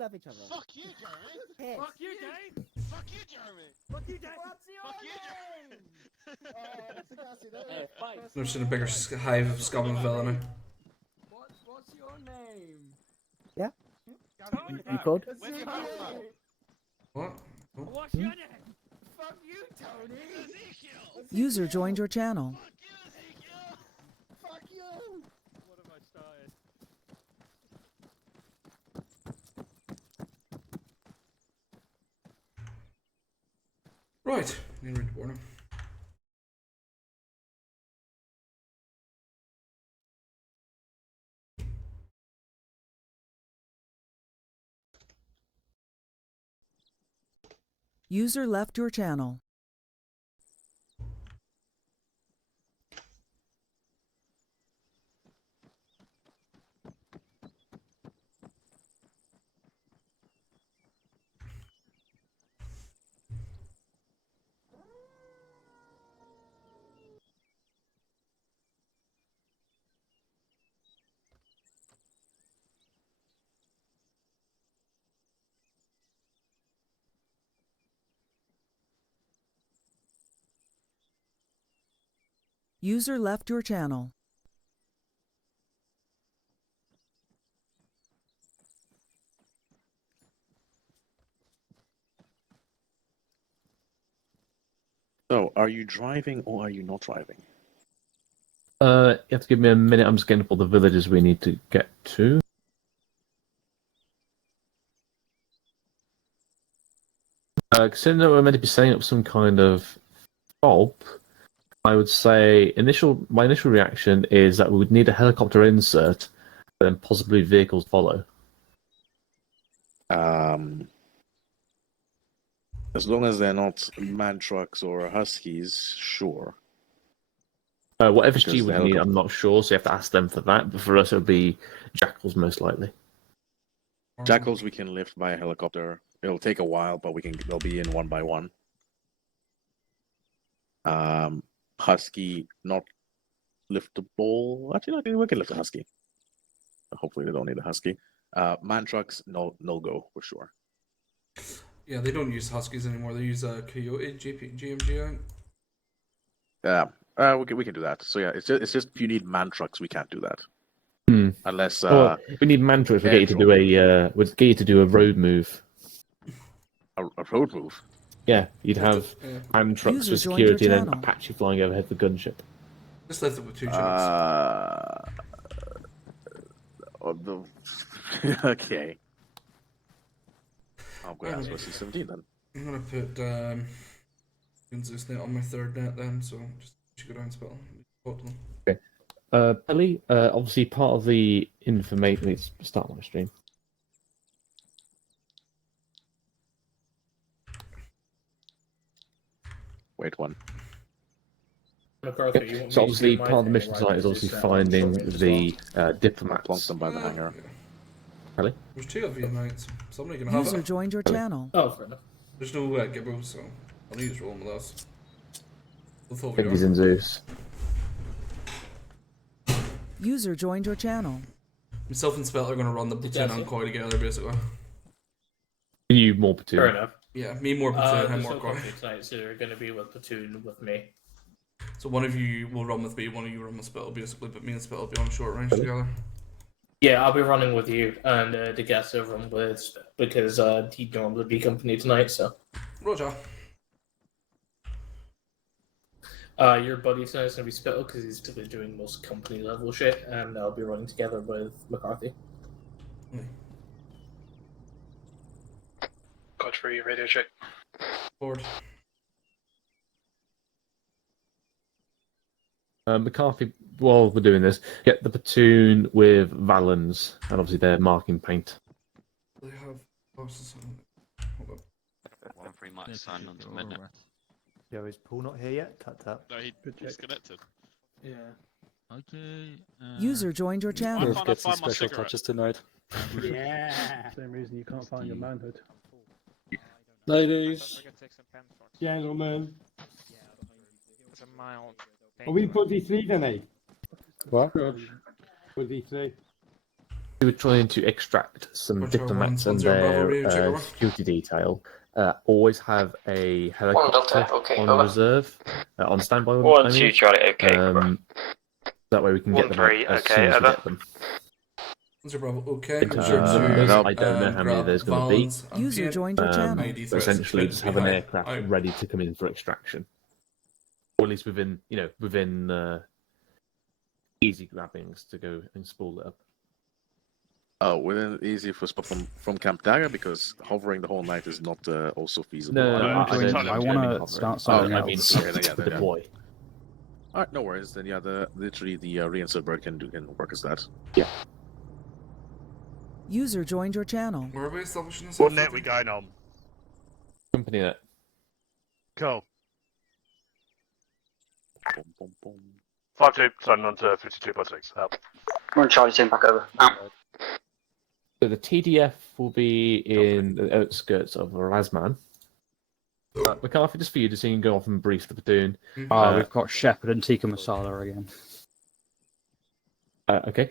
love each other. Fuck you, Jeremy. Yes. Fuck you, Dave. Fuck you, Jeremy. Fuck you, Dave. Fuck you, Jeremy. I've never seen a bigger hive of scum and villainy. What's your name? Yeah? Tony. You could? Where'd you come from? What? Oh. What's your name? Fuck you, Tony. Ezekiel. User joined your channel. Fuck you, Ezekiel. Fuck you. What have I started? Right, need to read the warning. User left your channel. User left your channel. So, are you driving or are you not driving? You have to give me a minute. I'm just getting up all the villages we need to get to. Considering that we're meant to be setting up some kind of fob, I would say my initial reaction is that we would need a helicopter insert, and then possibly vehicles follow. As long as they're not man trucks or huskies, sure. What Because FSG the would need, helicopter- I'm not sure, so you have to ask them for that. But for us, it would be jackals most likely. Jackals we can lift by a helicopter. It'll take a while, but they'll be in one by one. Husky not liftable. Actually, I think we can lift a husky. Hopefully, they don't need a husky. Man trucks, no go for sure. Yeah, they don't use huskies anymore. They use Coyote GMG. I think. Yeah, we can do that. So yeah, it's just if you need man trucks, we can't do that. Unless We need man trucks. We get you to do a road move. a road move. Yeah, you'd have man trucks User for joined your security and then channel. Apache flying overhead for gunship. Just left it with two chunks. Okay. I'm going to ask for C-17 then. I'm gonna put Zeus net on my third net then, so just go down and spell. Talk to them. Pelly, obviously part of the information. Let's start my stream. Wait one. McCarthy, you want So me to obviously do my part of the thing mission or tonight is I obviously just finding show me as the Plonk diplomats. them by the hangar. Pelly? There's two of you tonight, so somebody can have User it. joined your channel. Oh, fair enough. There's no Gibbo, so I'll need to roll with us. With all Figures in Zeus. User joined your channel. Myself and Spell are gonna run the platoon Jesse? on Koi together, basically. You more platoon. Fair enough. Yeah, me more platoon, him There's more no Koi. conflict tonight, so you're going to be with platoon with me. So one of you will run with me, one of you run with Spell, basically, but me and Spell will be on short range together. Yeah, I'll be running with you, and the guests will run with because he normally be company tonight. So, Roger. your buddy tonight is going to be Spittle because he's typically doing most company level shit, and I'll be running together with McCarthy. Code for you, radio check. Forward. McCarthy, while we're doing this, get the platoon with Valens, and obviously they're marking paint. They have bosses on it. Hold up. 1-3 might sign on to midnight. Yo, is Paul not here yet? Tap tap. No, he disconnected. Yeah. Okay. User joined your Why channel. can't I find my cigarette? tonight. Yeah. Same reason you can't find your manhood. Ladies, Gentlemen. it's a mild. Are we 43 then, eh? What? 43. we were trying to extract some Roger, diplomats 110 and Bravo, their radio check over. security detail. Always have a helicopter Delta, okay, on over. reserve, on standby. 1-2 Charlie, okay, over. That way we can get them out 1-3, as okay, soon as we over. get them. Roger, Bravo, okay. In Make sure terms of to numbers, I don't know how many grab there's going to be. Valens and User Fiat. joined your channel. ID But threats essentially, expected just to have be an high. aircraft Out. ready to come in for extraction, or at least within easy grabbings to go and spool it up. Within easy for spot from Camp Dagger because hovering the whole night is not also feasible. No, I wanna start something something I mean, else. Okay, then, yeah, then, yeah. deploy. All right, no worries. Then yeah, literally the reinsert bird can work as that. User joined your channel. Where are we establishing this? What net we going on? Company net. Cool. Boom, boom, boom. 5-2, signing on to 52.6. Up. We're in Charlie, back over. Out. So the TDF will be in the outskirts of Razman. McCarthy, just for you, just so you can go off and brief the platoon. We've got Shepard and Tikka Masala again. Okay.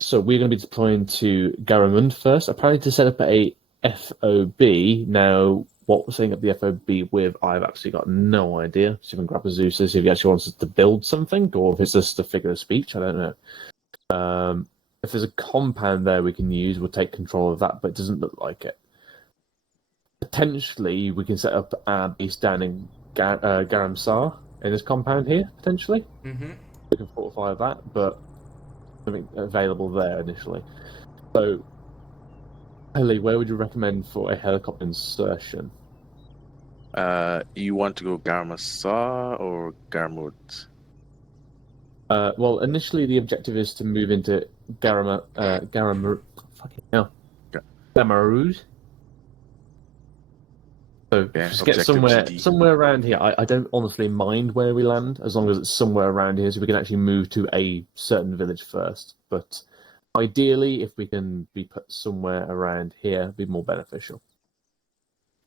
So we're going to be deploying to Garamond first. Apparently to set up a FOB. Now, what we're setting up the FOB with, I've actually got no idea. So you can grab a Zeus if he actually wants us to build something, or if it's just a figure of speech. I don't know. If there's a compound there we can use, we'll take control of that, but it doesn't look like it. Potentially, we can set up our base down in Garamsar in this compound here, potentially. Mm-hmm. We can fortify that, but something available there initially. So, Ellie, where would you recommend for a helicopter insertion? You want to go Garmasar or Garmud? Well, initially the objective is to move into Gamarud. So Yeah, just get objective GD. somewhere around here. I don't honestly mind where we land, as long as it's somewhere around here, so we can actually move to a certain village first. But ideally, if we can be put somewhere around here, it'd be more beneficial.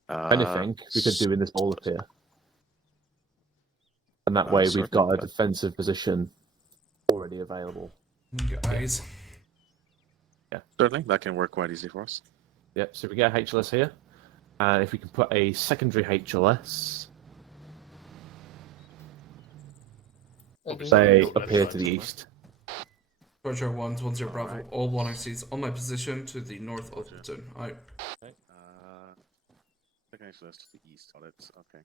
Anything we could do in this bowl up here, and that way we've got a defensive position already available. Guys. Yeah, Certainly, that can work quite easy for us. Yep. So we get a HLS here, and if we can put a secondary HLS, say up here to the east. Roger, 110 Bravo. All 1XCs on my position to the north of the zone. Out. Second HLS to the east. On it. Okay.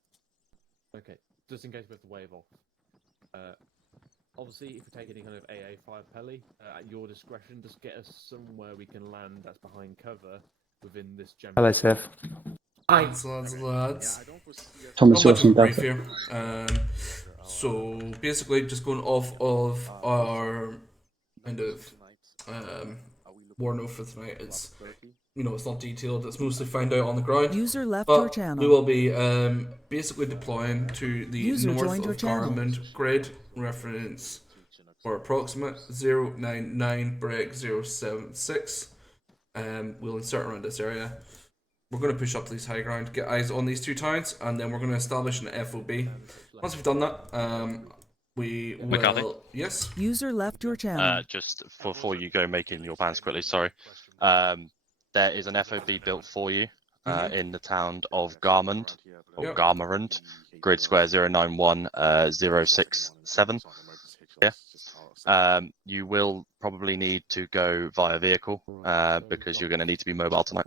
Okay. Just in case we have to wave off. Obviously, if we take any kind of AA5 heli, at your discretion, just get us somewhere we can land that's behind cover within this general. Hello, Seth. Lads. Thomas Not much of a Wilson, brief Delta. here. So basically, just going off of our kind of war note for tonight. It's it's not detailed. It's mostly found out on the ground. User left But your channel. we will be basically deploying to the User north joined your of channel. Garamond grid reference for approximate 099 break 076. We'll insert around this area. We're going to push up to these high ground, get eyes on these two towns, and then we're going to establish an FOB. Once we've done that, we will... McCarthy? Yes? User left your channel. Just before you go making your plans quickly, sorry. There is an FOB built for you in the town of Garmond, or Yep. Garmarund, grid square 091067. Yeah. You will probably need to go via vehicle because you're going to need to be mobile tonight.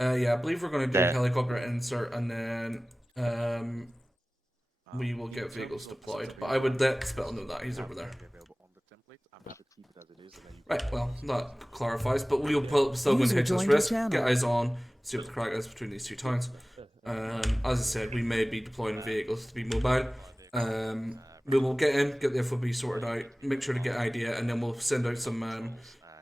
Yeah, I believe we're going to do There. helicopter insert, and then we will get vehicles deployed. But I would let Spell know that, he's over there. Right, well, that clarifies, but we'll still going to User hit this joined your risk, channel. get eyes on, see what the crack is between these two towns. As I said, we may be deploying vehicles to be mobile. We will get in, get the FOB sorted out, make sure to get idea, and then we'll send out some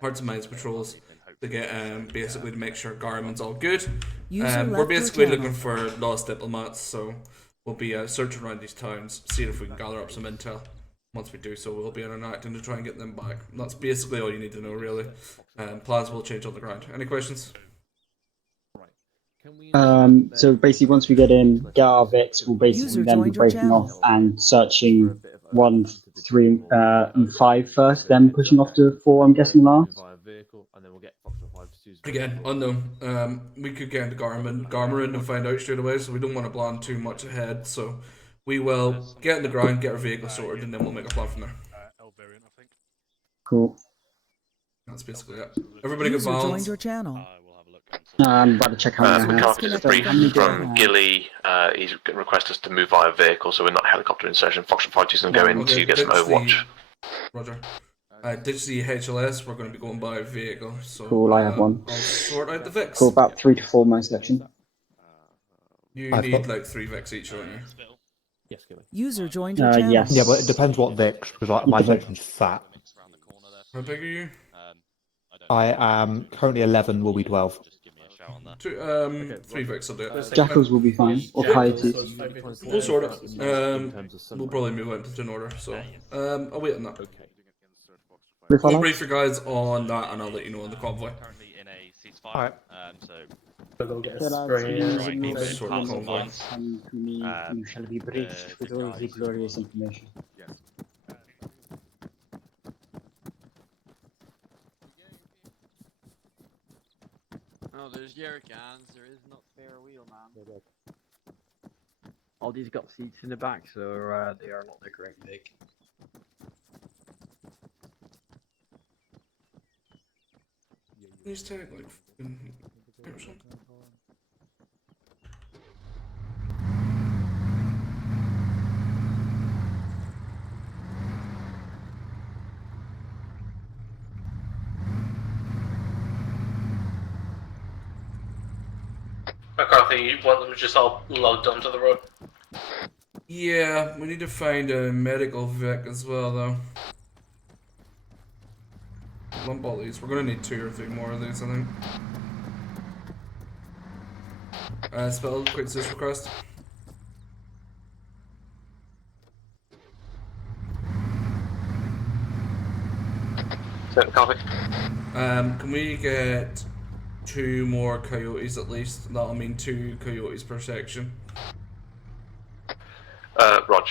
hearts and minds patrols to get basically to make sure Garmin's all good. User We're left your basically channel. looking for lost diplomats, so we'll be searching around these towns, seeing if we can gather up some intel. Once we do so, we'll be interacting to try and get them back. And that's basically all you need to know, really. Plans will change on the ground. Any questions? So basically, once we get in, get our Vix, we'll basically User then be joined your breaking channel. off and searching 1, 3, and 5 first, then pushing off to 4, I'm guessing, last. Again, unknown. We could get into Garmarin and find out straight away, so we don't want to plan too much ahead. So we will get in the ground, get our vehicle sorted, and then we'll make a plan from there. L variant, I think. Cool. That's basically it. Everybody good User joined balance? your channel. I'm about to check how many I have. McCarthy, there's a brief How many do I from have? Gilly. He's requested us to move via vehicle, so we're not helicopter insertion. Fox 5 is going to go in Okay, to get some ditch the- overwatch. Roger. Ditch the HLS, we're going to be going by vehicle. So, Cool, I have one. I'll sort out the VIX. Cool, about 3 to 4 my section. You I've need got- like 3 VIX each, don't you? Yes, Gilly. User joined your channel. Yes. Yeah, but it depends what VIX, because like, my It depends. section's fat. How big are you? I am currently 11, will be 12. 3 VIX will do it. Jackals will be fine, or coyotes. We'll sort it. We'll probably move out to an order, so I'll wait on that. If I We'll like. brief you guys on that, and I'll let you know on the convoy. Currently in a ceasefire. Alright. So Go get Shall a I spray. please Right, ignore these the sort of comments convoys. and to me, you shall be briefed with all the glorious information. Oh, there's jerrycans. There is not spare wheel, man. All these got seats in the back, so they are not that great big. These take like fucking or something. McCarthy, you want them just all logged onto the road? Yeah, we need to find a medical Vic as well, though. Lump all these. We're gonna need 2 or 3 more of these, I think. Spell quick assist request. Copy. Can we get 2 more coyotes at least? That'll mean 2 coyotes per section. Rog.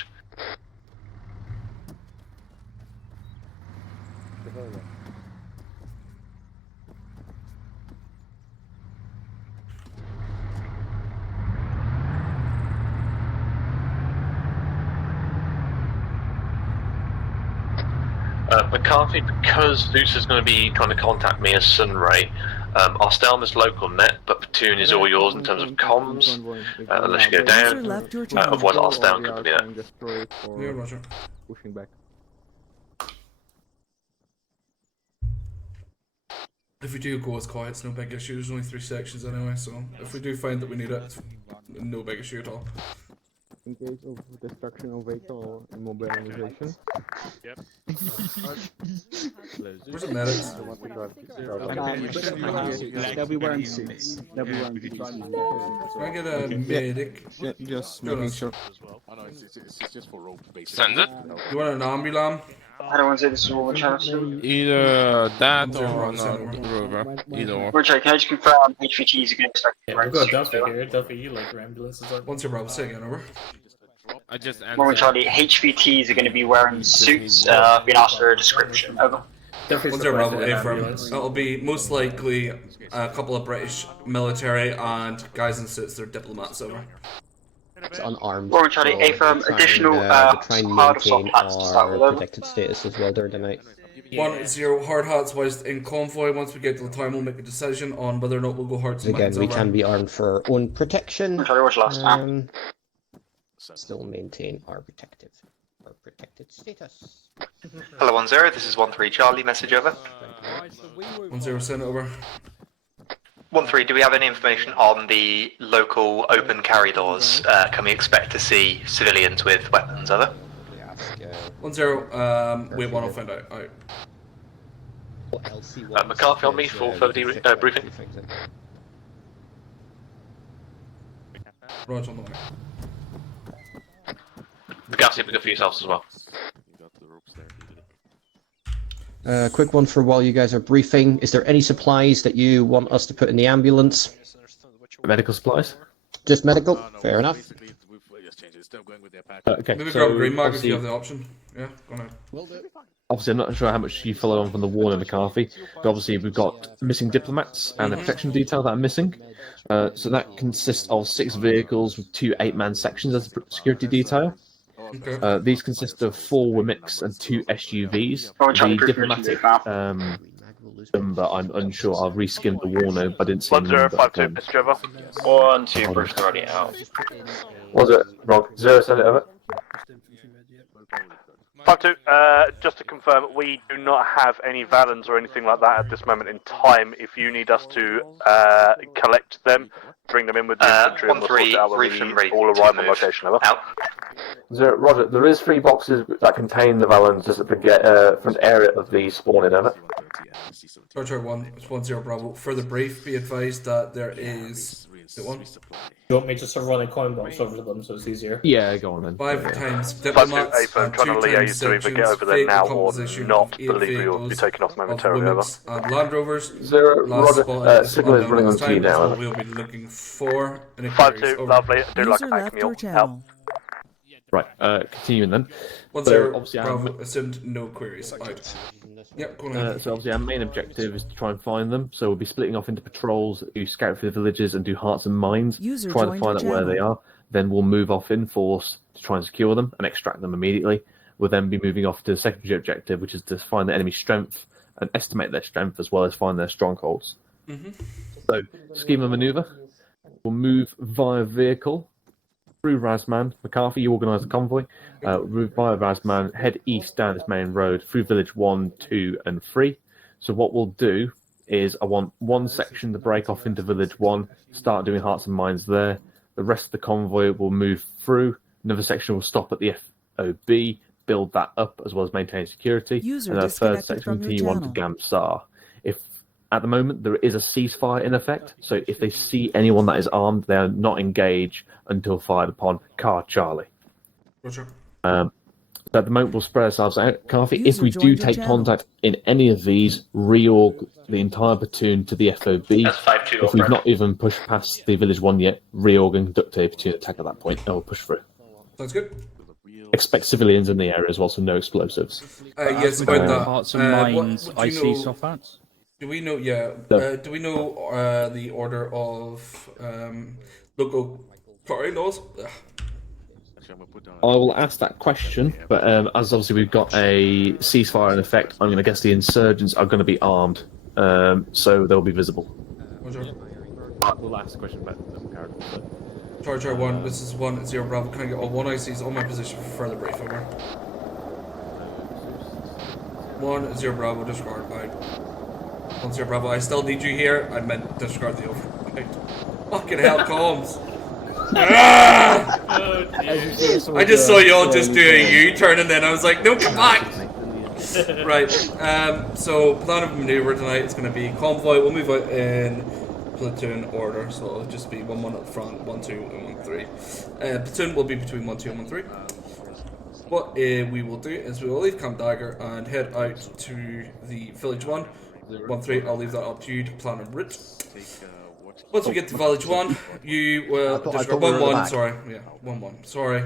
McCarthy, because Luce is going to be trying to contact me as Sunray, I'll stay on this local net, but Platoon is all yours in terms of comms, unless you go User down. left your channel. Otherwise, I'll stay on company net. Yeah, Roger. Pushing back. If we do go as quiet, it's no big issue. There's only 3 sections anyway, so if we do find that we need it, it's no big issue at all. In case of destruction of vehicle or immobilization. Yep. Where's the medics? They'll be wearing suits. They'll be wearing suits. Can I get a medic? Just making sure. Oh no, it's just for rope basically. Send it. You want an ambulance? I don't want to say this is all the channels. Either that Zero, or one, not. zero. Rover. Either or. Roger, can I just confirm HVTs are going to expect Yeah, we've got Duffy here. Duffy, you like your ambulances on. Once your Bravo, say again, over. I just Roger, answered. Charlie, HVTs are going to be wearing suits. Been asked for a description. Over. Duffy's Once your requested Bravo, an A firm. ambulance. That'll be most likely a couple of British military and guys in suits, they're diplomats, over. It's unarmed. Roger, Charlie, A firm. Additional try and hard assault maintain plans to start with. our Over. protected status as well during the night. 1-0 hard hats whilst in convoy. Once we get to the time, we'll make a decision on whether or not we'll go hard to Again, mines, we over. can be armed for our own protection. Charlie, what's last time? Still maintain our protected status. Hello, 1-0. This is 1-3 Charlie. Message over. 1-0 send it over. 1-3. Do we have any information on the local open carry doors? Can we expect to see civilians with weapons? Over. 1-0. Wait, one. I'll find out. Alright. McCarthy on me for further briefing. Roger on the way. McCarthy, pick up for yourselves as well. Quick one for while you guys are briefing. Is there any supplies that you want us to put in the ambulance? Medical supplies? Just medical? Fair enough. Okay, Maybe so grab a green mag if you obviously- have the option. Yeah, go on ahead. obviously I'm not sure how much you follow on from the Warner McCarthy, but obviously we've got missing diplomats and a protection detail that are missing. So that consists of 6 vehicles with 2 8-man sections as a security detail. Okay. These consist of 4 WMICs and 2 SUVs. The diplomatic number, I'm unsure. I've reskimmed the Warner, but I didn't see the number. 1052, Mr. Trevor. 1-2, Bruce already out. Was it wrong? 0, send it over. 52, just to confirm, we do not have any Valens or anything like that at this moment in time. If you need us to collect them, bring them in with the infantry, and we'll sort it out when we all arrive on location. Over. Out. Zero, Roger, there is 3 boxes that contain the Valens just at the front area of the spawning, over. Roger 1, it's 1-0 Bravo. Further brief, be advised that there is... You want me just to run a coin box over them so it's easier? Yeah, go on then. 5 times diplomats and 2 trying to times liaise to either get over there now or not, believe we will be taken off momentarily. Over. And Land Rovers. Zero, Last Roger, spot signal is running on to you time, now. so we'll be looking for an inquiries. 52, lovely. Do like a User back left meal. your channel. Right, continuing then. 1-0 obviously Bravo, assumed no queries. Out. Yep, go on. So obviously our main objective is to try and find them. So we'll be splitting off into patrols, do scout through the villages and do hearts and minds, User trying to joined find out your where they channel. are. Then we'll move off in force to try and secure them and extract them immediately. We'll then be moving off to the secondary objective, which is to find the enemy strength and estimate their strength as well as find their strongholds. So, scheme of manoeuvre. We'll move via vehicle through Razman. McCarthy, you organise the convoy. Move via Razman, head east down this main road through village 1, 2, and 3. So what we'll do is I want one section to break off into village 1, start doing hearts and minds there. The rest of the convoy will move through. Another section will stop at the FOB, build that up as well as maintain security. User and a third disconnected section from your continue on to channel. Gamsar. If at the moment there is a ceasefire in effect, so if they see anyone that is armed, they are not engaged until fired upon. Car Charlie. Roger. At the moment, we'll spread ourselves out. Carthy, if User we do joined your take channel. contact in any of these, reorg the entire platoon to the FOB. That's 5-2, If we've Alfred. not even pushed past the village 1 yet, reorg and conduct a platoon attack at that point, and we'll push through. Sounds good. Expect civilians in the area as well, so no explosives. Yes, about that. Hearts and minds, what do you IC know- soft hats. Do we know? Yeah. No. Do we know the order of local party laws? Ugh. I will ask that question, but as obviously we've got a ceasefire in effect, I'm going to guess the insurgents are going to be armed, so they'll be visible. Roger. But we'll ask the question about the character. Charger 1, this is 1-0 Bravo. Can I get all 1 ICs on my position for further brief? Over. 1-0 Bravo, disregard. Out. 1-0 Bravo, I still need you here. I meant disregard the over. Out. Fucking hell, comms. Ah! I just saw y'all just do a U-turn and then I was like, no, come back! Right, so plan of maneuver tonight is going to be convoy. We'll move out in platoon order, so it'll just be 1-1 at the front, 1-2, and 1-3. Platoon will be between 1-2 and 1-3. What we will do is we will leave Camp Dagger and head out to the village 1. 1-3, I'll leave that up to you to plan a route. Once we get to village 1, you will disregard 1-1, sorry, yeah, 1-1, sorry.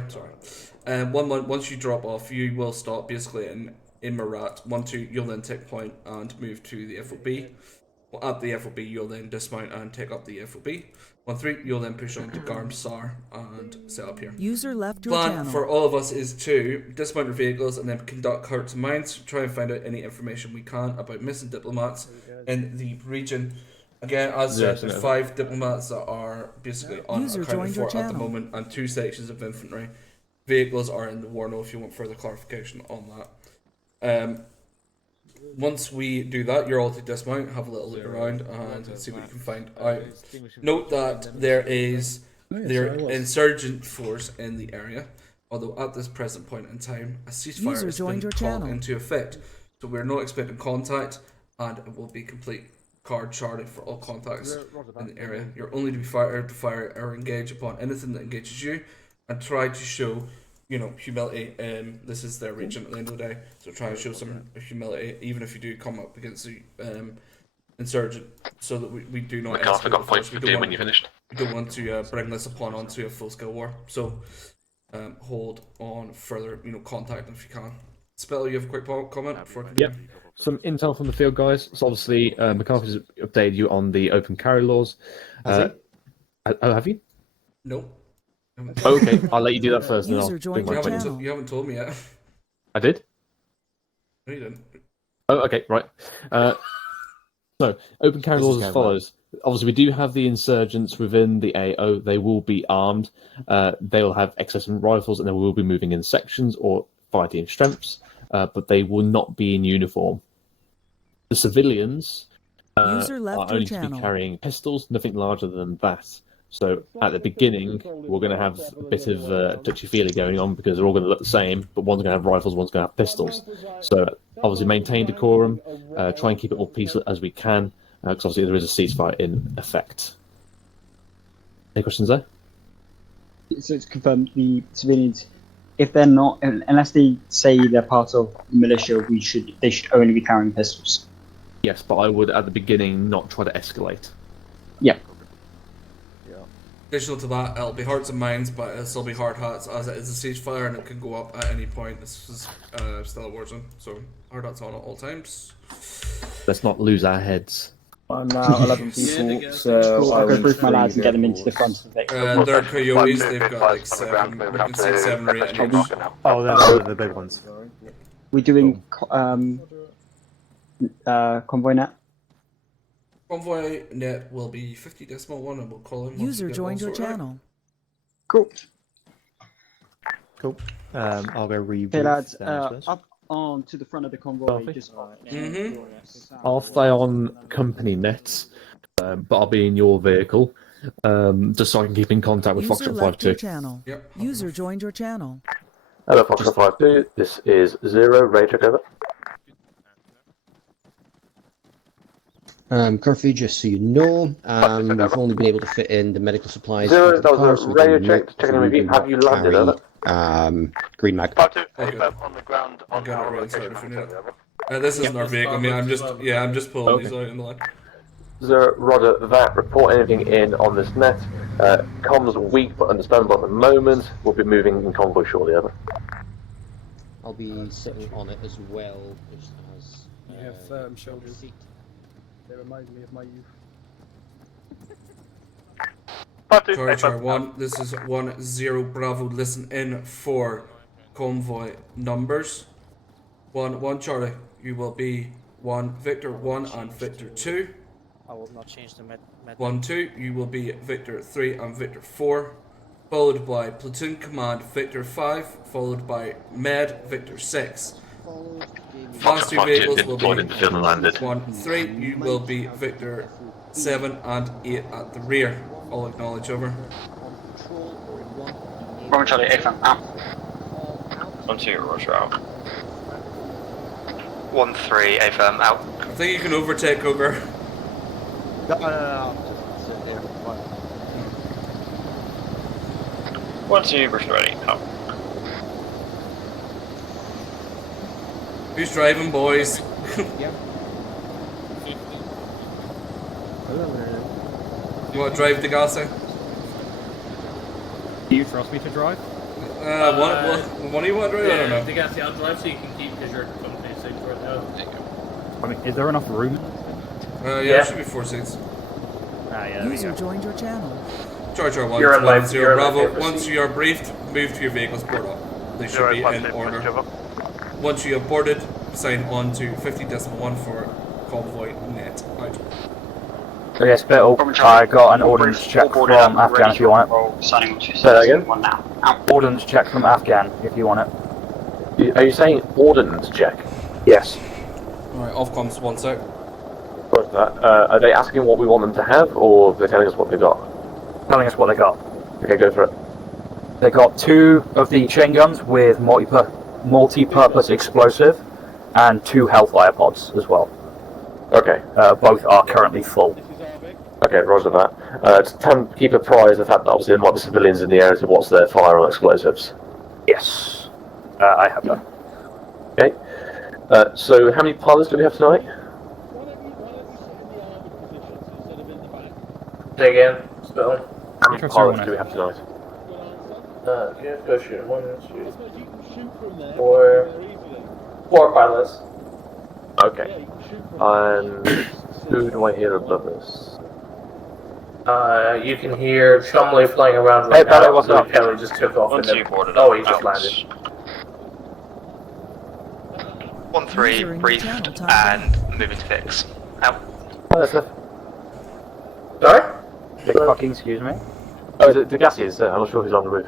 1-1, once you drop off, you will stop basically in Marat. 1-2, you'll then take point and move to the FOB. Well, at the FOB, you'll then dismount and take up the FOB. 1-3, you'll then push on to Garmsar and set up here. User left your Plan channel. for all of us is to dismount our vehicles and then conduct hearts and minds, try and find out any information we can about missing diplomats in the region. Again, as said, there's 5 diplomats that are basically User unaccounted joined your for at the channel. moment, and 2 sections of infantry. Vehicles are in the Warno if you want further clarification on that. Once we do that, you're all to dismount, have a little look around, and see what you can find out. Note that there is insurgent force in the area, although at this present point in time, a ceasefire User has joined been your called channel. into effect. So we're not expecting contact, and it will be complete card charting for all contacts in the area. You're only to be fired to fire or engage upon anything that engages you, and try to show, you know, humility. This is their region at the end of the day, so try and show some humility, even if you do come up against the insurgent, so that we do not. McCarthy got a point We for don't you want- when you finished. We don't want to bring this upon onto a full scale war. So hold on further, contact if you can. Spell, you have a quick comment before I continue? Yep. Some intel from the field, guys. So obviously, McCarthy's updated you on the open carry laws. Has Oh, have you? Nope. Okay, I'll let you do that first. Then I'll User do joined my your question. channel. You haven't told me yet. I did. No, you didn't. Oh, okay, right. So, open carry laws as follows. Obviously, we do have the insurgents within the AO. They will be armed. They will have access and rifles, and they will be moving in sections or fighting strengths, but they will not be in uniform. The civilians User left are your only to be channel. carrying pistols, nothing larger than that. So at the beginning, we're going to have a bit of touchy-feely going on because they're all going to look the same, but one's going to have rifles, one's going to have pistols. So obviously maintain decorum, try and keep it all peaceful as we can, because obviously there is a ceasefire in effect. Any questions there? So it's confirmed the civilians, if they're not, unless they say they're part of the militia, they should only be carrying pistols. Yes, but I would at the beginning not try to escalate. Yeah. Additional to that, it'll be hearts and minds, but it'll still be hard hats as it is a ceasefire and it can go up at any point. This is still a war zone, so hard hats on at all times. Let's not lose our heads. I'm now 11 people, so Cool, I'll go brief my lads and get them into the front of the They're coyotes, they've got like 7, we can say 7 or 8 each. Oh, they're the big ones. We're doing convoy net. Convoy net will be 50.1 and we'll call him. once we User get joined all your sorted out. channel. Cool. Cool. I'll go reboot. Okay, lads, first. up on to the front of the convoy. Copy. Just, I'll stay on company nets, but I'll be in your vehicle, just so I can keep in contact with User Foxtrot left your 52. channel. Yep. User joined your channel. Hello, Foxtrot 52. This is 0, radio over. Curfew, just so you know, we've only been able to fit in the medical supplies. 0, into the that car, was so a we radio can check, note checking in with you. to Have you landed, carry, over? green mag. Okay. I'll get it reinsert if we need it. This isn't our vehicle, I mean, I'm just pulling these out in the line. 0, Roger that. Report anything in on this net. Comms weak but understandable at the moment. We'll be moving in convoy shortly, over. I'll be sitting on it as well, just as You have firm shoulders. seat. They remind me of my youth. Charlie 1, this is 1-0 Bravo, listen in for convoy numbers. 1 Charlie, you will be 1 Victor 1 and Victor 2. I will not change the med. 1 2, you will be Victor 3 and Victor 4. Followed by Platoon Command Victor 5, followed by Med Victor 6. Last two vehicles will be 1 3, you will be Victor 7 and 8 at the rear. All acknowledge, over. Roger, Charlie, AFM, out. 1 2, Roger, out. 1 3, AFM, out. I think you can overtake, Ogre. No, I'm just sitting here. 1 2, British ready, out. Who's driving, boys? Yep. You want to drive the Gaza? Do you trust me to drive? One of you want to drive? I don't know. The gas, I'll drive so you can keep because you're company safe right now. I mean, is there enough room? Yeah, there should be 4 seats. User joined your channel. Charge R1, You're in live, 0 you're in Bravo. live, Once you are briefed, move to your vehicles, board up. They should be in order. Once you have boarded, sign on to 50.1 for convoy net out. So yes, Bill, I got an ordnance check from Afghan if you want it. Say that again? Ordnance check from Afghan if you want it. Are you saying ordnance check? Yes. Alright, off comms, 1 sec. What's that? Are they asking what we want them to have, or they're telling us what they got? Telling us what they got. Okay, go for it. They got 2 of the chain guns with multi-purpose explosive and 2 Hellfire pods as well. Okay. Both are currently full. Okay, roger that. Just keep apprised of that, obviously there might be civilians in the area to watch their fire on explosives. Yes. I have that. Okay. So how many pilots do we have tonight? Say again, Spittle. How many pilots do we have tonight? Yeah, go shoot. 1, 2, 4, 4 pilots. Okay. And who do I hear above us? You can hear Chumley flying around right now. What's up? Kelly just took off. Once And you've boarded oh, up, he just out. landed. 1-3, briefed, and moving to fix. Out. Sorry? Fucking excuse me? Oh, is it Degassi? I'm not sure who's on the roof.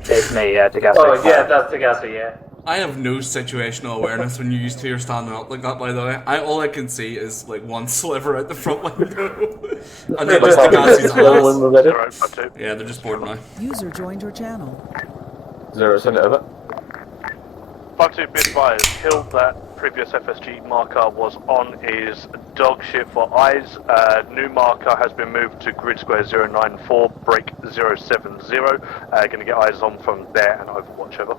It's me, Degassi. Oh, yeah, that's Degassi, yeah. I have no situational awareness when you used to. You're standing up like that. By the way, all I can see is like one sliver out the front window, and then just Degassi's eyes. Yeah, they're just bored now. User joined your channel. 0, send it over. 5-2, be advised, hill that previous FSG marker was on is dog shit for eyes. New marker has been moved to grid square 094, break 070. Gonna get eyes on from there and overwatch over.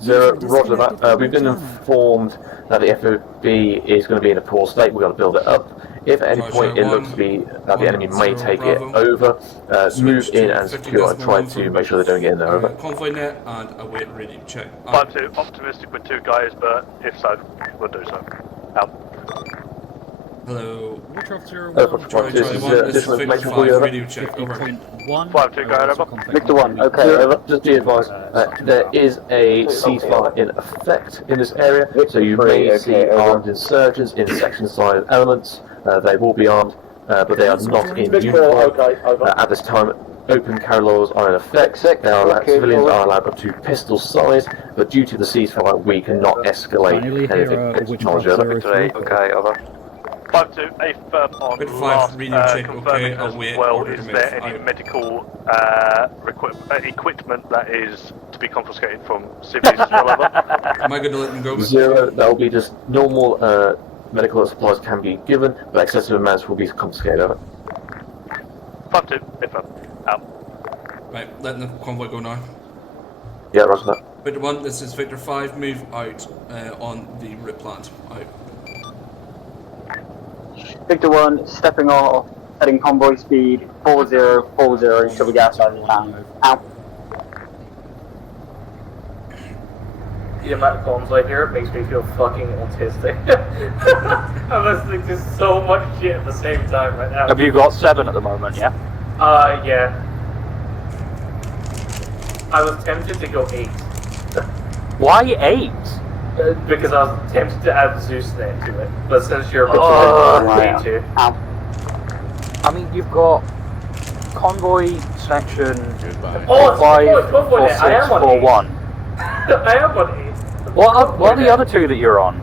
0, roger that. We've been informed that the FOB is going to be in a poor state. We've got to build it up. If at any point it looks to be that the enemy may take it over, move in and secure and try to make sure they don't get in there. Over. Convoy net and await radio check. 5-2, optimistic with 2 guys, but if so, we'll do so. Out. Hello. Which officer? Charlie 1, this is Victor 5, radio check, over. 5-2, go ahead, over. Victor 1, okay, over. Just be advised, there is a ceasefire in effect in this area, so you may see armed insurgents in section-side elements. They will be armed, but they are not in uniform. At this time, open carry laws are in effect. Civilians are allowed up to pistol size, but due to the ceasefire, we cannot escalate anything. Acknowledge over. Okay, over. 5-2, a firm on Bit 5, last, radio check, confirming okay, as await, well, order is to there move. any medical equipment that is to be confiscated from civilians as well, over? Am I going to let them go? 0, that will be just normal medical supplies can be given, but excessive amounts will be confiscated. Over. 5-2, infirm, out. Right, letting the convoy go now. Yeah, roger that. Victor 1, this is Victor 5, move out on the route planned. Out. Victor 1, stepping off, heading convoy speed 4040 until we get outside the town. Out. The amount of comms I hear makes me feel fucking autistic. I'm listening to so much shit at the same time right now. Have you got 7 at the moment, yeah? Yeah. I was tempted to go 8. Why 8? Because I was tempted to add Zeus name to it, but since you're yeah. to. I mean, you've got convoy section 454641. I am on 8. What are the other 2 that you're on?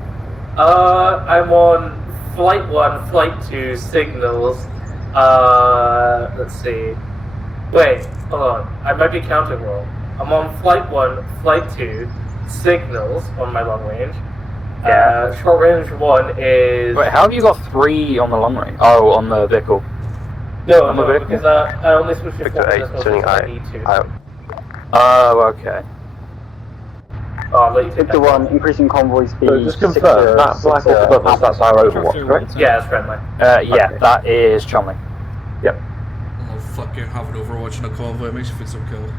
I'm on Flight 1, Flight 2, Signals. Let's see. Wait, hold on. I might be counting wrong. I'm on Flight 1, Flight 2, Signals on my long range. Yeah. Short range 1 is. Wait, how have you got 3 on the long range? Oh, on the vehicle. No, because I only switched to 4 because I need to. Oh, okay. Victor 1, increasing convoy speed. So just confirm, that black above us, that's our Overwatch, correct? Yeah, it's friendly. Yeah, Okay. that is Chumley. Yep. Oh, fucking having Overwatch in a convoy, it makes you feel so cool.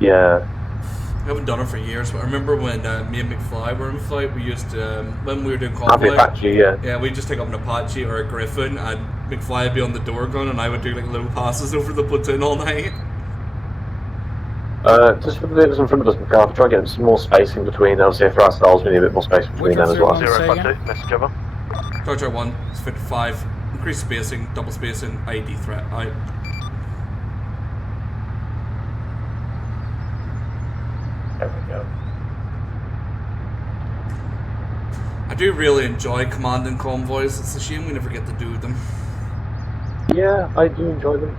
Yeah. I haven't done it for years, but I remember when me and McFly were in flight, we used to, when we were doing Happy convoy, Apache, yeah. yeah, we'd just take up an Apache or a Griffin, and McFly would be on the door gun, and I would do like little passes over the platoon all night. Just for the vehicles in front of us, McCarthy, try and get some more space in between. Obviously, for ourselves, we need a bit more space between them as well. 0-5-2, message over. Charger 1, it's 55, increase spacing, double spacing, ID threat, out. There we go. I do really enjoy commanding convoys, it's a shame we never get to do them. Yeah, I do enjoy them.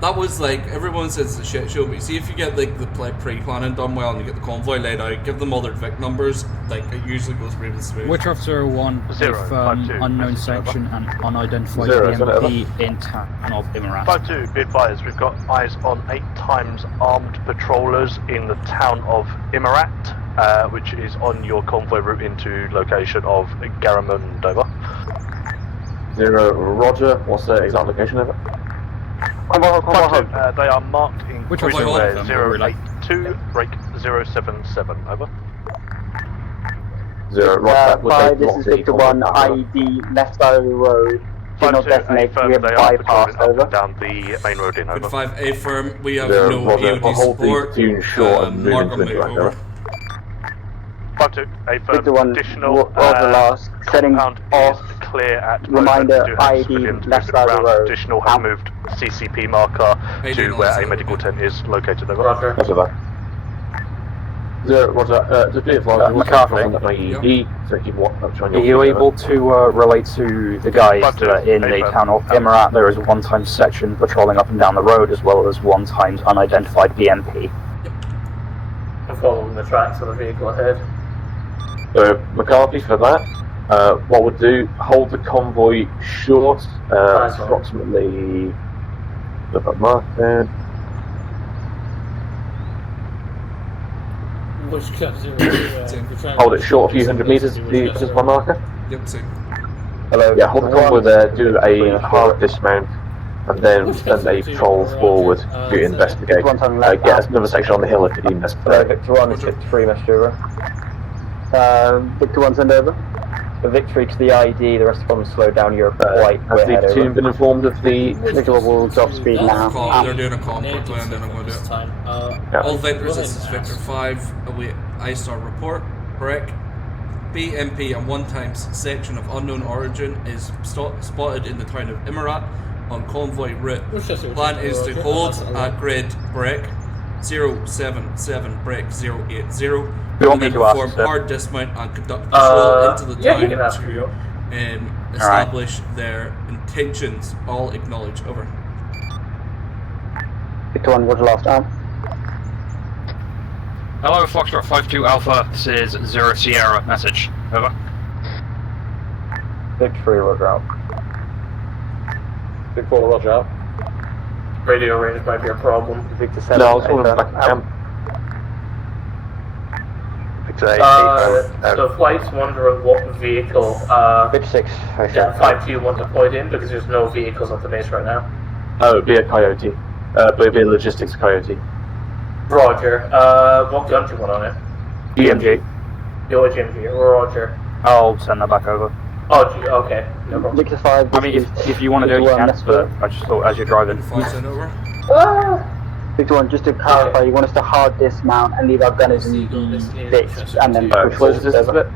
That was like, everyone says it's a shit show, but you see if you get like the pre-planning done well and you get the convoy laid out, give them all their Vic numbers, like it usually goes really smooth. Which officer 1 0, with 5-2, unknown message over. section and unidentified 0, EMP in town of Imirat? 5-2, be advised, we've got eyes on 8 times armed patrollers in the town of Imirat, which is on your convoy route into location of Garamond, over. 0, roger. What's the exact location of it? They are marked in Which grid one? square 082, break 077, over. Zero, roger. We'll Five, take this block is D, Victor convoy 1, back, over. IED, left side of the road. Do not detonate, we have they are bypassed, patrolling over. up and down the main road in, over. 5, affirm, we have Zero, no roger. EOD I'll hold the support. platoon short and move Mark into on move, interact, over. over. 5-2, affirm, Victor 1, additional Roger last, setting compound off, is clear at reminder, moment. Do have IED, civilians left moving side of the around. road. Additional have moved CCP marker to where a medical tent is located, over. Roger. Roger that. Zero, roger. Just be advised, McCarthy. on that IED, so keep trying Are you able to relate to the guys that are in the town of Emirat? There is a one-time section patrolling up and down the road, as well as one-times unidentified BMP. I'm following the tracks of the vehicle ahead. So, McCarthy for that. What we'll do, hold the convoy short, approximately. Look at mark there. Hold it short a few hundred meters, this is my marker. Yep, same. Hello. Yeah, hold the convoy there, do a hard dismount, and then send a patrol forward to investigate. Get us another section on the hill if you need necessary. Victor 1, it's Victor 3, message over. Victor 1, send over. Victory to the IED, the rest of them slow down your flight. Has the platoon been informed of the... Victor will drop speed now. They're doing a call quickly and then I'm going to do it. All Victors, this is Victor 5, await ISTAR report. Break. BMP and one-times section of unknown origin is spotted in the town of Emirat on convoy route. Plan is to hold at grid break 077 break 080. You want me to ask, perform sir? hard dismount and conduct patrol into the yeah, town you can ask for you. to establish their intentions. All acknowledge. Over. Victor 1, what's the last time? Hello, Foxtrot 52 Alpha. This is Zero Sierra. Message. Over. Victor 3, roger out. Big 4, roger out. Radio range might be a problem. Victor 7, No, I was calling back to camp. So flight's wondering what vehicle Victor 6, yeah, 5G want to point in because there's no vehicles at the base right now. Oh, it'd be a coyote. It'd be a logistics coyote. Roger. What gun do you want on it? BMG. Your GMG. Roger. I'll send that back over. Oh, okay. No problem. Victor 5, I mean, if you want to do it, you can, but I just thought as you're driving. 5 send over. Victor 1, just to clarify, you want us to hard dismount and leave our gunners in the ditch and then push Close the distance a bit.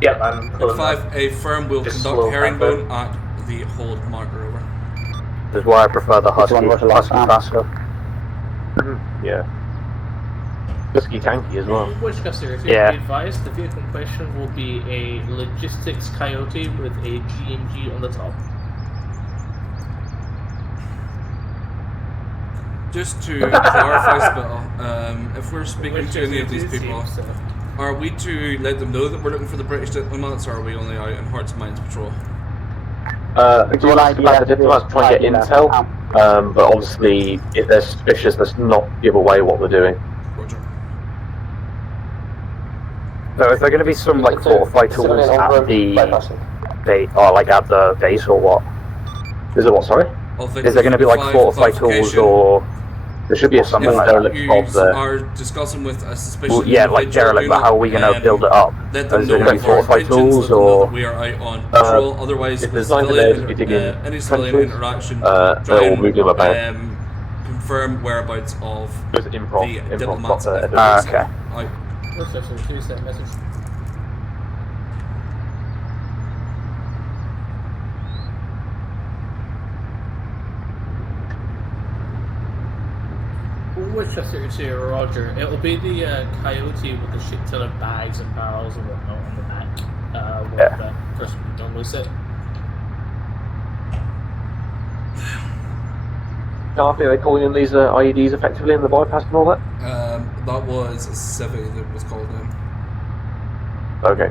Yep, I'm pulling 5, a firm will Just conduct slow herringbone at the hold marker. Over. This is why I prefer the Husky. Victor 1, what's the last Husky time? faster. Yeah. Husky tanky as well. Which Custer, if you Yeah. be advised, the vehicle in question will be a logistics coyote with a GMG on the top. Just to clarify, Spittle, if we're speaking to any of these people, are we to let them know that we're looking for the British diplomats, or are we only out in Hearts and Minds patrol? Do you ask about the diplomats, try and get intel, but obviously, if they're suspicious, let's not give away what we're doing. Roger. So is there going to be some like fortified tools at the base, or like at the base, or what? Is it what, sorry? Is there going to be like fortified tools, or there should be a something like derelict of there? Are discussing with a suspicious well, yeah, like derelict, but how are we going to build it up? Let Is them there know going to be our fortified intentions, tools, let them know or that we are out on patrol. Otherwise, if with there's nothing there to be civilian, digging any civilian trenches, interaction, then try we'll move them about. and confirm whereabouts of There's improv, the improv diplomats. got if there. they're okay. out. What's that? So here's that message. Winchester to Roger. It'll be the coyote with the shit ton of bags and barrels and whatnot on the back. When the person done with it. Are they calling in these IEDs effectively in the bypass and all that? That was a civvy that was called in. Okay.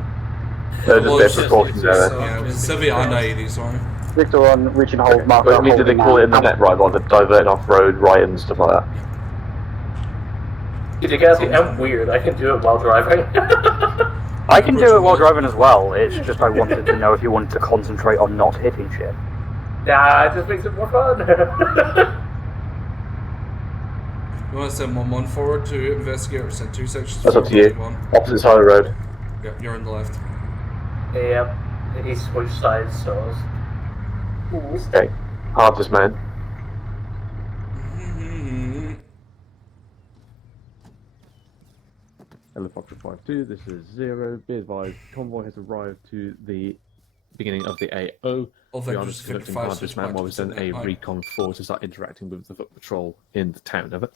So just a bit of precaution there then. Yeah, it was civvy and IED, sorry. Victor on reaching hold marker. But I mean, did they call it in the net right, like the diverting off road right and stuff like that? Did you guys think I'm weird? I can do it while driving. I can do it while driving as well. It's just I wanted to know if you wanted to concentrate on not hitting shit. Nah, it just makes it more fun. You want to send 1-1 forward to investigate, or send 2 sections That's up forward? to you. Opposite side of the road. Yep, you're on the left. Yep, he switched sides, so. Okay. Artist man. Helicopter 5-2, this is 0. Be advised, convoy has arrived to the beginning of the AO. All We are vectors just conducting 55, hard switch dismount back while to we send a Sydney. Aye. recon forward to start interacting with the foot patrol in the town of it.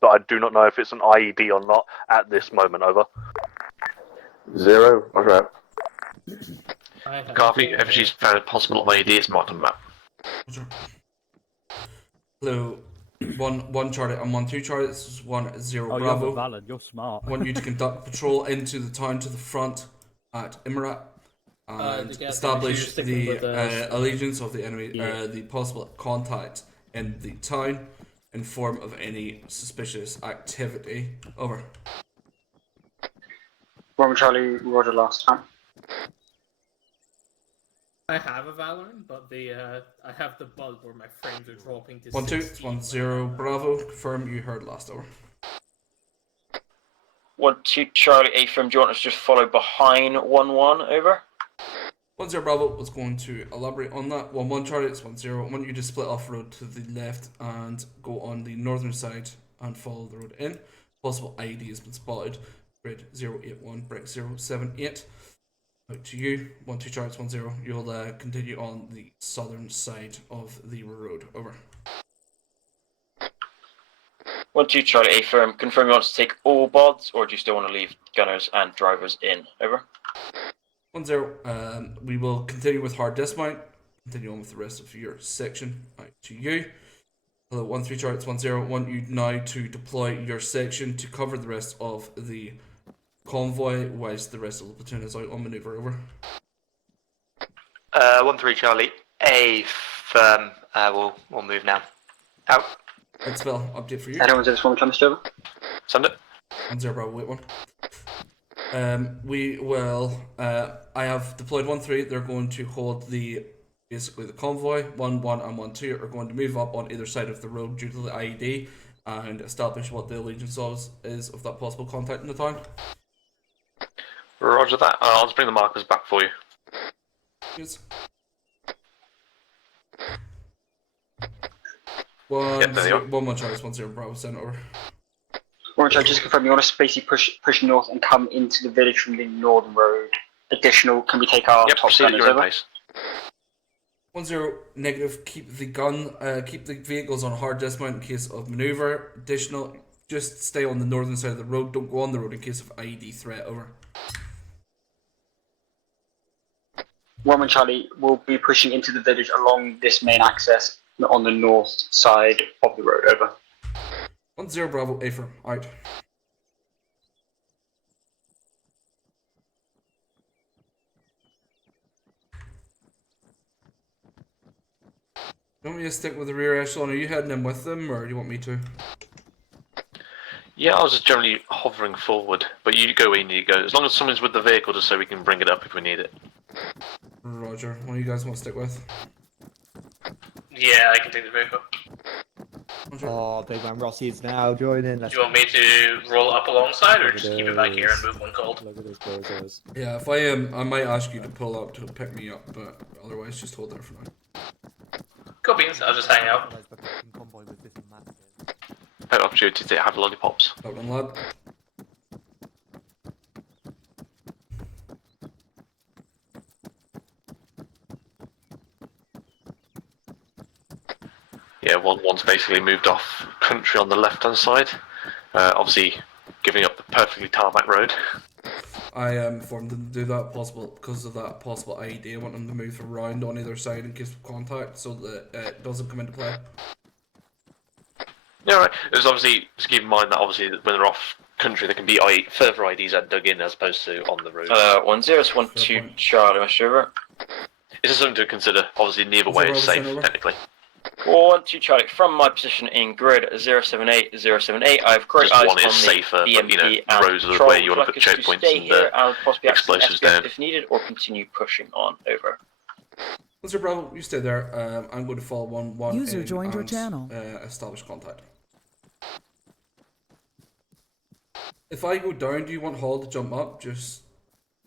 But I do not know if it's an IED or not at this moment. Over. 0. Roger. Copy. If she's found a possible IED, it's marked on the map. Hello. One Charlie and 1-2 Charlie. This is 1-0 Oh, Bravo. you're valid. You're smart. Want you to conduct patrol into the town to the front at Imirat and establish the allegiance of the enemy, the possible contact in the town, inform of any suspicious activity. Over. Roman Charlie, Roger last time. I have a Valorant, but I have the bug where my frames are dropping to 1-2, 1-0 Bravo. Confirm you heard last over. 1-2 Charlie A firm. Do you want us to just follow behind 1-1? Over. 1-0 Bravo was going to elaborate on that. 1-1 Charlie, it's 1-0. I want you to split off road to the left and go on the northern side and follow the road in. Possible ID has been spotted. Grid 081, brick 078. Out to you. 1-2 Charlie, it's 1-0. You'll continue on the southern side of the road. Over. 1-2 Charlie A firm. Confirm you want to take all bods, or do you still want to leave gunners and drivers in? Over. 1-0. We will continue with hard dismount. Continue on with the rest of your section. Out to you. Hello, 1-3 Charlie, it's 1-0. Want you now to deploy your section to cover the rest of the convoy, whilst the rest of the platoon is out on maneuver. Over. 1-3 Charlie A firm. We'll move now. Out. Right, spell update for you. Anyone just want to come over? Send it. 1-0 Bravo, wait one. We will. I have deployed 1-3. They're going to hold basically the convoy. 1-1 and 1-2 are going to move up on either side of the road due to the IED and establish what the allegiance is of that possible contact in the town. Roger that. I'll just bring the markers back for you. Yes. 1-1 Charlie, 1-0 Bravo, send over. Roman Charlie, just confirm you want to basically push north and come into the village from the northern road. Additional, can we take our top gunners over? 1-0 negative. Keep the vehicles on hard dismount in case of maneuver. Additional, just stay on the northern side of the road. Don't go on the road in case of IED threat. Over. Roman Charlie will be pushing into the village along this main access on the north side of the road. Over. 1-0 Bravo, A firm, out. You want me to stick with the rear echelon? Are you heading in with them, or do you want me to? Yeah, I was just generally hovering forward, but you go where you need to go. As long as someone's with the vehicle, just so we can bring it up if we need it. Roger. What do you guys want to stick with? Yeah, I can take the vehicle. Oh, Big Man Rossi's now joining. Do you want me to roll up alongside, or just keep it back here and move one cold? Look at those bozos. Yeah, if I am, I might ask you to pull up to pick me up, but otherwise just hold there for now. Cool beans, I'll just hang out. No opportunity to have lollipops. Out on lad. Yeah, one's basically moved off country on the left-hand side. Obviously, giving up the perfectly tarmac road. I informed them to do that because of that possible IED. I want them to move around on either side in case of contact, so that it doesn't come into play. Yeah, right. There's obviously, just keep in mind that obviously when they're off country, there can be further IDs that dug in as opposed to on the road. 1-0-1-2 Charlie, Mr. Over. This is something to consider. Obviously, neither way is safe, technically. 1-2 Charlie, from my position in grid 078, I have great Just eyes one on is safer, the but you know, BMP and roads are patrol. where you want to Would put like us choke points stay and here, I'll possibly access explosives FPS down. if needed, or continue pushing on. Over. Once you're Bravo, you stay there. I'm going to follow 1-1 User in joined your and, channel. Establish contact. If I go down, do you want Hall to jump up,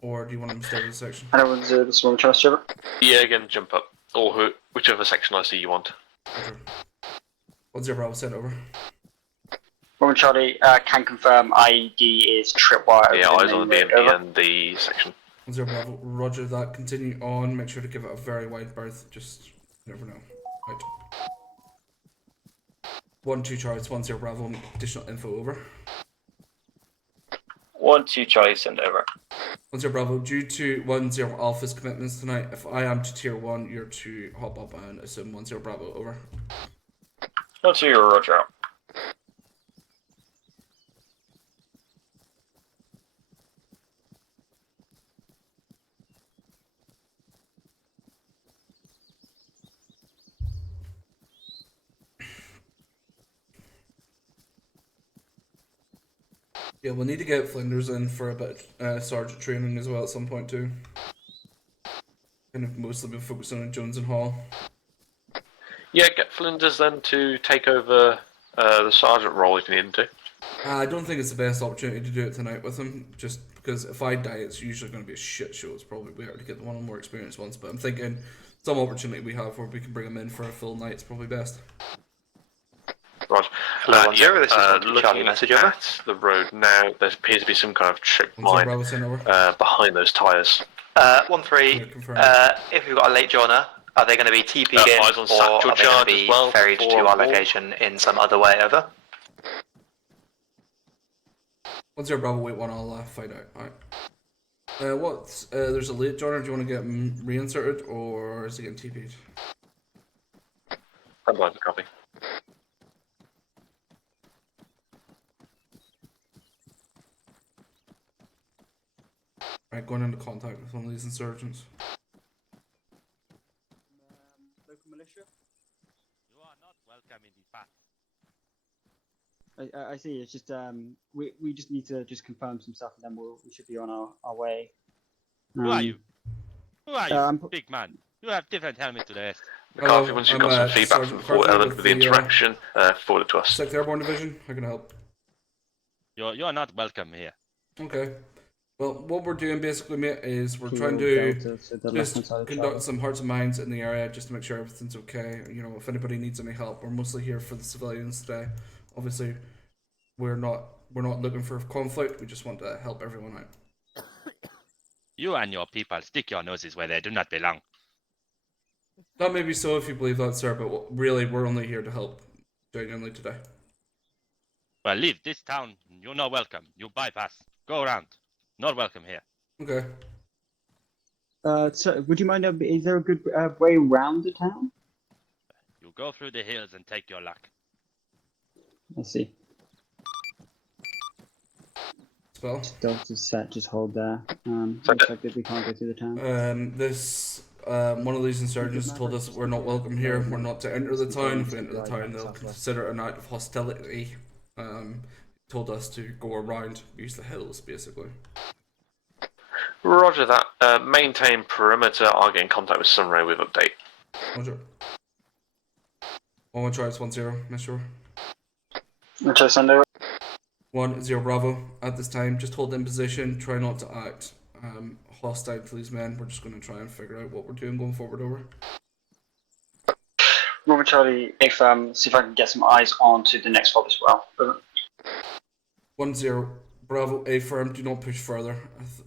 or do you want him to stay with the section? I know this one trying to server. Yeah, again, jump up. Or whichever section I see you want. Okay. 1-0 Bravo, send over. Roman Charlie can confirm ID is tripwire. Yeah, eyes on the BMP and the section. 1-0 Bravo, roger that. Continue on. Make sure to give it a very wide berth. Just you never know. Right. 1-2 Charlie, 1-0 Bravo. Additional info over. 1-2 Charlie, send over. 1-0 Bravo, due to 1-0 Alpha's commitments tonight, if I am to tier 1, you're to hop up and assume 1-0 Bravo, over. 1-2, roger. Yeah, we'll need to get Flinders in for a bit sergeant training as well at some point too. Kind of mostly been focusing on Jones and Hall. Yeah, get Flinders then to take over the sergeant role if you need him to. I don't think it's the best opportunity to do it tonight with him, just because if I die, it's usually going to be a shit show. It's probably better to get the one of the more experienced ones, but I'm thinking some opportunity we have where we can bring him in for a full night is probably best. Roger. Looking at the road now, there appears to be some kind of trick mine behind those tyres. 1-3, if we've got a late joiner, are they going to be TP'd in, eyes on or are satchel they going to charge be as well, ferried to our location in some other way, over? 1-0 Bravo, wait one, I'll find out. Alright. There's a late joiner, do you want to get him reinserted, or is he getting TP'd? I'm going to copy. Right, going into contact with one of these insurgents. Local militia? You are not welcome in the path. I see. It's just we just need to just confirm some stuff, and then we should be on our way. Who are you? Who are you, I'm big man? You have different helmet to the rest. McCarthy, once you've got some feedback from the Fort Element with the interaction, forward it to us. 6th Airborne Division, how can I help? You're not welcome here. Okay. Well, what we're doing basically, mate, is we're trying to just conduct some hearts and minds in the area just to make sure everything's okay. You know, if anybody needs any help, we're mostly here for the civilians today. Obviously, we're not looking for conflict. We just want to help everyone out. You and your people stick your noses where they do not belong. That may be so if you believe that, sir, but really, we're only here to help genuinely today. Well, leave this town. You're not welcome. You bypass. Go around. Not welcome here. Okay. So would you mind? Is there a good way around the town? You go through the hills and take your luck. I see. Spell. Delta set, just hold there. Looks like that we can't go through the town. One of these insurgents told us that we're not welcome here. We're not to enter the town. If we enter the town, they'll consider it an act of hostility. Told us to go around, use the hills, basically. Roger that. Maintain perimeter. I'll get in contact with Sunray with update. Roger. 1-1 tries 1-0, make sure. Okay, Sunday. 1-0 Bravo. At this time, just hold in position. Try not to act hostile to these men. We're just going to try and figure out what we're doing going forward. Over. Robert Charlie, if see if I can get some eyes onto the next fob as well. 1-0 Bravo. A firm. Do not push further.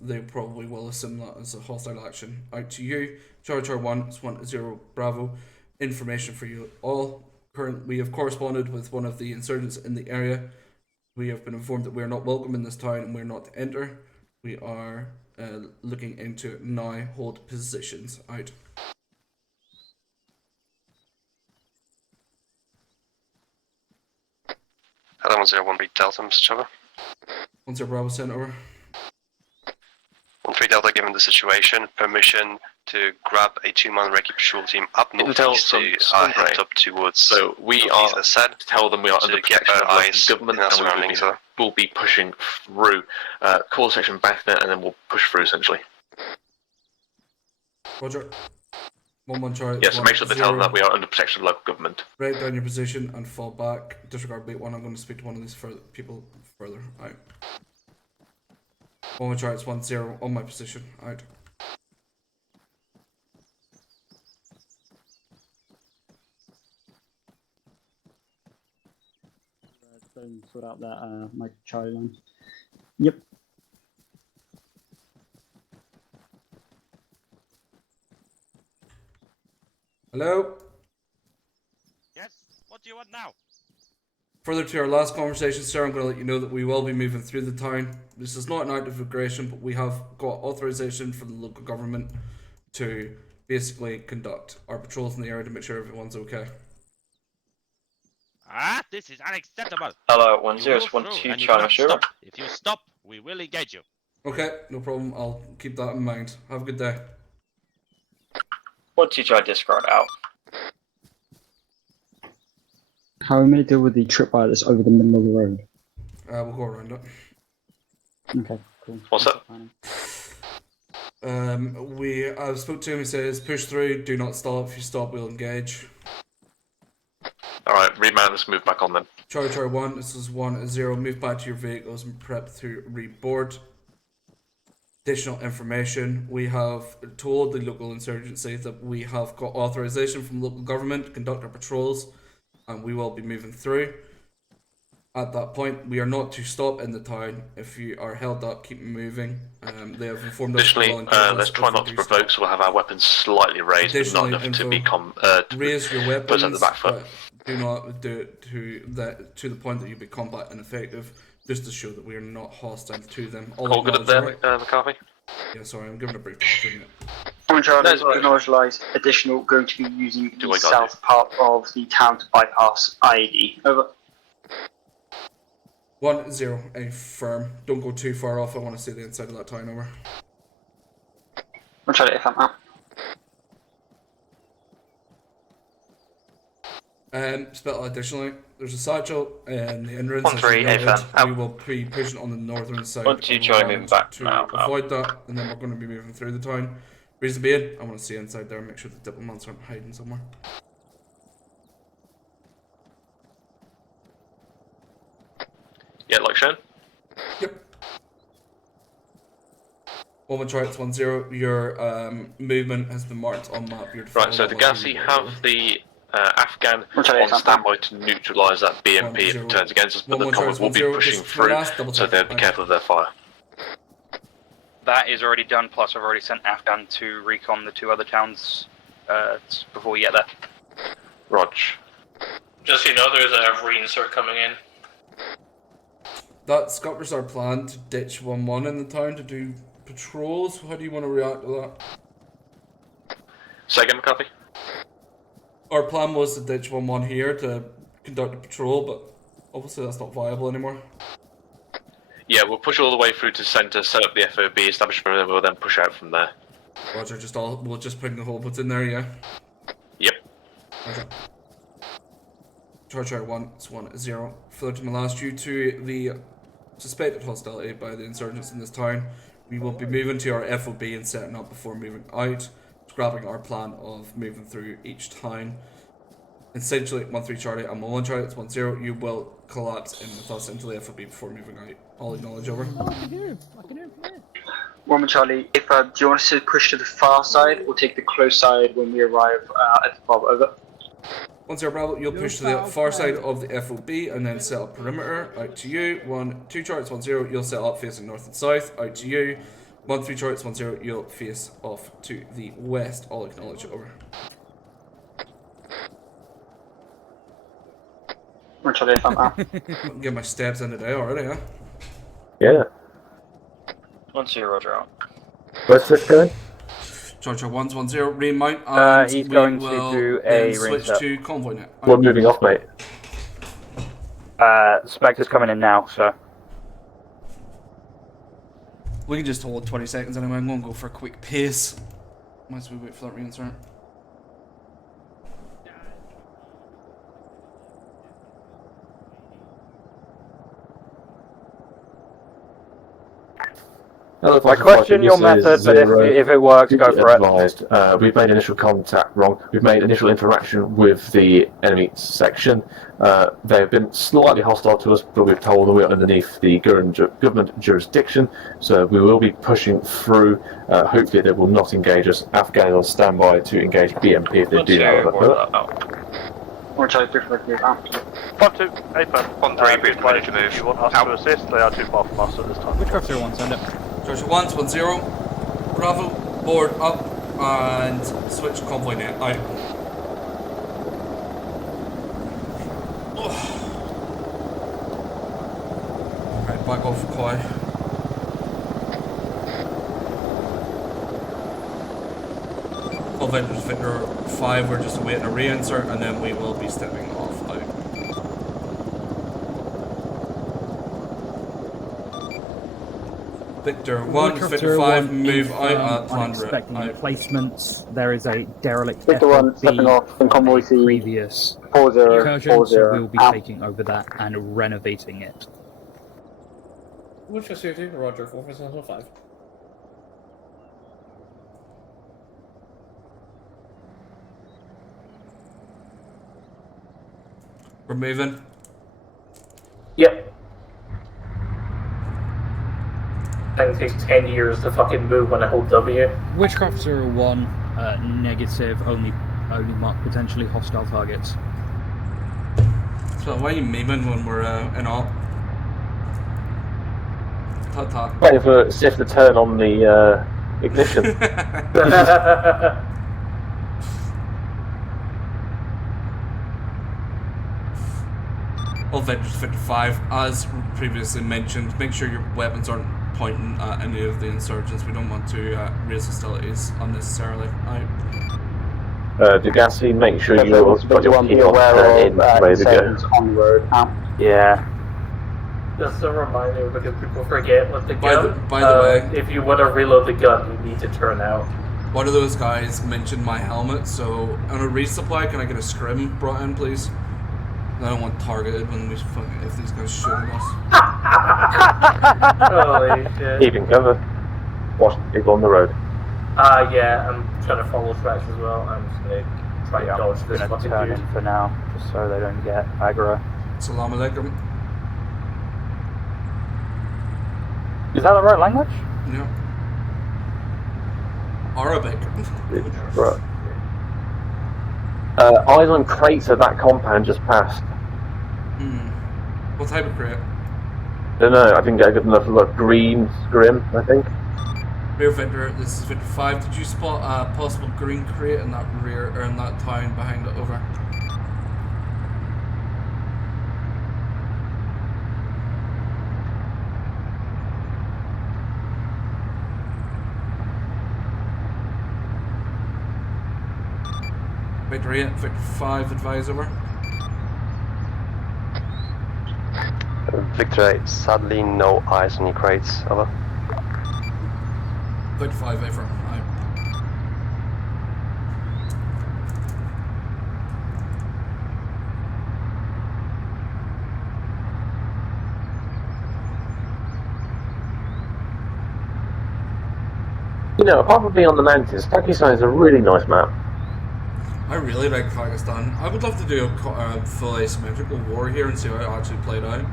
They probably will assume that as a hostile action. Out to you. Charger 1. It's 1-0 Bravo. Information for you all. We have corresponded with one of the insurgents in the area. We have been informed that we are not welcome in this town and we are not to enter. We are looking into it now. Hold positions. Out. Hello, 1-0, 1-3 Delta, Mr. Trevor. 1-0 Bravo, sent over. 1-3 Delta, given the situation, permission to grab a 2-man recce patrol team up northeast to head up towards. So we are to tell them we are under protection of the government and we'll be pushing through. Call section back there and then we'll push through essentially. Roger. 1-1 Charlie. Yeah, so make sure they tell them that we are under protection of local government. Write down your position and fall back. Disregard beat 1. I'm going to speak to one of these people further. Out. 1-1 Charlie. It's 1-0 on my position. Out. Don't sort out that my Charlie line. Yep. Hello? Yes? What do you want now? Further to our last conversation, sir, I'm going to let you know that we will be moving through the town. This is not an act of aggression, but we have got authorization from the local government to basically conduct our patrols in the area to make sure everyone's okay. Ah, this is unacceptable. Hello, You 1012 and you Charlie, cannot sure. stop. If you stop, we will engage you. Okay, no problem. I'll keep that in mind. Have a good day. 1-2 Charlie, disregard out. How are we going to deal with the tripwire that's over the middle of the road? We'll go around it. Okay, cool. What's up? I spoke to him. He says, push through. Do not stop. If you stop, we'll engage. All right, remount. Let's move back on then. Charlie 1. This is 1-0. Move back to your vehicles and prep to reboard. Additional information. We have told the local insurgency that we have got authorization from local government to conduct our patrols, and we will be moving through. At that point, we are not to stop in the town. If you are held up, keep moving. They have informed us. Additionally, let's try not to provoke, so we'll have our weapons slightly raised, but not enough to be raise your weapons, put at the back foot. Do not do it to the point that you'll be combat ineffective, just to show that we are not hostile to them. All good up there, McCarthy? Yeah, sorry, I'm giving a brief. Acknowledge additional going to be using the south part of the town to bypass IED. Over. 1-0, a firm. Don't go too far off. I want to see the inside of that town. Over. I'll try to if I'm out. Spittle additionally, there's a satchel in the entrance. 1-3, AFM. We will be pushing on the northern side. 1-2 Charlie, moving back to now. avoid that, and then we're going to be moving through the town. Reason being, I want to see inside there and make sure the diplomats aren't hiding somewhere. Yeah, like shown. Yep. 1-1 Charlie, it's 1-0. Your movement has been marked on map. Right, so the Gassy have the Afghan on standby to neutralise that BMP if it turns against us, but the Commonwealth will be pushing through, so they'll be careful of their fire. That is already done, plus I've already sent Afghan to recon the 2 other towns before we get there. Rog. Just so you know, there's a reinsert coming in. That scuppers our plan to ditch 1-1 in the town to do patrols. How do you want to react to that? Say again, McCarthy? Our plan was to ditch 1-1 here to conduct a patrol, but obviously that's not viable anymore. Yeah, we'll push all the way through to centre, set up the FOB, establish perimeter, we'll then push out from there. Roger, we'll just bring the whole puts in there, yeah? Yep. Roger. Charge 1, it's 1-0. Further to my last, due to the suspected hostility by the insurgents in this town, we will be moving to our FOB and setting up before moving out, scrapping our plan of moving through each town. Essentially, 1-3 Charlie, I'm 1-1 Charlie, it's 1-0. You will collapse in with us into the FOB before moving out. All acknowledge, over. Oh, I can hear him. I can hear him from here. 1-1 Charlie, if do you want us to push to the far side or take the close side when we arrive at the pub? Over. 1-0 Bravo, you'll push to the far side of the FOB and then set up perimeter. Out to you. 1-2 Charlie, it's 1-0. You'll set up facing north and south. Out to you. 1-3 Charlie, it's 1-0. You'll face off to the west. All acknowledge, over. 1 Charlie, if I'm out. Get my steps in today already, huh? Yeah. 1-2 Roger out. Where's this going? Charger 1's 1-0, remount, and he's we going will to do then a switch rinse to convoy net. We're moving off, mate. Spectre's coming in now, so. We can just hold 20 seconds anyway. I'm going to go for a quick pace. Might as well wait for that reinsert. Hello, so far, I question your method, but if it works, go for advised. We've made initial contact wrong. We've made initial interaction with the enemy section. They have been slightly hostile to us, but we've told them we're underneath the government jurisdiction, so we will be pushing through. Hopefully they will not engage us. Afghans on standby to engage BMP if they do, however. Or type perfectly. 5-2, A-firm. 1-3, brief ready to move. If you want us to assist, they are too far from us at this time. Which Craft 01, send it. Georgia 1-10, Bravo, board up, and switch convoy net out. Right, back off Koi. Avengers Victor 5, we're just awaiting a re-insert, and then we will be stepping off out. Victor 1, Victor 5, move out at planned route. Expecting replacements. There is a derelict Victor 1 stepping off in convoy C. Previous 4-0, incursion, so 4-0. we'll be taking over that and renovating it. Which is safety? Roger, 4-5. We're moving. Yep. And it takes 10 years to fucking move when I hold W. Witchcraft 01, negative, only mark potentially hostile targets. So why are you memeing when we're in all? Tut tut. Waiting for Sif to turn on the ignition. All Avengers 55, as previously mentioned, make sure your weapons aren't pointing at any of the insurgents. We don't want to raise hostilities unnecessarily. Degassi, make sure you've got your key on in, ready to go. On the road. Yeah. Just a reminder, because people forget with the gun. By the way, if you want to reload the gun, you need to turn out. One of those guys mentioned my helmet, so on a resupply, can I get a scrim brought in, please? I don't want targeted when we if these guys shoot at us. Holy shit. Keeping cover. Watch people on the road. Yeah, I'm trying to follow tracks as well. I'm just gonna try and dodge this fucking Turn dude. in for now, just so they don't get aggro. Salam alaikum. Is that the right language? No. Arabic. Right. Eyes on crates at that compound just passed. What type of crate? Don't know, I didn't get a good enough look. Green scrim, I think. Rear Victor, this is Victor 5. Did you spot a possible green crate in that rear, or in that town behind it? Over. Victor 8, Victor 5, advise over. Victor 8, sadly no eyes on your crates, over. Victor 5, affirm. Aye. You know, apart from being on the mountains, Pakistan is a really nice map. I really like Pakistan. I would love to do a full asymmetrical war here and see how it actually played out.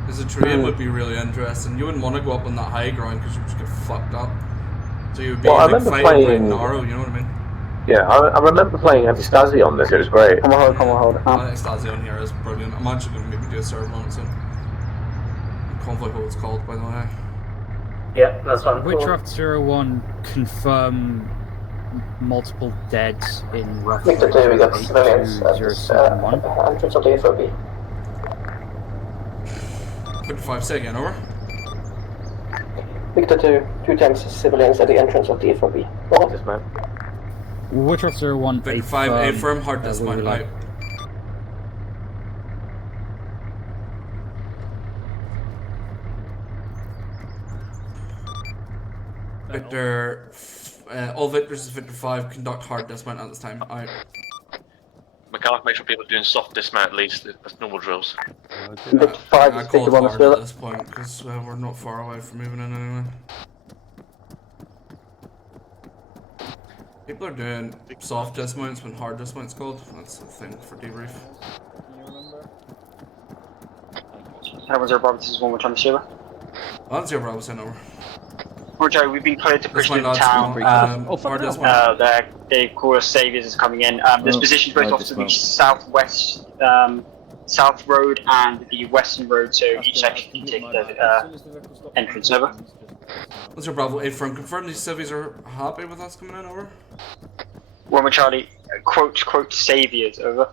Because the terrain would be really interesting. You wouldn't want to go up on that high ground because you would just get fucked up. So you would be like fighting pretty narrow, you know what I mean? Yeah, I remember playing Anti-Stasi on this, it was great. Come on, hold. Anti-Stasi on here is brilliant. I'm actually going to maybe do a server on it soon. Conflict, what it's called, by the way. Yeah, that's fine. Witchcraft 01, confirm multiple deads in roughly Victor 2, we got civilians at 071. entrance of the FOB. Victor 5, say again, over. Victor 2, 2 tanks civilians at the entrance of the FOB. What is man? Witchcraft 01, Victor 5, affirm, hard dismount, out. Victor, all Victors is Victor 5, conduct hard dismount at this time, out. Mechanic, make sure people are doing soft dismount at least, that's normal drills. I call it hard at this point, because we're not far away from moving in anyway. People are doing soft dismounts when hard dismounts called. That's the thing for debrief. That was our Bravo. This is one more time, Shiva. 1-0 Bravo, send over. Roger, we've been cleared to push This into one, town. hard dismount. The Chorus Saviors is coming in. There's positions both off to the southwest, south road and the western road, so each section can take the entrance. Over. What's your Bravo? A firm confirm these civvies are happy with us coming in, over. Roman Charlie, quote Saviors, over.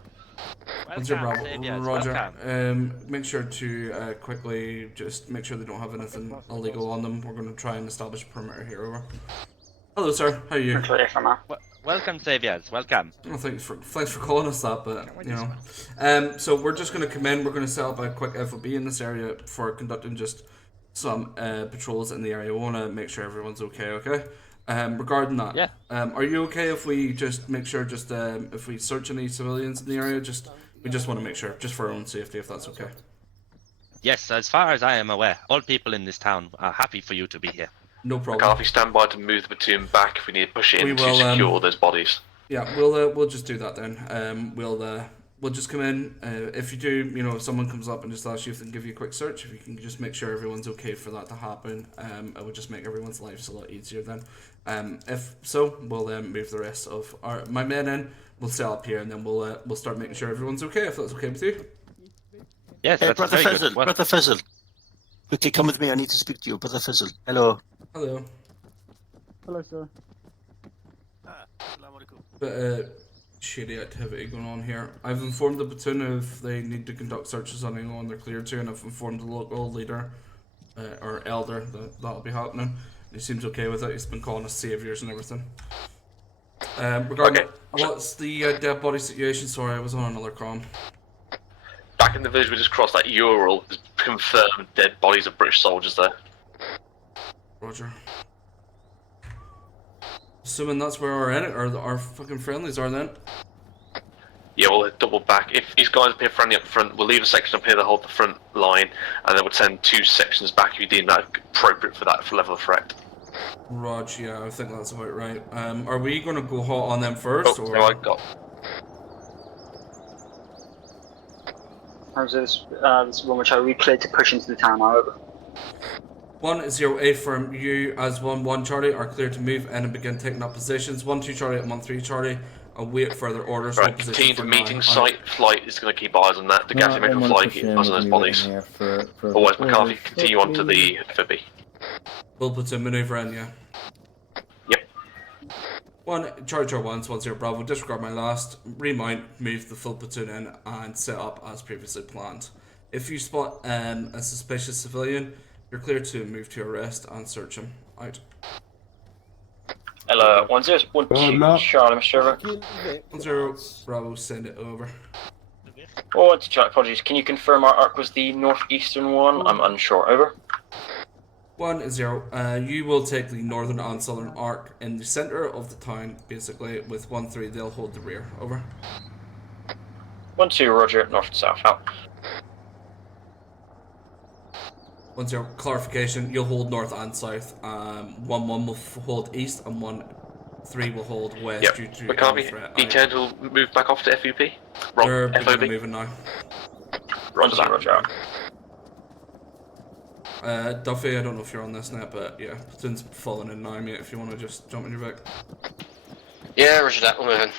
What's your Bravo? Roger. Make sure to quickly just make sure they don't have anything illegal on them. We're going to try and establish a perimeter here, over. Hello, sir. How are you? Welcome, Saviors. Welcome. Well, thanks for calling us that, but you know. So we're just going to come in. We're going to set up a quick FOB in this area for conducting just some patrols in the area. We want to make sure everyone's okay. Okay. Regarding that, yeah. Are you okay if we just make sure if we search any civilians in the area? We just want to make sure, just for our own safety, if that's okay. Yes, as far as I am aware, all people in this town are happy for you to be here. No problem. McCarthy, stand by to move the platoon back if we need to push it in to secure those bodies. Yeah, we'll just do that then. We'll just come in. If you do, if someone comes up and just asks you if they can give you a quick search, if you can just make sure everyone's okay for that to happen, it would just make everyone's lives a lot easier then. If so, we'll then move the rest of my men in. We'll set up here and then we'll start making sure everyone's okay. If that's okay with you. Yes, hey, Brother Fizzle, Brother Fizzle. Quickly come with me. I need to speak to you, Brother Fizzle. Hello. Hello. Hello, sir. Bit shady activity going on here. I've informed the platoon if they need to conduct searches on anyone they're cleared to, and I've informed the local leader or elder that that'll be happening. He seems okay with it. He's been calling us saviors and everything. Regarding what's the dead body situation? Sorry, I was on another comm. Back in the village, we just crossed that Ural. There's confirmed dead bodies of British soldiers there. Roger. Assuming that's where our fucking friendlies are then. Yeah, we'll double back. If these guys appear friendly up front, we'll leave a section up here to hold the front line, and then we'll send 2 sections back if you deem that appropriate for that level of threat. Rog, yeah, I think that's about right. Are we going to go hot on them first? No, I got. How's this one which are we cleared to push into the town, however? 1-0-8 firm, you as 1-1 Charlie are clear to move in and begin taking up positions. 1-2 Charlie and 1-3 Charlie await further orders. Right, continue to meeting site. Flight is going to keep eyes on that. The gas make a fly, keep eyes on those bodies. Otherwise, McCarthy, continue on to the FOB. Full platoon maneuver in, yeah. Yep. 1 Charlie 1-1-0 Bravo. Disregard my last. Remount, move the full platoon in, and set up as previously planned. If you spot a suspicious civilian, you're clear to move to arrest and search him. Out. Hello, 1-0-1-2 Charlie, Mr. 1-0 Bravo, send it over. Oh, Charlie, apologies. Can you confirm our arc was the northeastern one? I'm unsure. Over. 1-0. You will take the northern and southern arc in the center of the town, basically. With 1-3, they'll hold the rear. Over. 1-2, Roger. North and south. Out. 1-0. Clarification. You'll hold north and south. 1-1 will hold east, and 1-3 will hold west. Yep. Due to McCarthy, D10 will move back off to FUP. They're moving now. Roger, Roger. Duffy, I don't know if you're on this net, but yeah, platoon's falling in now, mate, if you want to just jump in your back. Yeah, roger that, we're moving.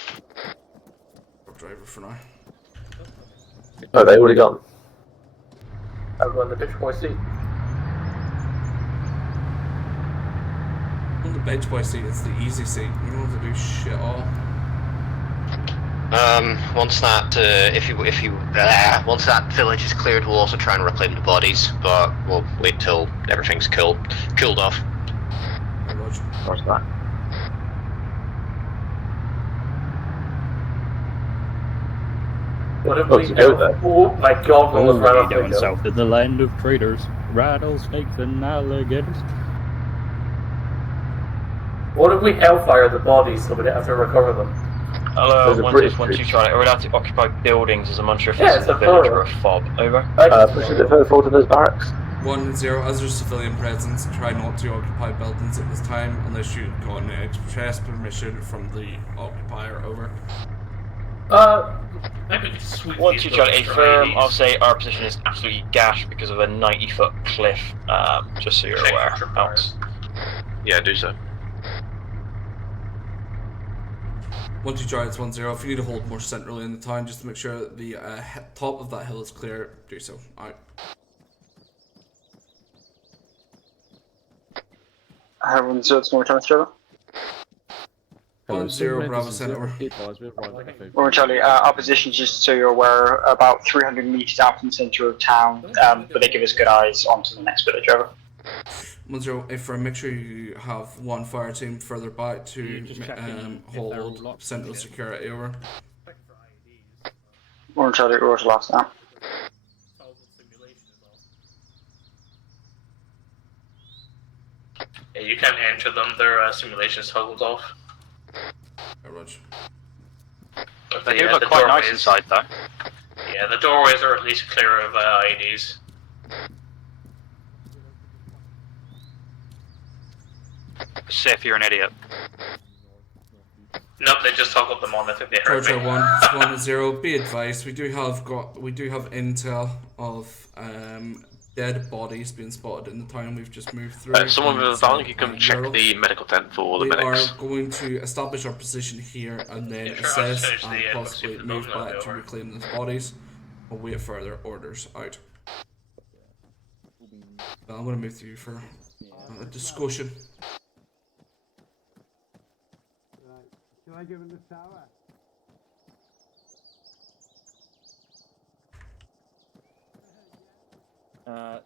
Driver for now. Oh, they already gone. Everyone in the bitch boy seat. On the bench boy seat, it's the easy seat. You don't have to do shit all. Once that once that village is cleared, we'll also try and reclaim the bodies, but we'll wait till everything's cooled off. What's that? What if we go there? Oh my god, we almost ran off down south in the land of traitors, rattlesnakes and alligators. What if we hellfire the bodies so we don't have to recover them? Hello, 1-2 Charlie. Are we allowed to occupy buildings as I'm unsure if this is a village or a fob? Over. Push it further forward to those barracks. 1-0, as there's civilian presence, try not to occupy buildings at this time unless you've gotten express permission from the occupier. Over. Maybe we could sweep Once these you try to buildings for affirm, IEDs. I'll say our position is absolutely gashed because of a 90-foot cliff, just so you're aware. Yeah, do so. 1-2 Charlie, it's 1-0. If you need to hold more centrally in the town, just to make sure that the top of that hill is clear, do so. Out. Everyone, so it's more time, Trevor. 1-0, Bravo Center. Or Charlie, opposition, just so you're aware, about 300 meters out from the center of town, but they give us good eyes onto the next village, over. 1-0, Affirm, make sure you have one fire team further back to hold central security. Over. Or Charlie, or last now. Yeah, you can't enter them. Their simulation's toggled off. They do look quite nice inside, though. Yeah, the doorways are at least clear of IEDs. Say if you're an idiot. Nope, they just toggled them on. I think they heard me. 1-0. Be advised, we do have intel of dead bodies being spotted in the town we've just moved through. Someone with a van, you can check the medical tent for the medics. We are going to establish our position here and then assess and possibly move back to reclaim those bodies. We'll wait further orders out. I'm going to move through for a discussion. Can I give him the tower?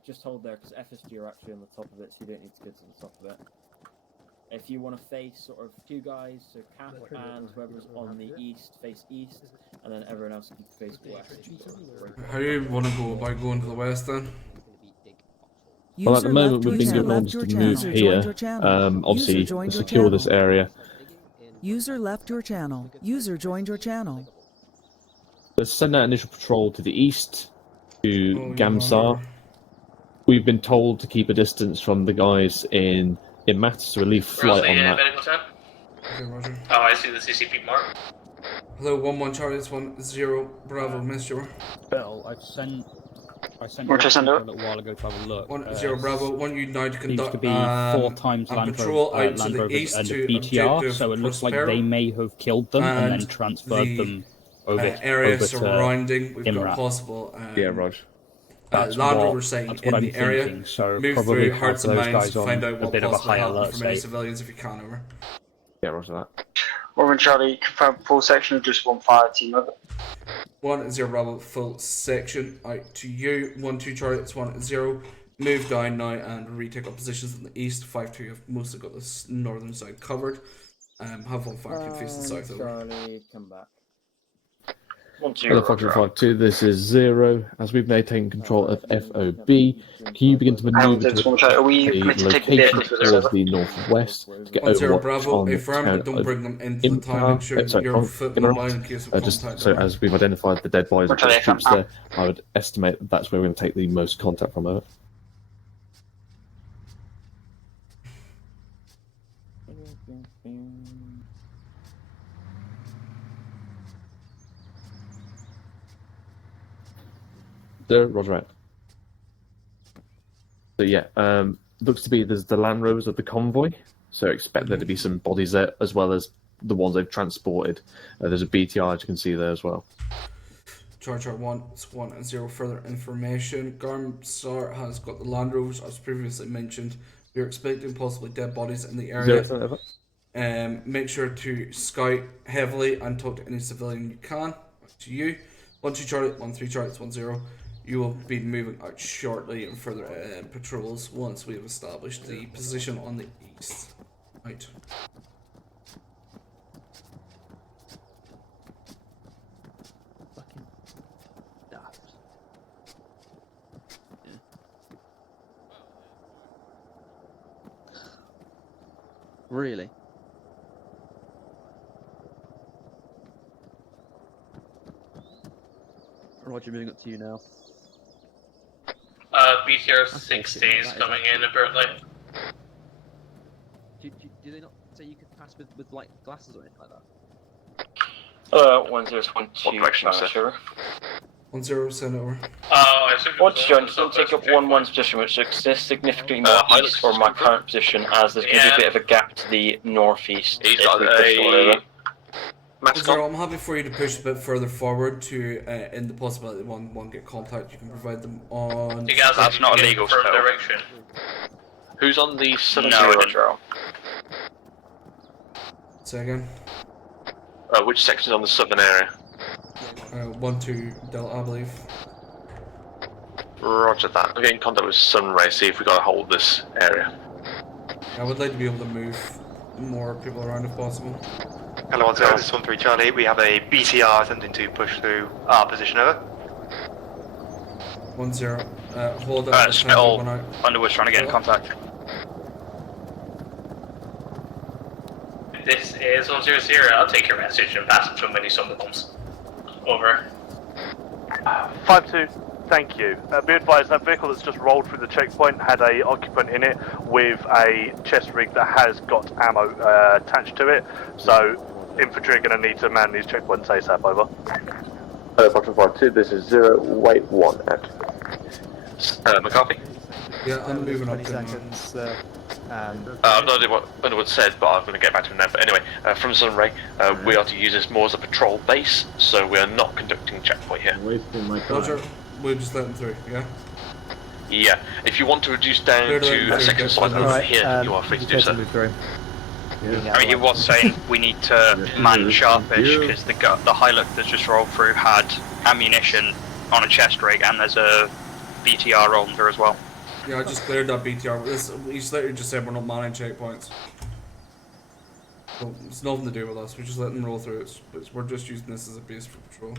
Just hold there, because FSG are actually on the top of it, so you don't need to go to the top of it. If you want to face sort of two guys, so Cap and whoever's on the east, face east, and then everyone else can face west. How do you want to go about going to the west then? Well, at the moment we've been given orders to move here, obviously to secure this area. User left your channel. User joined your channel. Let's send out initial patrol to the east, to Gamsar. We've been told to keep a distance from the guys in Mat, so we'll leave flight on that. Okay, Roger. Oh, I see the CCP mark. Hello, 1-1 Charlie, it's 1-0 Bravo, Mr. Bill, I sent We're just a under little while ago to have a look. 1-0 Bravo, want you now to conduct to be 4 times a Land patrol out to the Rovers east and to BTR, so it looks like they may have killed them and then transferred them over area over surrounding. We've got Imrat. possible Rog. That's Land what- Rover sighting that's what in I'm the area. thinking, so Move probably through have hearts and those minds guys to on find out a what bit of a possibly higher happened alert from any state. civilians if you can. Over. Yeah, Roger that. Or Charlie, confirm full section of just one fire team, over. 1-0 Bravo, full section out to you. 1-2 Charlie, it's 1-0. Move down now and retake up positions in the east. 5-2 have mostly got the northern side covered. Have one fire team facing south. Over. Charlie, come back. Hello, Fox 5-2, this is 0. As we've now taken control of FOB, can you begin to maneuver to Are we a permitted to take the location vehicles towards the northwest to get 1-0 overwatch Bravo, on the affirm, town but don't of bring them into the town. Make sure your foot mobile in case of just contact. so as we've identified the dead bodies of Charlie, those troops there, I would estimate that that's where we're going to take the most contact from. Over. Roger out. So yeah, looks to be there's the Land Rovers of the convoy, so expect there to be some bodies there as well as the ones they've transported. There's a BTR as you can see there as well. Charge 1, it's 1-0 further information. Garmsar has got the Land Rovers as previously mentioned. We're expecting possibly dead bodies in the area. Make sure to scout heavily and talk to any civilian you can. To you. 1-2 Charlie, 1-3 Charlie, it's 1-0. You will be moving out shortly and further patrols once we have established the position on the east. Right. Really? Roger, moving up to you now. BTR 60s coming in apparently. Do they not say you could pass with like glasses or anything like that? 1012, sure. 10, send over. Oh, I assume. What's your still take up 1-1's position, which exists significantly northeast for my current position, as there's going to be a bit of a gap to the northeast. He's got a Zero, I'm happy for you to push a bit further forward to in the possibility that one get contact. You can provide them on. You guys That's not a legal spell. direction. Who's on the southern No, Say again. which section's on the southern area? 1-2 Delta, I believe. Roger that. I'll get in contact with Sunray, see if we got to hold this area. I would like to be able to move more people around if possible. Hello, 10, this is 13 Charlie. We have a BTR attempting to push through our position, over. 1-0. Hold it. Underwood's trying to get in contact. This is 100. I'll take your message and pass it to him when he summons. Over. 5-2, thank you. Be advised, that vehicle that's just rolled through the checkpoint had a occupant in it with a chest rig that has got ammo attached to it, so infantry are going to need to man these checkpoints ASAP, over. Foxtrot 5-2, this is 0, wait 1 at. McCarthy? Yeah, I'm moving up. 20 seconds. I've no idea what Underwood said, but I'm going to get back to him now. But anyway, from Sunray, we are to use this more as a patrol base, so we are not conducting a checkpoint here. Roger, we'll just let them through, yeah? Yeah, if you want to reduce down to a section size over here, you are free to do so. I mean, he was saying we need to man sharpish because the Hilux that's just rolled through had ammunition on a chest rig and there's a BTR on there as well. Yeah, I just cleared that BTR. He's literally just said we're not manning checkpoints. So it's nothing to do with us. We just let them roll through it. We're just using this as a base for patrol.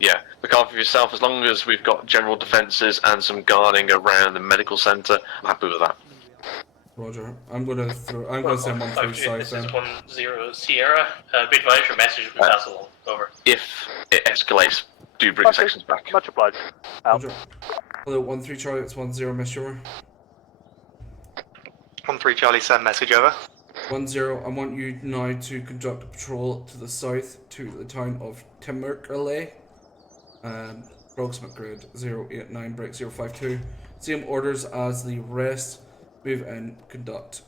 Yeah, McCarthy for yourself, as long as we've got general defences and some guarding around the medical centre, I'm happy with that. Roger. I'm gonna send one through south then. This is 10 Sierra. Be advised your message will pass along. Over. If it escalates, do bring sections back. Much obliged. Roger. Hello, 1-3 Charlie, it's 1-0, Miss Shore. 1-3 Charlie, send message, over. 1-0, I want you now to conduct a patrol to the south to the town of Timberley. Approximate grid 089 break 052. Same orders as the rest. Move and conduct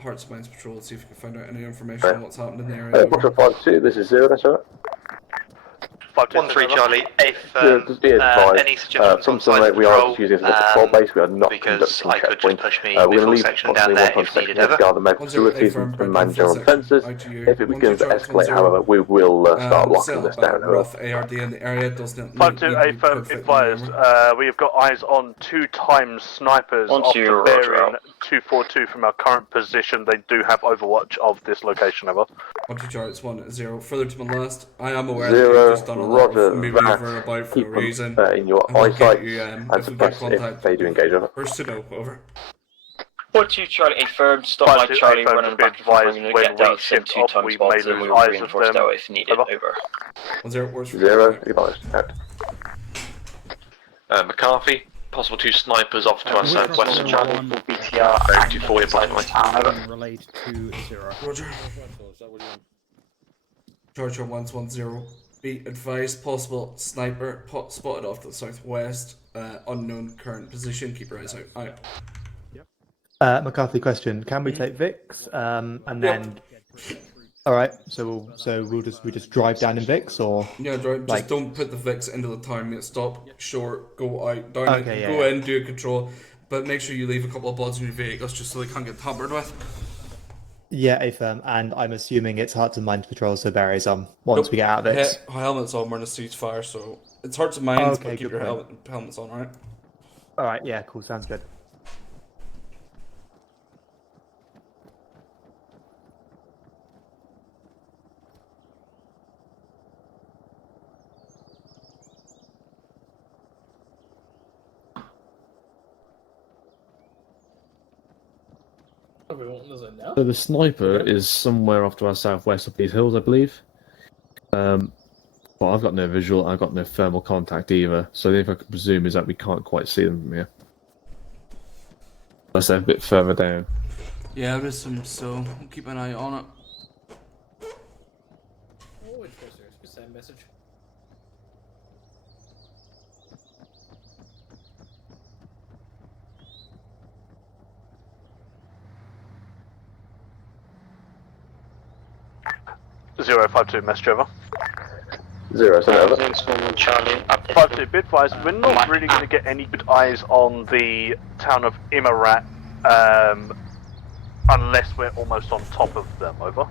Hearts and Minds patrol. See if you can find out any information on what's happened in the area. Foxtrot 5-2, this is 0, that's right. 1-3 Charlie, if just be advised, any suggestions from on size Sunray, of we are patrol, just using this as a patrol base, we are not because conducting I could checkpoint. just push me We're going to full leave section down there one-time if section needed, to over. guard the medical facilities and man general defences. If it begins to escalate, however, we will start locking this down. Rough ARD in the area doesn't 5-2, firm advised. We have got eyes on 2 times snipers off the bearing 242 from our current position. They do have overwatch of this location, over. 1-2 Charlie, it's 1-0. Further to my last, I am aware 0, that you've just done a lot Roger, of moving over about for a reason. in your And we'll eyesight, get you, and if we get suppress contact. if they do engage over. First to know, over. 1-2 Charlie, a firm stop like Charlie running back and forth. We're going to get Delta some 2 times spots and we will reinforce Delta if needed. Over. 1-0, works for 0, advised. Out. McCarthy, possible 2 snipers off to our southwest. Charlie, full BTR, 240 applied. Relate to 0. Roger. Charger 1-1-0. Be advised, possible sniper spotted off to the southwest. Unknown current position. Keep your eyes out. McCarthy question: can we take Vix and then? All right, so we'll just drive down in Vix, or yeah, drive. Like... Just don't put the Vix into the town. Yet. Stop short. Go out. Down. Okay, go in. Do a control. But make sure you leave a couple of buds in your vehicles just so they can't get tampered with. Yeah, AFM, and I'm assuming it's Hearts and Minds patrol, so berries on once we get out of Vix. Helmets on. We're in a ceasefire, so it's Hearts and Minds, but keep your helmets on, alright? Alright, yeah, cool, sounds good. So the sniper is somewhere off to our southwest of these hills, I believe. But I've got no visual, I've got no thermal contact either, so the only thing I can presume is that we can't quite see them from here. Unless they're a bit further down. Yeah, there is some, so we'll keep an eye on it. Oh, interesting. It's the same message. Zero 52 message over. 0, send over. 52, be advised, we're not really going to get any good eyes on the town of Imarat unless we're almost on top of them, over.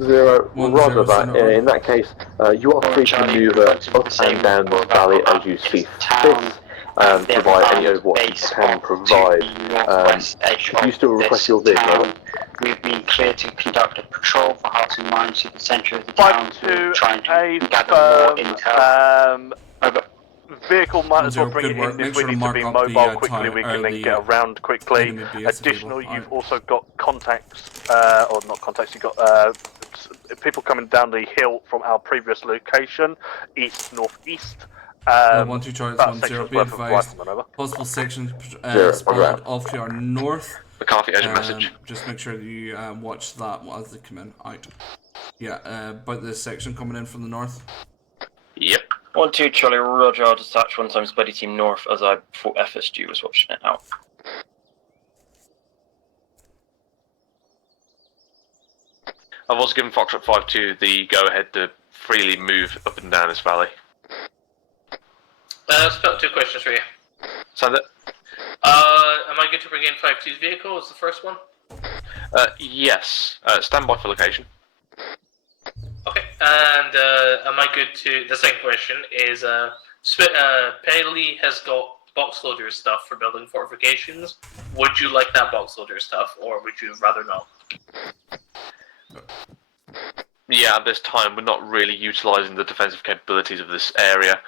0, roger that. In that case, you are free to maneuver up and down this valley as you see fit, and provide any overwatch you can provide. Do you still request your vehicle? We've been cleared to conduct a patrol for Hudson Mines to the centre of the town. Trying to gather more intel. Vehicle might as well bring it in if we need to be mobile quickly, we can then get around quickly. Additional, you've also got contacts, or not contacts, you've got people coming down the hill from our previous location, east-northeast. 1-2 Charlie, 1-0, be advised. Possible section spotted off to our north. McCarthy, urgent message. Just make sure that you watch that as they come in. Out. Yeah, about this section coming in from the north. Yep. 1-2 Charlie, roger, I'll dispatch 1 times buddy team north as I thought FSG was watching it out. I've also given Foxtrot 5-2 the go-ahead to freely move up and down this valley. I've got 2 questions for you. Send it. Am I good to bring in 5-2's vehicle as the first one? Yes. Stand by for location. Okay, and am I good to... The second question is, Paley has got box loader stuff for building fortifications. Would you like that box loader stuff, or would you rather not? Yeah, at this time we're not really utilising the defensive capabilities of this area.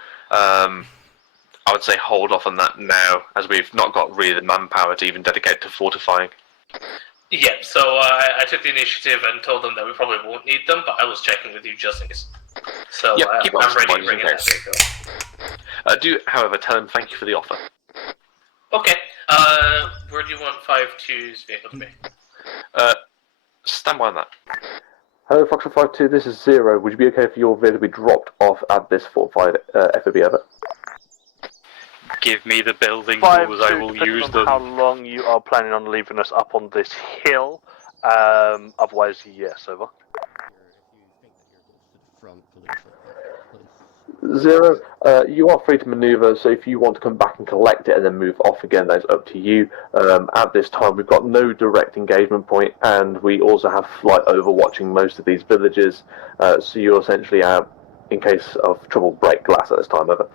I would say hold off on that now, as we've not got really the manpower to even dedicate to fortifying. Yeah, so I took the initiative and told them that we probably won't need them, but I was checking with you just in case. So yep, keep I'm ready to bring in that vehicle. Do, however, tell him thank you for the offer. Okay, where do you want 5-2's vehicle to be? Stand by on that. Hello, Foxtrot 5-2, this is 0. Would you be okay for your vehicle to be dropped off at this fortified FOB ever? Give me the building tools, I will use them. How long you are planning on leaving us up on this hill? Otherwise, yes, over. 0, you are free to manoeuvre, so if you want to come back and collect it and then move off again, that's up to you. At this time, we've got no direct engagement point, and we also have flight overwatching most of these villages, so you're essentially out in case of trouble break glass at this time, over.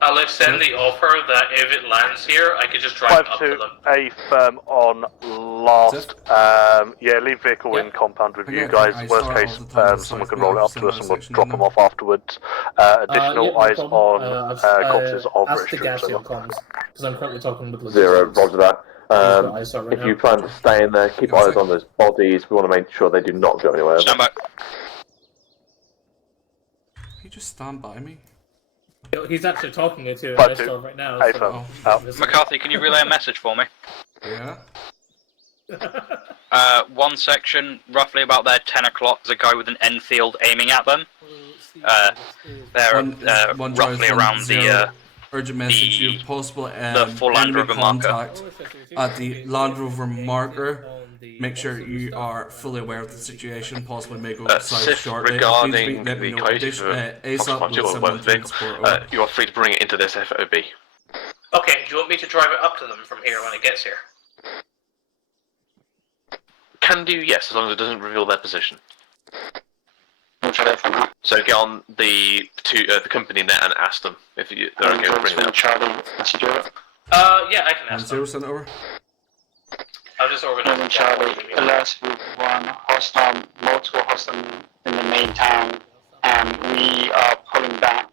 I'll extend the offer that if it lands here, I could just drive up to them. A firm on last. Yeah, leave vehicle in compound with you guys. Worst case, someone can roll it up to us and we'll drop them off afterwards. Additional eyes on corpses of ask British the troops. Gasio comms, because I'm currently talking with 0, roger that. If you plan to stay in there, keep eyes on those bodies. We want to make sure they do not go anywhere. Stand by. You just stand by me. He's actually talking to Bristol right now. So McCarthy, can you relay a message for me? Yeah. One section, roughly about there, 10 o'clock, there's a guy with an Enfield aiming at them. They're roughly around the urgent message. You have possible the full Land Rover contact at the Land Rover marker. Make sure you are fully aware of the situation. Possibly may go south shortly. Regarding the you are free to bring it into this FOB. Okay, do you want me to drive it up to them from here when it gets here? Can do, yes, as long as it doesn't reveal their position. So get on the company net and ask them if they're okay with bringing it up. Yeah, I can ask them. 0, send it over. I'll just organize Charlie, alert group 1, hostile, multiple hostile in the main town, and we are pulling back.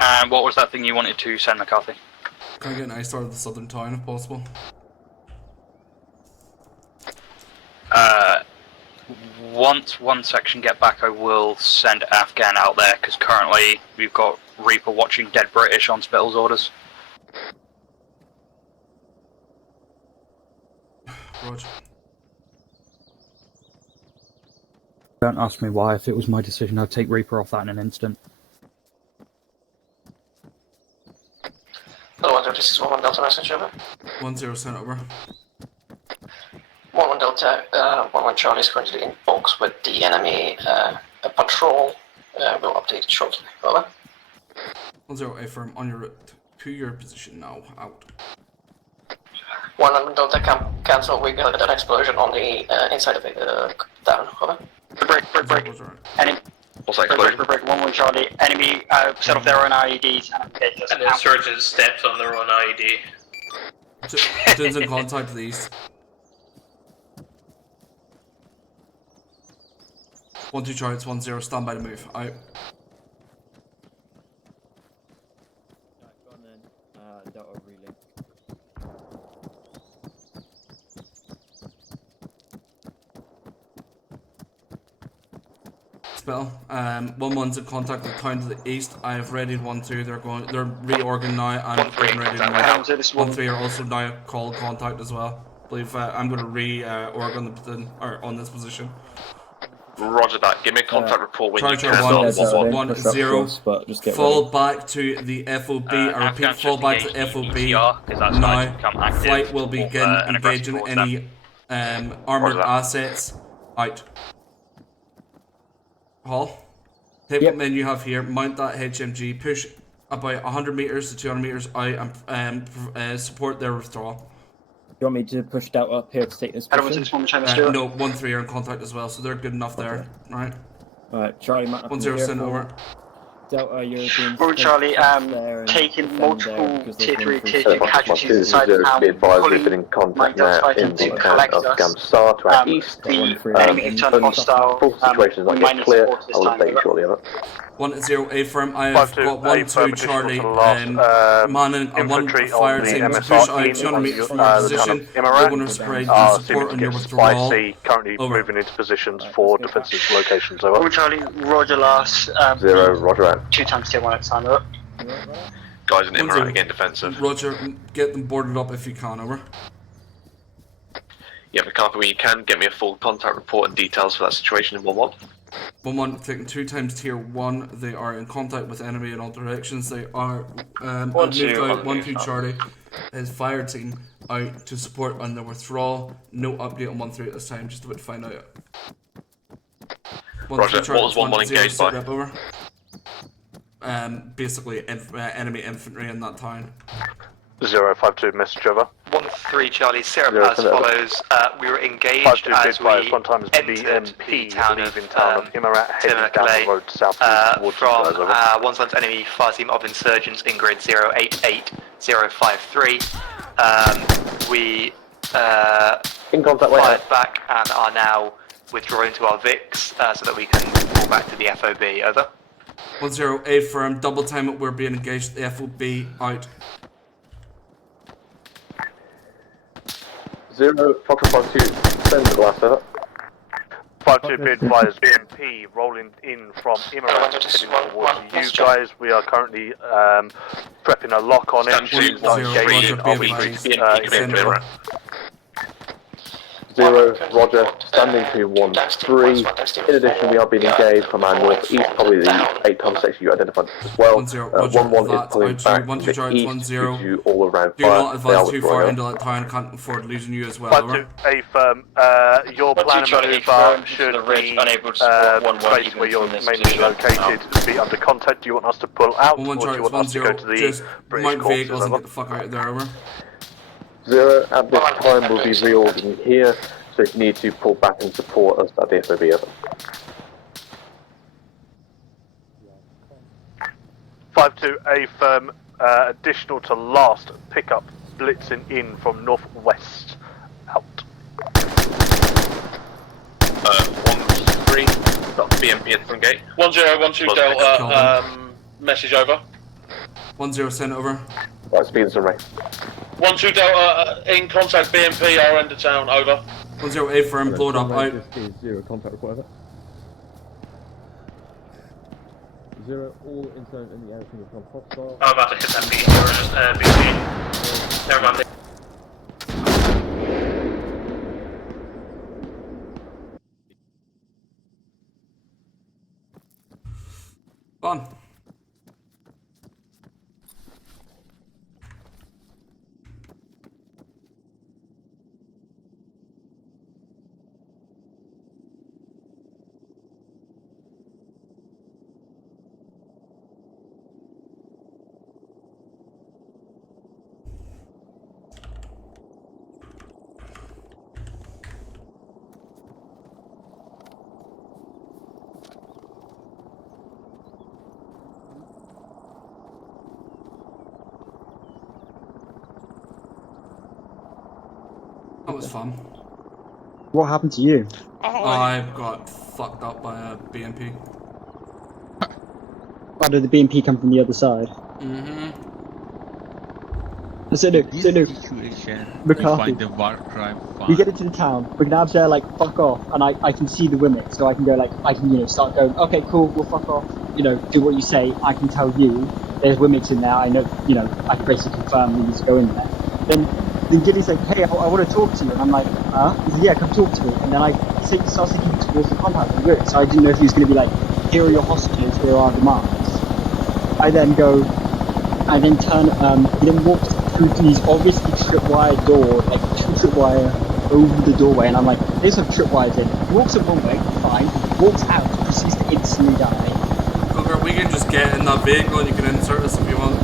And what was that thing you wanted to send, McCarthy? Can I get an ice out of the southern town if possible? Once one section get back, I will send Afghan out there, because currently we've got Reaper watching dead British on Spittle's orders. Roger. Don't ask me why. If it was my decision, I'd take Reaper off that in an instant. Hello, this is 1-1 Delta message, over. 1-0 sent over. 1-1 Delta, 1-1 Charlie is currently in box with the enemy patrol. We'll update it shortly, over. 1-0 affirm on your route to your position now, out. 1-1 Delta cancel, we got an explosion on the inside of it, down, over. Break. Enemy. What's that explosion? Break. 1-1 Charlie. Enemy set off their own IEDs and engage us. And the insurgents stepped on their own IED. Dunes in contact to the east. 1-2 Charlie, it's 1-0, stand by to move, out. Delta relink. Spell. 1-1's in contact with the town to the east. I have readied 1-2. They're reorganizing now and getting ready to move. 1-3 are also now called contact as well. I believe I'm going to reorgan on this position. Roger that. Give me a contact report when you can. 1-0. Fall back to the FOB. I repeat, fall back to FOB. Now, flight will begin engaging any armored assets. Out. Hall. Take what men you have here. Mount that HMG. Push about 100 meters to 200 meters out and support their withdrawal. You want me to push Delta up here to take this position? No, 1-3 are in contact as well, so they're good enough there. Right. Alright, Charlie, Matt. 1-0 sent over. Delta, you're Roger Charlie, taking multiple tier 3, tier 2 casualties inside the town, fully been in contact now now in the town of Gamsar to our east. The enemy have turned hostile. Full situation is not yet clear. I will update you shortly on it. 1-0 affirm. I have got 1-2 Charlie. Manning and one fire team to push out 200 meters from your position. They're going to spread your support on your withdrawal. Currently moving into positions for defensive locations. Over. Roger Charlie, Roger last. 0, Roger out. 2 times tier 1 at time, over. Guys in Emirat again defensive. Roger, get them boarded up if you can, over. Yeah, but copy when you can. Get me a full contact report and details for that situation in 1-1. 1-1, taking 2 times tier 1. They are in contact with enemy in all directions. They are 1-2 Charlie. His fire team out to support on the withdrawal. No update on 1-3 at this time, just about to find out. Roger, what was 1-1 engaged by? Over. Basically enemy infantry in that town. 052 message over. 1-3 Charlie, Sarah as follows. We were engaged as we entered the town of Emirat, heading down the road south from one's enemy fire team of insurgents in grid 088053. We in contact fired back and are now withdrawing to our VIX so that we can pull back to the FOB. Over. 1-0 affirm. Double time it. We're being engaged. The FOB out. 0, Fox 52, send the glass over. 52 be advised, BMP rolling in from Emirat heading towards you guys. We are currently prepping a lock on engines, not engaging. Are we Emirat? 0, Roger, standing to 1-3. In addition, we are being engaged from our northeast, probably the 8 ton section you identified as well. 1-1 is pulling back to the east due to all around fire. Do not advise too far into that town, can't afford losing you as well. 5-2 affirm, your plan of maneuver should the space where you're mainly located be under contact. Do you want us to pull out, or do you want us to go to the British vehicles and corps? get the fuck out of there, over. 0, at this time we'll be reordering here, so if you need to pull back and support us at the FOB, over. 5-2 affirm, additional to last pickup, blitzing in from northwest, out. 1-3, got BMP at the front gate. 1-0, 1-2 Delta, message over. 1-0 sent over. Right, speed and summary. 1-2 Delta, in contact BMP, our end of town, over. 108 firm, blown up, out. Zero contact required. 0, all internal in the air from hostile. I'm about to hit that BT. Never mind. Fun. That was fun. What happened to you? I got fucked up by a BMP. Why did the BMP come from the other side? Mm-hmm. So no, McCarthy, the war crime we get into the town, we can have there like fuck off, and I can see the women, so I can go like, I can, start going, okay, cool, we'll fuck off, do what you say, I can tell you, there's women in there, I know, I can basically confirm we need to go in there. Then Gilly's like, hey, I want to talk to you, and I'm like, huh? He's like, yeah, come talk to me, and then he starts taking me towards the compound, and weird, so I didn't know if he was going to be like, here are your hostages, here are our demands. I then go, I then turn, he then walks through these obviously tripwire door, like 2 tripwire over the doorway, and I'm like, there's some tripwires in. He walks up one way, fine, walks out, proceeds to instantly die. Cooker, we can just get in that vehicle and you can insert us if you want.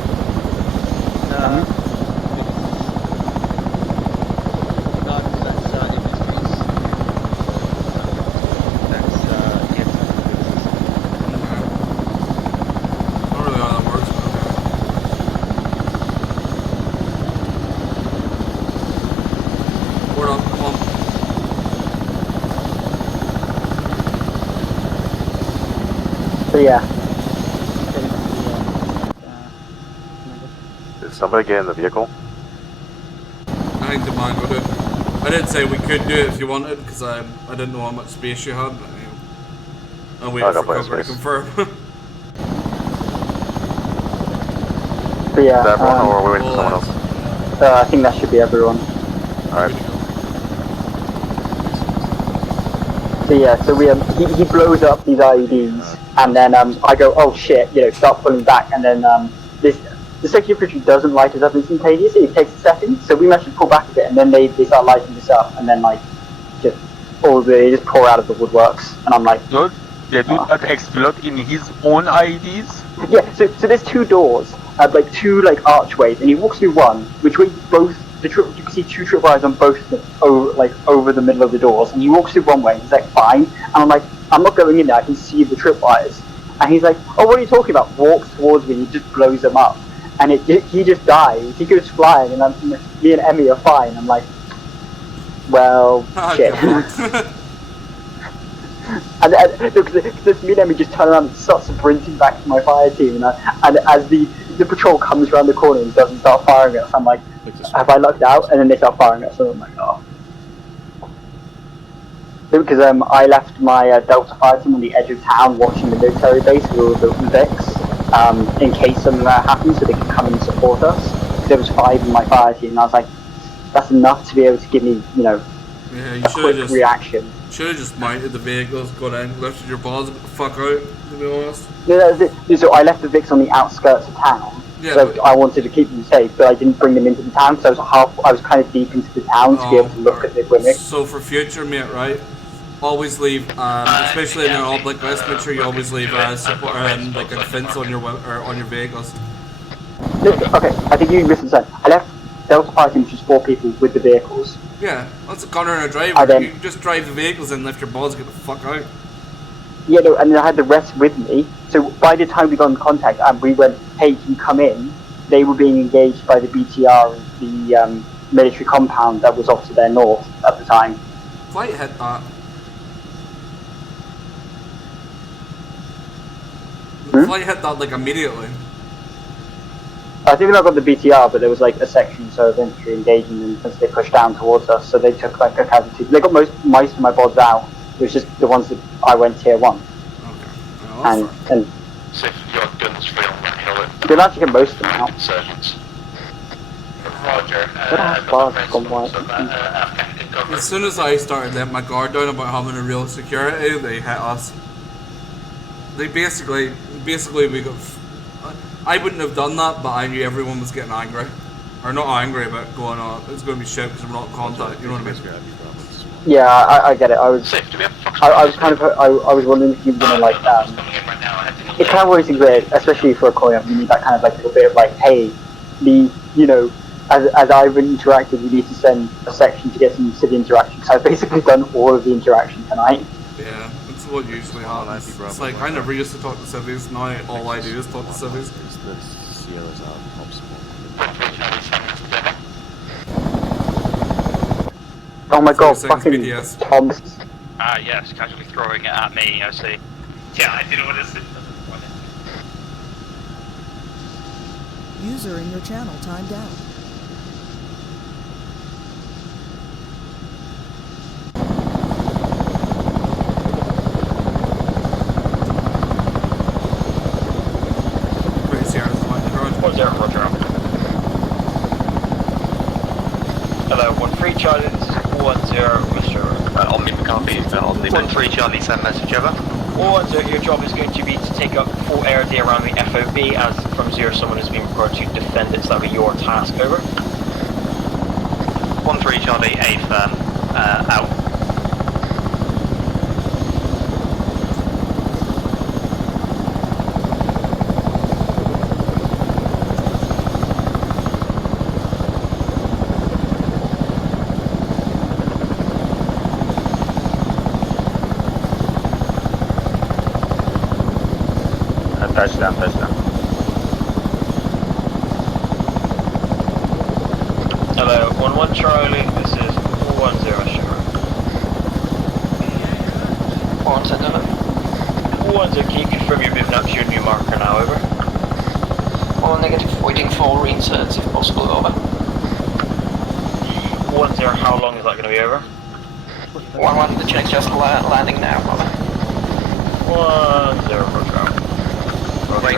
So yeah. Did somebody get in the vehicle? I think the man got it. I did say we could do it if you wanted, because I didn't know how much space you had, but I'll wait for cover to confirm. So yeah, is that everyone, or are we waiting for someone else? I think that should be everyone. Alright. So yeah, so we he blows up these IEDs, and then I go, oh shit, start pulling back, and then the security doesn't light us up instantaneously. It takes a second, so we manage to pull back a bit, and then they start lighting this up, and then they just pour out of the woodworks, and I'm like, so they do not explode in his own IEDs? Yeah, so there's 2 doors, like 2 archways, and he walks through one, which way both. You can see 2 tripwires on both over the middle of the doors, and he walks through one way, he's like, fine, and I'm like, I'm not going in there, I can see the tripwires, and he's like, oh, what are you talking about? Walks towards me, he just blows them up, and he just dies, he goes flying, and me and Emmy are fine, I'm like, well, shit. And because me and Emmy just turn around and start sprinting back to my fire team, and as the patrol comes around the corner and doesn't start firing at us, I'm like, have I lucked out? And then they start firing at us, and I'm like, oh. Because I left my Delta fire team on the edge of town watching the military base with all the Vics, in case something happens, so they can come and support us. There was 5 in my fire team, and I was like, that's enough to be able to give me, yeah, you a quick reaction. Should have just mounted the vehicles, got in, lifted your balls the fuck out, to be honest. No, so I left the Vics on the outskirts of town. Yeah, so I wanted to keep them safe, but I didn't bring them into the town, because I was kind of deep into the town to be able to look at the women. So for future, mate, right? Always leave, especially in an oblique west, make sure you always leave support, like a defense on your vehicles. Okay, I think you misunderstand. I left Delta Party, which is 4 people with the vehicles. Yeah, that's a gunner and a driver. You just drive the vehicles in, lift your balls, and get the fuck out. Yeah, no, and then I had the rest with me. So by the time we got in contact and we went, hey, can you come in? They were being engaged by the BTR, the military compound that was off to their north at the time. Flight hit that. The flight hit that like immediately. I think we not got the BTR, but there was like a section so of infantry engaging them as they pushed down towards us. So they took like a casualty. They got most of my bods out. It was just the ones that I went tier 1. Okay. And So if you've got guns free on that hill, we'll actually get most of them out. insurgents. Roger. As soon as I started letting my guard down about having a real security, they hit us. They basically we got. I wouldn't have done that, but I knew everyone was getting angry, or not angry, but going on. It's going to be shit because we're not in contact. You know what I mean? Yeah, I get it. I was kind of I was wondering if you were gonna like it's kind of always weird, especially for a coin-up. You need that kind of like little bit of like, hey, as I've interacted, you need to send a section to get some city interaction. So I've basically done all of the interaction tonight. Yeah, that's what usually happens. It's like I never used to talk to civvies. Now all I do is talk to civvies. Oh my god, fucking Tom. Yes, casually throwing it at me, I see. Yeah, I didn't want to sit. User in your channel timed out. Hello, 1-3 Charlie, this is 410, Mr. Omni McCarthy, Omni 1-3 Charlie, send message over. 410, your job is going to be to take up full ARD around the FOB, as from 0 someone is being required to defend it, so that'll be your task, over. 1-3 Charlie, A firm, out. Touchdown. Hello, 1-1 Charlie, this is 410, Sugar. 410, hello. 410, can you confirm you're moving up to your new marker now, over? Or negative, waiting for reinserts if possible, over. 410, how long is that going to be over? 1-1, the check just landing now, over. 1-0, Roger.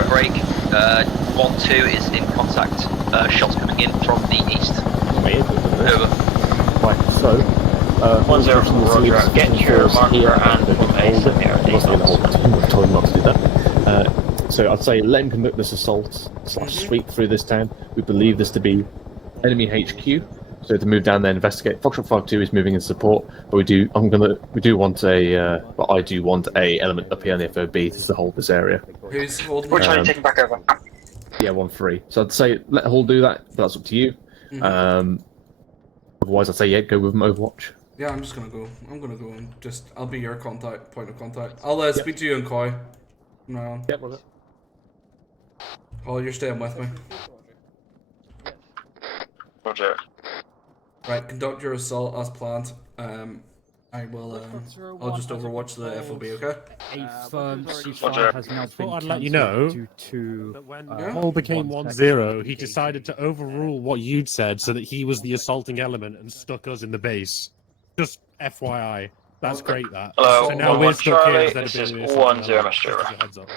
Break. 1-2 is in contact. Shots coming in from the east. Over. Right, so 1-0, Roger. Get your marker and put a semi-RD. Told him not to do that. So I'd say let him conduct this assault / sweep through this town. We believe this to be enemy HQ. So to move down there and investigate. Foxtrot 5-2 is moving in support, but I do want a element up here on the FOB to hold this area. Who's holding? We're trying to take back over. Yeah, 1-3. So I'd say let Hull do that, but that's up to you. Otherwise, I'd say yeah, go with them Overwatch. Yeah, I'm just gonna go. I'm gonna go and I'll be your point of contact. I'll speak to you in Koi. No. Yep, was it? Oh, you're staying with me. Roger. Right, conduct your assault as planned. I will. I'll just overwatch the FOB, okay? A firm ceasefire has now been I'd let you know due to when Hull became 1-0, he decided to overrule what you'd said so that he was the assaulting element and stuck us in the base. Just FYI. That's great, that. Hello, so now we're stuck Charlie, here instead this of is being the assaulting 1-0, element. Mr. Just a heads up.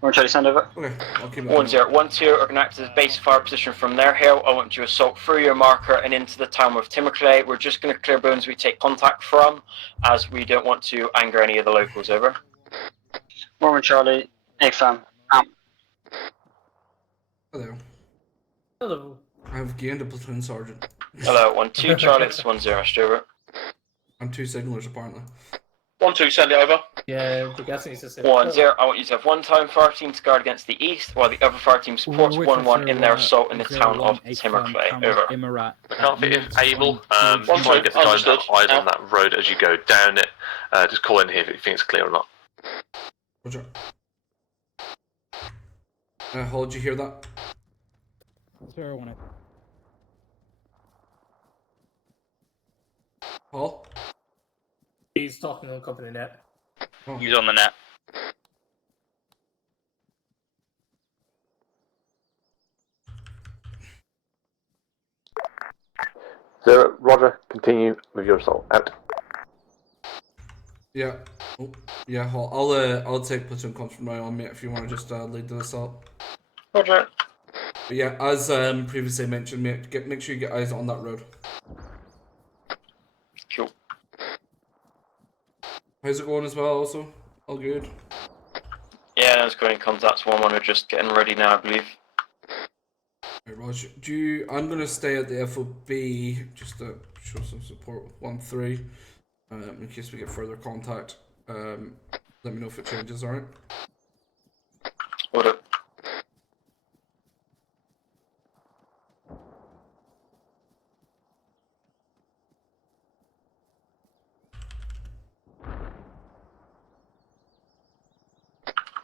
We're trying to send over. Okay, I'll keep it. 1-0, 1-2 are going to act as a base fire position from their hill. I want you to assault through your marker and into the town with Timberclay. We're just going to clear bones we take contact from, as we don't want to anger any of the locals, over. Roman Charlie, A-Fam, out. Hello. Hello. I've gained a platoon sergeant. Hello, 1-2 Charlie, it's 1-0, Mr. Over. I'm 2 signalers apparently. 1-2, send it over. Yeah, the gas needs to say 1-0, I want you to have one time fire team to guard against the east, while the other fire team supports 1-1 in their assault in the town of Timberclay. Over. McCarthy, if able, try and get the guys that are eyes on that road as you go down it. Just call in here if you think it's clear or not. Roger. Hull, did you hear that? 0-1. Hull? He's talking on company net. He's on the net. 0, Roger, continue with your assault. Out. Yeah. Oh, yeah, I'll take platoon comms from now on, mate, if you want to just lead the assault. Roger. But yeah, as previously mentioned, mate, make sure you get eyes on that road. Cool. How's it going as well, also? All good? Yeah, I was going in contact 1-1, we're just getting ready now, I believe. Hey, Roger, I'm going to stay at the FOB just to show some support with 1-3 in case we get further contact. Let me know if it changes, alright? Hold up.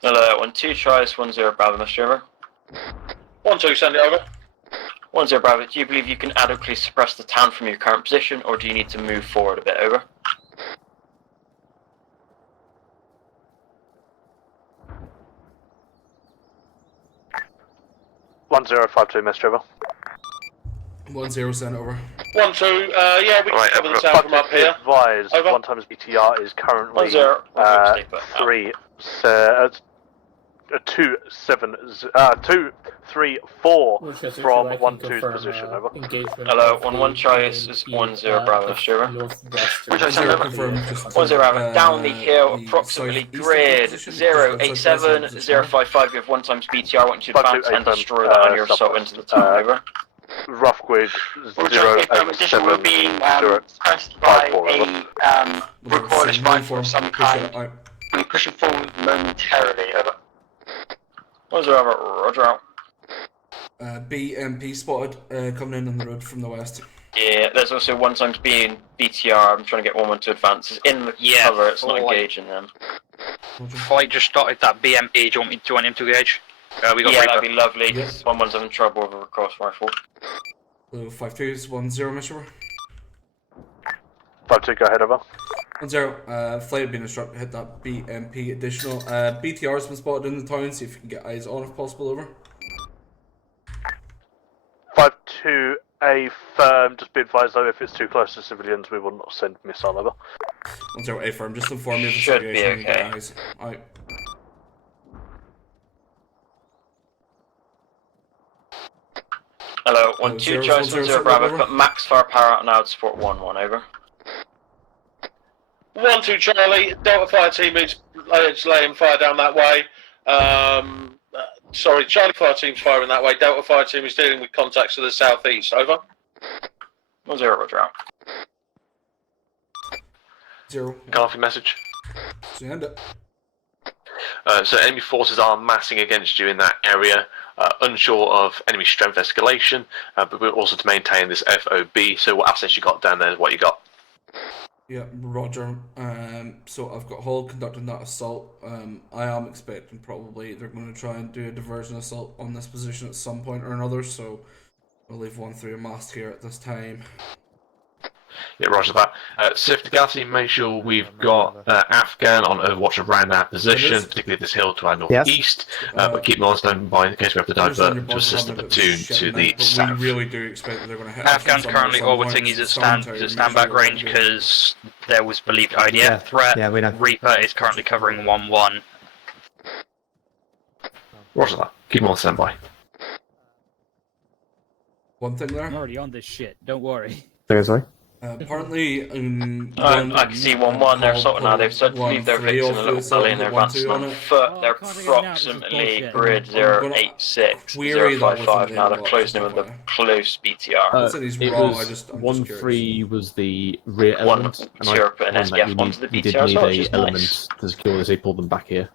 Hello, 1-2, tries 1-0 Bravo, Mr. Over. 1-2, send it over. 1-0 Bravo, do you believe you can adequately suppress the town from your current position, or do you need to move forward a bit? Over. One 052, Mr. Over. 1-0 sent over. 1-2, yeah, we can cover the town from up here. Advise, Over. 1 times BTR is currently 1-0. 2-3-4 from 1-2's position. Over. Hello, 1-1 choice is 1-0 Bravo, Mr. Over. 1-0 Bravo, down the hill, approximately grid 087, 055, you have 1 times BTR, I want you to advance and destroy that on your assault into the town. Over. Rough grid 087, will be pressed by a recoil rifle of some kind. We're pushing forward momentarily. Over. 1-0 Roger out. BMP spotted coming in on the road from the west. Yeah, there's also 1 times B and BTR. I'm trying to get 1-1 to advance. It's in the cover, it's not engaging them. Flight just started that BMP. Do you want me to join him to engage? We got yeah, Reaper. that'd be lovely. 1-1's having trouble with a recoil rifle. 5-2 is 1-0, Mr. 5-2, go ahead, over. 1-0, flight had been instructed to hit that BMP additional. BTR's been spotted in the town, see if you can get eyes on if possible, over. 5-2, a firm, just be advised though, if it's too close to civilians, we will not send missile, over. 1-0, a firm, just inform me of the Should situation. be okay. Alright. Hello, 1-2 choice 1-0 Bravo, got max firepower and I would support 1-1, over. 1-2 Charlie, Delta Fire Team is laying fire down that way. Sorry, Charlie Fire Team's firing that way. Delta Fire Team is dealing with contacts to the southeast. Over. 1-0 Roger out. 0. Garfield message. Send it. So enemy forces are massing against you in that area. Unsure of enemy strength escalation, but we're also to maintain this FOB. So what assets you got down there is what you got. Yeah, Roger. So I've got Hull conducting that assault. I am expecting probably they're going to try and do a diversion assault on this position at some point or another, so we'll leave 1-3 amassed here at this time. Yeah, roger that. Sif Tagasi, make sure we've got Afghan on overwatch around our position, particularly this hill to our northeast. But keep me on standby in case we have to divert to assist the platoon to the south. We really do expect that they're going to hit Afghan's currently orbiting. He's at stand-back range because there was believed IDF threat. Yeah, we know. Reaper is currently covering 1-1. Roger that. Keep me on standby. One thing there. I'm already on this shit. Don't worry. Sorry. Apparently, I can see 1-1, they're sorting now, they've said to leave their victim a little belly and they're advancing on foot, they're approximately grid 086, 055 now, they're closing in with a close BTR. It was 1-3 was the rear element, and I put an found that SPF onto the you did BTR, need so a it's just element nice. to secure this, they pulled them back here.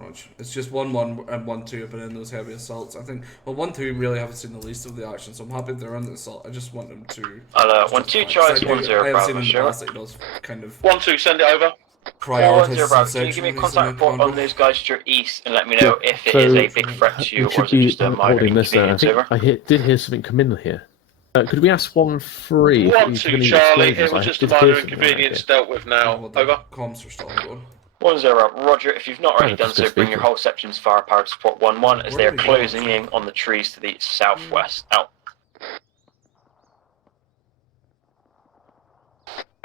Roger. It's just 1-1 and 1-2 have been in those heavy assaults. I think, well, 1-2 really haven't seen the least of the action, so I'm happy they're in the assault. I just want them to. 1-2 choice, 1-0 Bravo, sure. Kind of 1-2, send it over. 1-0 Bravo, can you give me a contact report on those guys to your east and let me know if it is a big threat to you or is it just a minor inconvenience, over? I did hear something come in here. Could we ask 1-3? 1-2 Charlie, it was just a minor inconvenience dealt with now. Over. Comms are still on board. 1-0 Roger, if you've not already done so, bring your whole section's firepower to support 1-1 as they are closing in on the trees to the southwest. Out.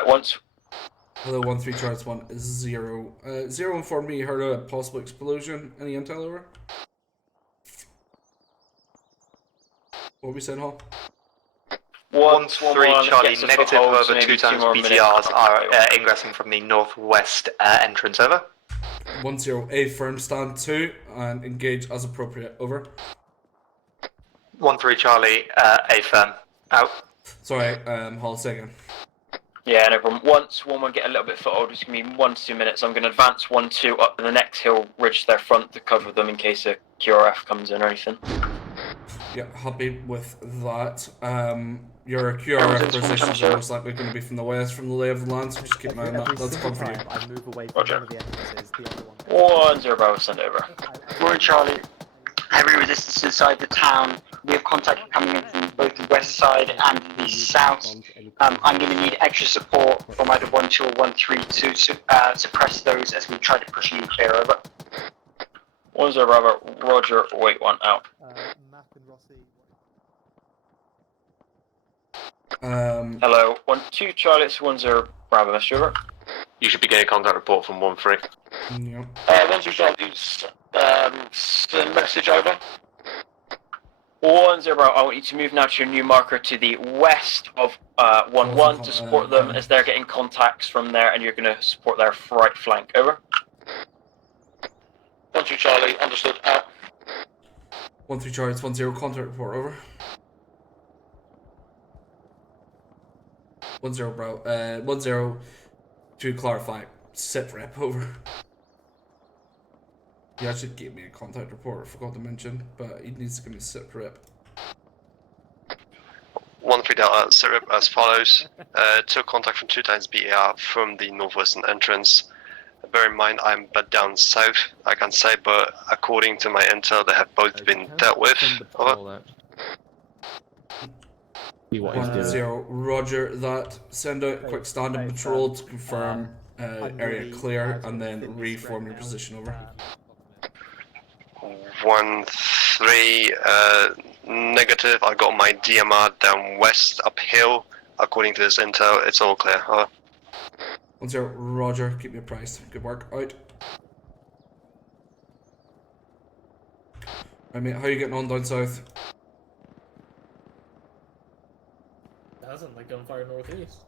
Once. Hello, 1-3 charts 1-0. 0 informed me you heard a possible explosion. Any intel over? What we saying, Hall? 1-3 Charlie, negative. However, 2 times BTRs are ingressing from the northwest entrance. Over. 1-0 A firm stand 2 and engage as appropriate. Over. 1-3 Charlie, A firm. Out. Sorry, Hall, say again. Yeah, no problem. Once 1-1 get a little bit foothold, it's going to be 1 to 2 minutes. I'm going to advance 1-2 up the next hill ridge to their front to cover them in case a QRF comes in or anything. Yeah, happy with that. Your QRF positions are most likely going to be from the west, from the lay of the land, so just keep an eye on that. That's good for you. I move away from Roger. one of the entrances, the other one. 1-0 Bravo, send over. Roy Charlie, heavy resistance inside the town. We have contact coming in from both the west side and the south. I'm going to need extra support from either 1-2 or 1-3 to suppress those as we try to push you clear. Over. 1-0 Bravo, Roger, wait 1 out. Hello, 1-2 Charlie, it's 1-0 Bravo, Mr. Over. You should be getting a contact report from 1-3. Yep. 1-2 Charlie, send message over. 1-0 Bravo, I want you to move now to your new marker to the west of 1-1 to support them as they're getting contacts from there, and you're going to support their right flank. Over. 1-2 Charlie, understood. Out. 1-3 Charlie, it's 1-0 contact report. Over. 1-0 bro. 1-0 to clarify. Sit rep. Over. He actually gave me a contact report, I forgot to mention, but he needs to give me a sit rep. 1-3 Delta, sit rep as follows. Took contact from 2 times BAR from the northwestern entrance. Bear in mind, I'm but down south, I can say, but according to my intel, they have both been dealt with. Over. 1-0, Roger that. Send out a quick stand-up patrol to confirm area clear, and then reform your position. Over. 1-3, negative. I got my DMR down west uphill. According to this intel, it's all clear. Over. 1-0, Roger, keep me apprised. Good work. Out. Right, mate, how are you getting on down south? Doesn't like gunfire northeast.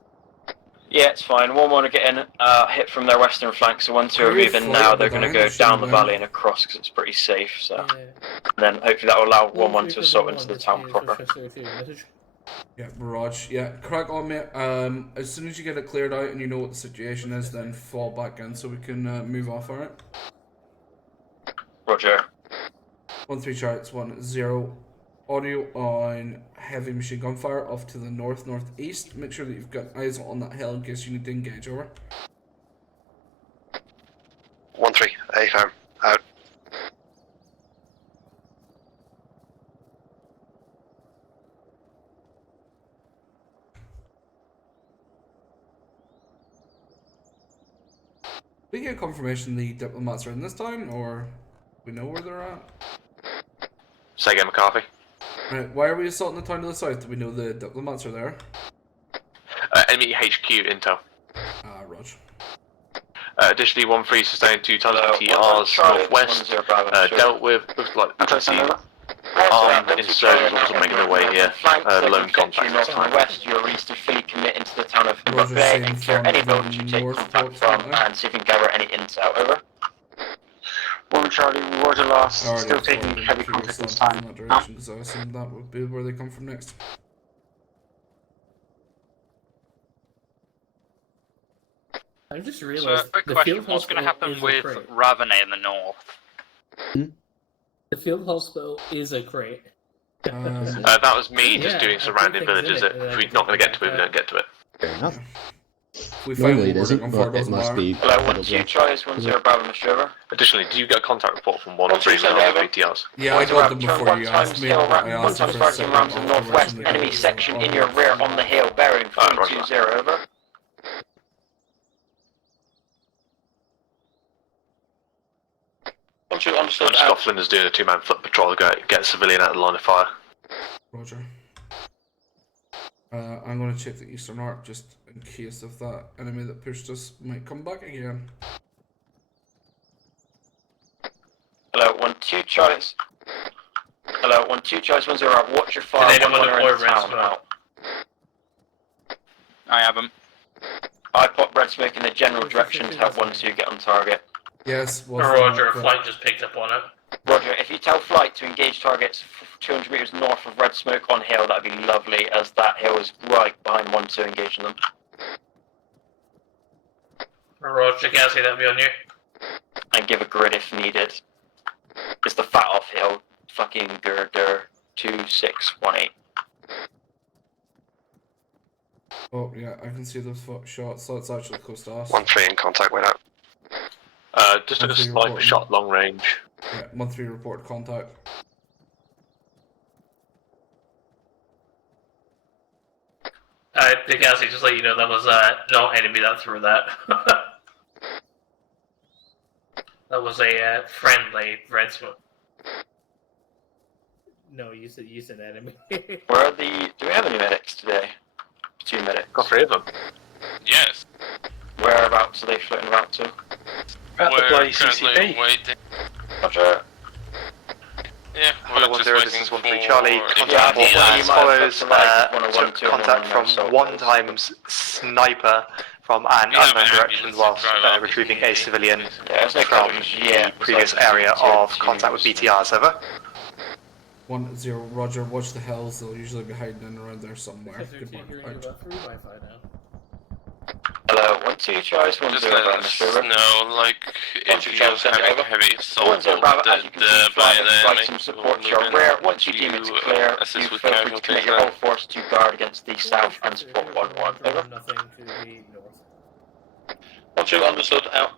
Yeah, it's fine. 1-1 are getting hit from their western flank, so 1-2 are moving now. They're going to go down the valley and across because it's pretty safe. So, and then hopefully that will allow 1-1 to assault into the town proper. Yeah, Raj. Yeah, crack on, mate. As soon as you get it cleared out and you know what the situation is, then fall back in so we can move off. Alright. Roger. 1-3 charts. 1-0. Audio on heavy machine gun fire off to the northeast. Make sure that you've got eyes on that hill in case you need to engage. Over. 1-3, A firm. Out. We get confirmation the diplomats are in this town, or we know where they're at? Say again, McCarthy. Right, why are we assaulting the town to the south? Do we know the diplomats are there? Enemy HQ intel. Rog. Additionally, 1-3 sustained 2 times TRs northwest. Dealt with, looks like armed insurgents also making their way here. Lone contact. West, you're east to fully commit into the town of Bay and clear any buildings you take contact from, and see if you can gather any intel. Over. 1 Charlie, Roger last. Still taking heavy contact this time. Because I assume that would be where they come from next. I just realized. So, quick question: what's going to happen with Ravenay in the north? The field hospital is a crate. That was me just doing surrounding villages. If we're not going to get to it, we don't get to it. Fair enough. We Normally it isn't, but it must be. Hello, 1-2 Charlie, 1-0 Bravo, Mr. Over. Additionally, do you get a contact report from 1-3 BTRs? Yeah, I got them before you asked me. I asked them for a second. Around to the northwest, enemy section in your rear on the hill, bearing 420. Over. Scotland is doing a 2-man foot patrol to get a civilian out of the line of fire. Roger. I'm going to check the eastern arc just in case of that enemy that pushed us might come back again. Hello, 1-2 Charlie's. Hello, 1-2 Charlie's 1-0. Watch your fire. One runner in the town now. I have them. I pop red smoke in the general direction to help 1-2 get on target. Yes. Roger, flight just picked up on it. Roger, if you tell flight to engage targets 200 meters north of red smoke on hill, that'd be lovely, as that hill is right behind 1-2 engaging them. Roger, Gassy, that'll be on you. And give a grid if needed. It's the fat off hill, fucking girder 2618. Oh yeah, I can see those shots. That's actually close to us. 1-3 in contact with that. Just took a sniper shot long range. Yeah, 1-3 report contact. Gassy, just let you know that was no enemy that threw that. That was a friendly red smoke. No, you said enemy. Where are the... Do we have any medics today? 2 medics. Got 3 of them. Yes. Whereabouts are they floating around to? At the bloody CCP. Roger. Yeah, Hello, 1-0, this is 1-3 Charlie. Yeah, Contact as follows. Took Contact from 1 times sniper from an unknown direction whilst retrieving a civilian from the previous area of contact with BTRs. Over. 1-0, Roger. Watch the hills. They'll usually be hiding in around there somewhere. Goodbye. Hello, 1-2 Charles, 1-0 Bravo, Mr. No, like, if you just having heavy assault, 1-0 Bravo, as you can see, flight some support to your rear. Once you deem it's clear, you feel free to commit your whole force to guard against the south and support 1-1. Over. Nothing to the north. 1-2, understood, out.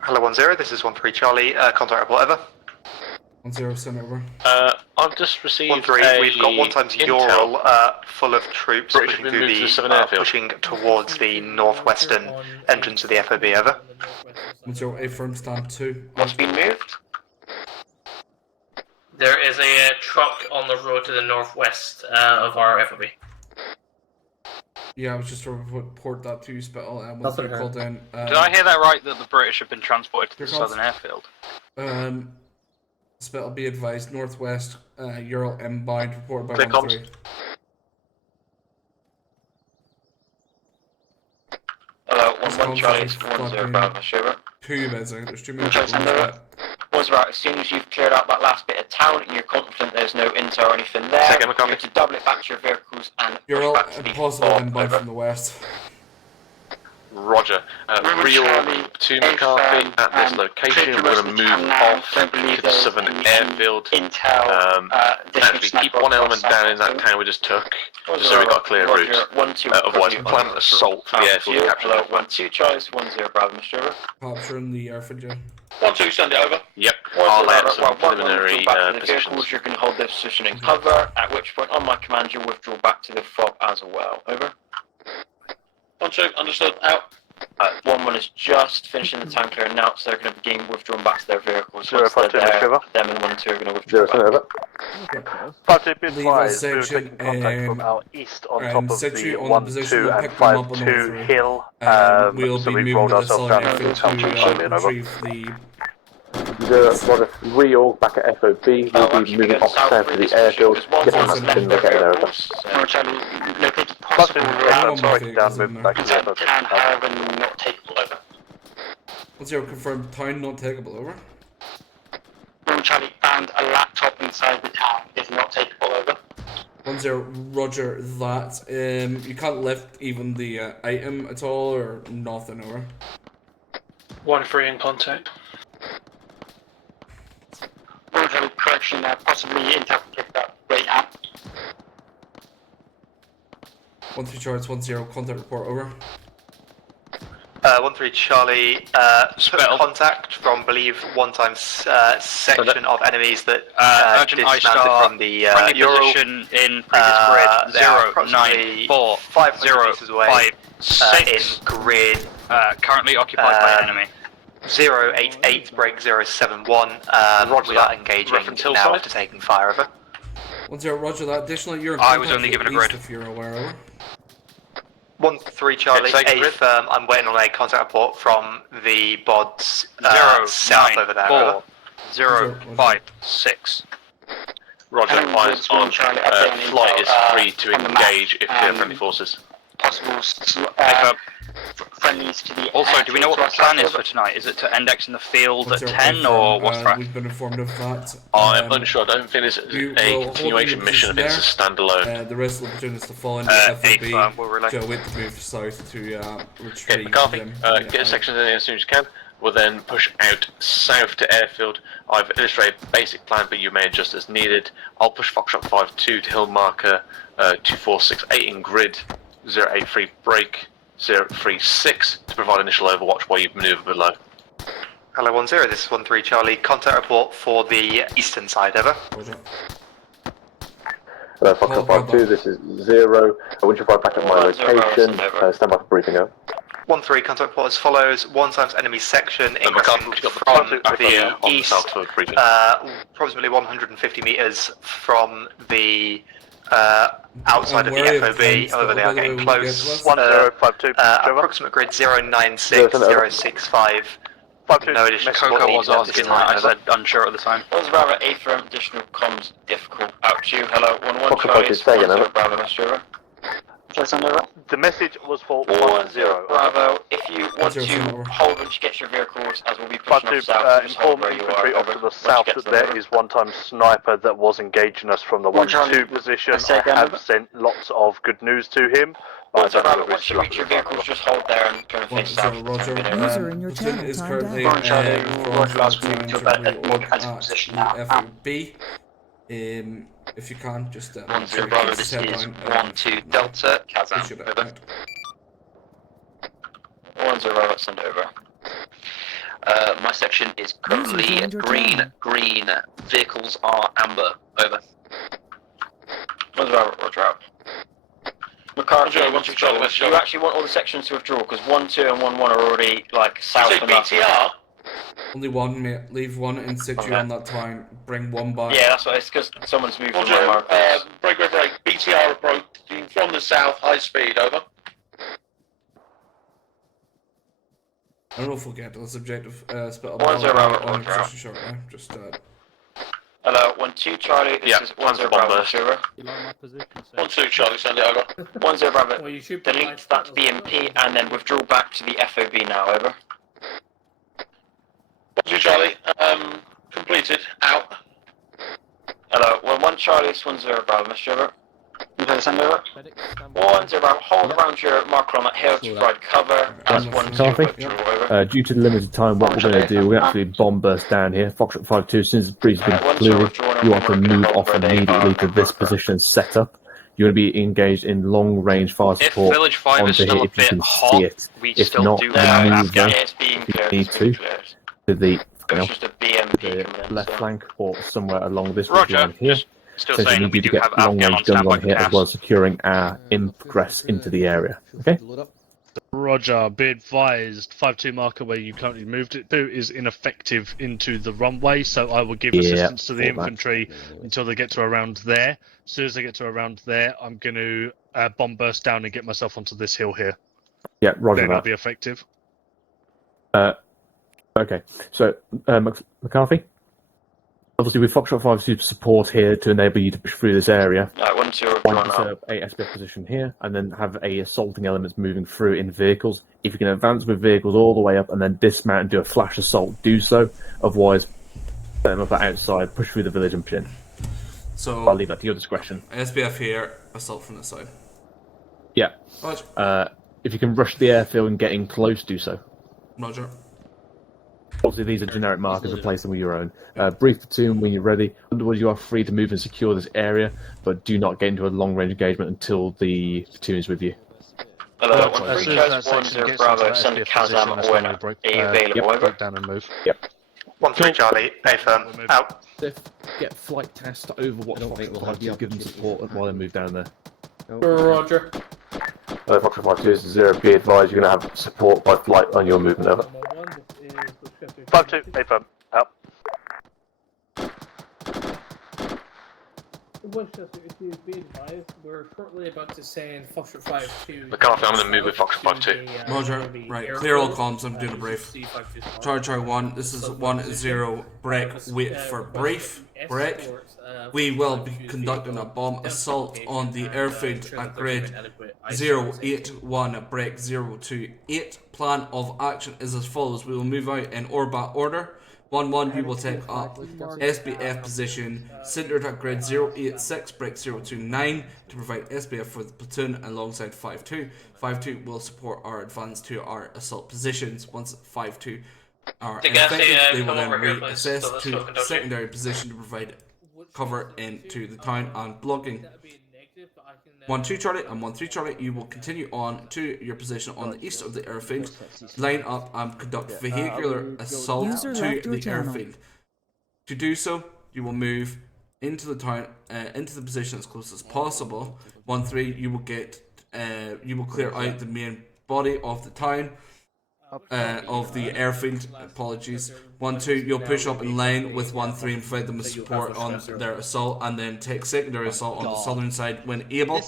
Hello, 1-0, this is 1-3 Charlie. Contact report. Over. 1-0, send over. I've just received 1-3, we've got 1 times Ural full of troops pushing through pushing towards the northwestern entrance of the FOB. Over. 1-0, A firm stand 2. What's been moved? There is a truck on the road to the northwest of our FOB. Yeah, I was just to report that to you, Spittle, and once they're called in. Did I hear that right, that the British have been transported to the southern airfield? Spittle, be advised, northwest, Ural inbound, reported by 1-3. Hello, 1-1 Charlie, 1-0 Bravo, Sugar. 2 beds, I think there's 2 minutes. As soon as you've cleared out that last bit of town and you're confident there's no intel or anything there, you're to double it back to your vehicles and Ural, push back to the possible inbound from the west. Roger. Real to McCarthy at this location. We're going to move off to the southern airfield. Actually, keep 1 element down in that town we just took, just so we got a clear route. Otherwise, plan an assault for the airfield capture. 1-2 Charles, 1-0 Bravo, Mr. Capturing the airfield, yeah. 1-2, send it over. Yep, I'll lay out some preliminary positions. You're going to hold their position in cover, at which point, on my command, you'll withdraw back to the FOB as well. Over. 1-2, understood, out. 1-1 is just finishing the town clearing now, so they're going to begin withdrawing back to their vehicles. Once they're there, them and 1-2 are going to withdraw back. 5-2, be advised, we were taking contact from our east on top of the 1-2 and 5-2 hill. So we've rolled ourselves down to the town and over. Reorg back at FOB, we'll be moving off south to the airfield, get them as soon as they get there. Plus, we're down, moving back to the airfield. Town, however, not takeable over. 1-0, confirmed, town not takeable, over. Room Charlie found a laptop inside the town, is not takeable over. 1-0, roger that. You can't lift even the item at all, or nothing, over. 1-3 in contact. Roger, correction, possibly Intel picked up right up. 1-3 Charlie, 1-0, contact report, over. 1-3 Charlie, contact from, believe, 1 times section of enemies that dismounted from the Ural. Position in previous grid, 094 5 in grid, currently occupied by enemy. 088 break 071, we are engaging now after taking fire, over. 1-0, roger that. Additionally, you're in I was contact only with given a East grid. if you're aware, over. 1-3 Charlie, A firm, I'm waiting on a contact report from the bods south over there. 4 0 5 6. Roger, advise on flight is free to engage if you have friendly forces. Possible friendlies to the Also, do we know what the plan is for tonight? Is it to index in the field at 10 or what's that? We've been informed of that. I'm unsure. I don't think it's a continuation mission. I think it's a standalone. The rest of the platoon is to fall into FOB. We'll relay. Joe with the move south to retreat. Okay, McCarthy, get sections in as soon as you can. We'll then push out south to airfield. I've illustrated a basic plan, but you may adjust as needed. I'll push Foxtrot 5-2 to hill marker 2468 in grid 083 break 036 to provide initial overwatch while you manoeuvre below. Hello 1-0, this is 1-3 Charlie. Contact report for the eastern side, over. Hello, Foxtrot 5-2, this is 0. I want you to provide back at my location. Stand by for briefing out. 1-3 contact report as follows: 1 times enemy section ingressing from the east, approximately 150 meters from the outside of the FOB, however they are getting close. 1052, approximate grid 096065. No additional Coco was asking that, I said unsure at the time. Was Bravo A firm, additional comms difficult. Out to you, hello, 1-1 Charlie, 1-0 Bravo, Mr. The message was for 1-0 Bravo. If you want to hold once you get your vehicles, as we'll be pushing up south, inform infantry off to the south that there is one-time sniper that was engaging us from the 1-2 position. I have sent lots of good news to him. Once you reach your vehicles, just hold there and turn and face south. User in your channel is timed currently out. last week to a more defensive position now. FOB. If you can, just 1-0 Bravo, this is 1-2 Delta, Kazam, over. 1-0 Bravo, send over. My section is currently green, vehicles are amber, over. 1-0 Bravo, roger out. McCarthy, you actually want all the sections to withdraw, because 1-2 and 1-1 are already, like, south of BTR? Only one, mate. Leave one in situ on that time. Bring one back. Yeah, that's what it's because someone's moved from Roger, my markers. break. BTR approaching from the south, high speed, over. I don't know if we'll get to this objective. Split up 1-0 on Bravo, shortly. Just Hello, 1-2 Charlie, this is 1-0 Bravo, Sugar. 1-2 Charlie, send it over. 1-0 Bravo, delete that BMP and then withdraw back to the FOB now, over. 1-2 Charlie, completed, out. Hello, 1-1 Charlie, this 1-0 Bravo, Mr. Sugar. Send over. 1-0 Bravo, hold around your marker on that hill to provide cover. As 1-2 withdraw, over. Due to the limited time, what we're going to do, we're actually bomb burst down here. Foxtrot 5-2, as soon as the breeze has been concluded, you want to move off immediately to this position and set up. You're going to be engaged in long-range fire support. If Village 5 is still a bit hot, we still do have Afghan. If you need to the left flank or somewhere along this line here. Still Since saying we that we need to do get have long Afghan on range guns standby on here as well as securing our ingress into the area. Okay? Roger, be advised, 5-2 marker where you currently moved it to is ineffective into the runway, so I will give assistance to the infantry until they get to around there. As soon as they get to around there, I'm going to bomb burst down and get myself onto this hill here. Yeah, roger then that. It'll be effective. Okay, so McCarthy? Obviously, with Foxtrot 5 super support here to enable you to push through this area. One to set up a SPF position here, and then have a assaulting elements moving through in vehicles. If you can advance with vehicles all the way up and then dismount and do a flash assault, do so. Otherwise, set them up outside, push through the village and push in. So I'll leave that to your discretion. SPF here, assault from this side. Yeah. Roger. If you can rush the airfield and get in close, do so. Roger. Obviously, these are generic markers, replace them with your own. Brief platoon when you're ready. Otherwise, you are free to move and secure this area, but do not get into a long-range engagement until the platoon is with you. Hello, 1-3 Bravo, send a Kazam when available, over. Down and move. Yep. 1-3 Charlie, A firm, out. Get flight test to overwatch Foxtrot, give them support while they move down there. Roger. Foxtrot 5-2 is 0, be advised you're going to have support by flight on your movement, over. 5-2, A firm, out. Winchester, if you be advised, we're shortly about to send Foster 5-2. McCarthy, I'm going to move with Foster 5-2. Roger. Right, clear all comms. I'm doing a brief. Charge 1. This is 1-0. Break. Wait for brief. Break. We will be conducting a bomb assault on the airfield at grid 081. Break 028. Plan of action is as follows. We will move out in orbit order. 1-1, we will take up SBF position centered at grid 086, break 029 to provide SBF for the platoon alongside 5-2. 5-2 will support our advance to our assault positions. Once 5-2 are effective, they will then reassess to secondary position to provide cover into the town and blocking. 1-2 Charlie and 1-3 Charlie, you will continue on to your position on the east of the airfield, line up and conduct vehicular assault to the airfield. To do so, you will move into the town, into the position as close as possible. 1-3, you will clear out the main body of the town, of the airfield. Apologies. 1-2, you'll push up in line with 1-3 and provide them with support on their assault, and then take secondary assault on the southern side when able.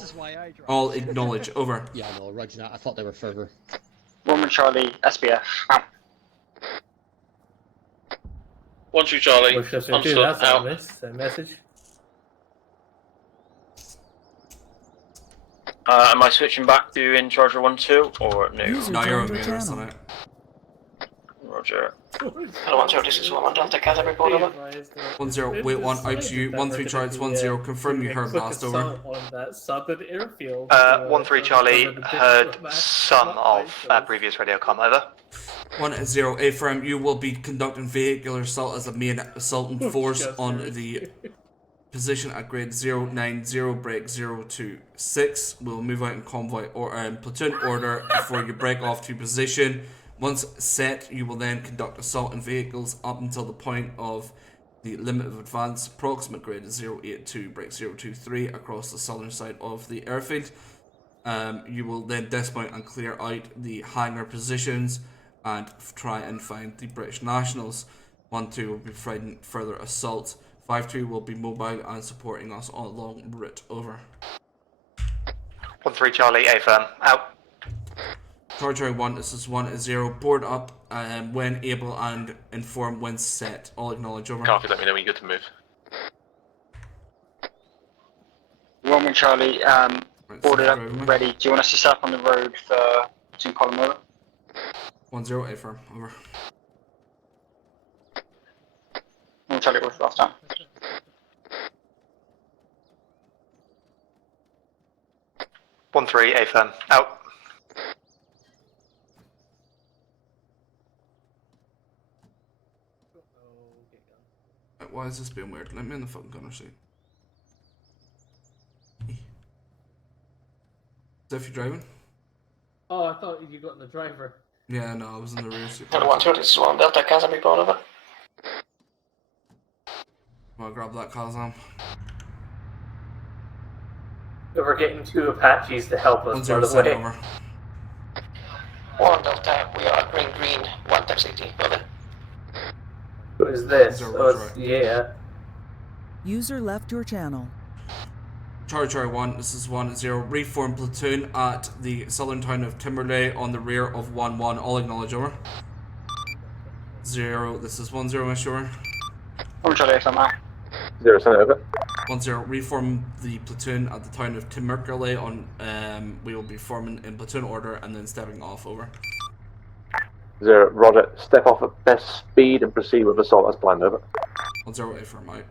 All acknowledge. Over. Yeah, no, roger that. I thought they were further. Roman Charlie, SBF. Out. 1-2 Charlie. That's out. Message. Am I switching back to in charge of 1-2 or no? No, you're on me. On it. Roger. Hello, 1-0, this is 1-1 Delta, Caliban, report over. 1-0, wait 1 out to you. 1-3 Charlie, it's 1-0. Confirm you heard blast over. On that southern airfield. 1-3 Charlie, heard some of previous radio comm, over. 1-0, affirm, you will be conducting vehicular assault as a main assaulting force on the position at grade 090, break 026. We'll move out in convoy or platoon order before you break off to position. Once set, you will then conduct assault in vehicles up until the point of the limit of advance, approximate grade 082, break 023 across the southern side of the airfield. You will then dismount and clear out the hangar positions and try and find the British nationals. 1-2 will be providing further assault. 5-2 will be mobile and supporting us on a long route. Over. 1-3 Charlie, affirm. Out. Charge 1, this is 1-0. Board up when able and inform when set. All acknowledge. Over. Copy, let me know when you're good to move. Roman Charlie, boarded up, ready. Do you want us to set up on the road for Team Caliban? 1-0, affirm. Over. Roman Charlie, what's last time? One 3, affirm. Out. Why is this being weird? Let me in the fucking gunner seat. Steph, you driving? Oh, I thought you got in the driver. Yeah, no, I was in the rear seat. Hello, 1-2, this is 1 Delta, Caliban, report over. I'll grab that Kazam. We're getting 2 Apaches to help us, by the way. Over. 1 Delta, we are green, 1 times 18, over. What is this? Yeah. User left your channel. Charge 1, this is 1-0. Reform platoon at the southern town of Timberley on the rear of 1-1. All acknowledge. Over. 0, this is 1-0, Mr. Roman Charlie, affirm. 0, send over. 1-0, reform the platoon at the town of Timberley on, we will be forming in platoon order and then stepping off. Over. 0, roger. Step off at best speed and proceed with assault as planned. Over. 1-0, affirm. Out.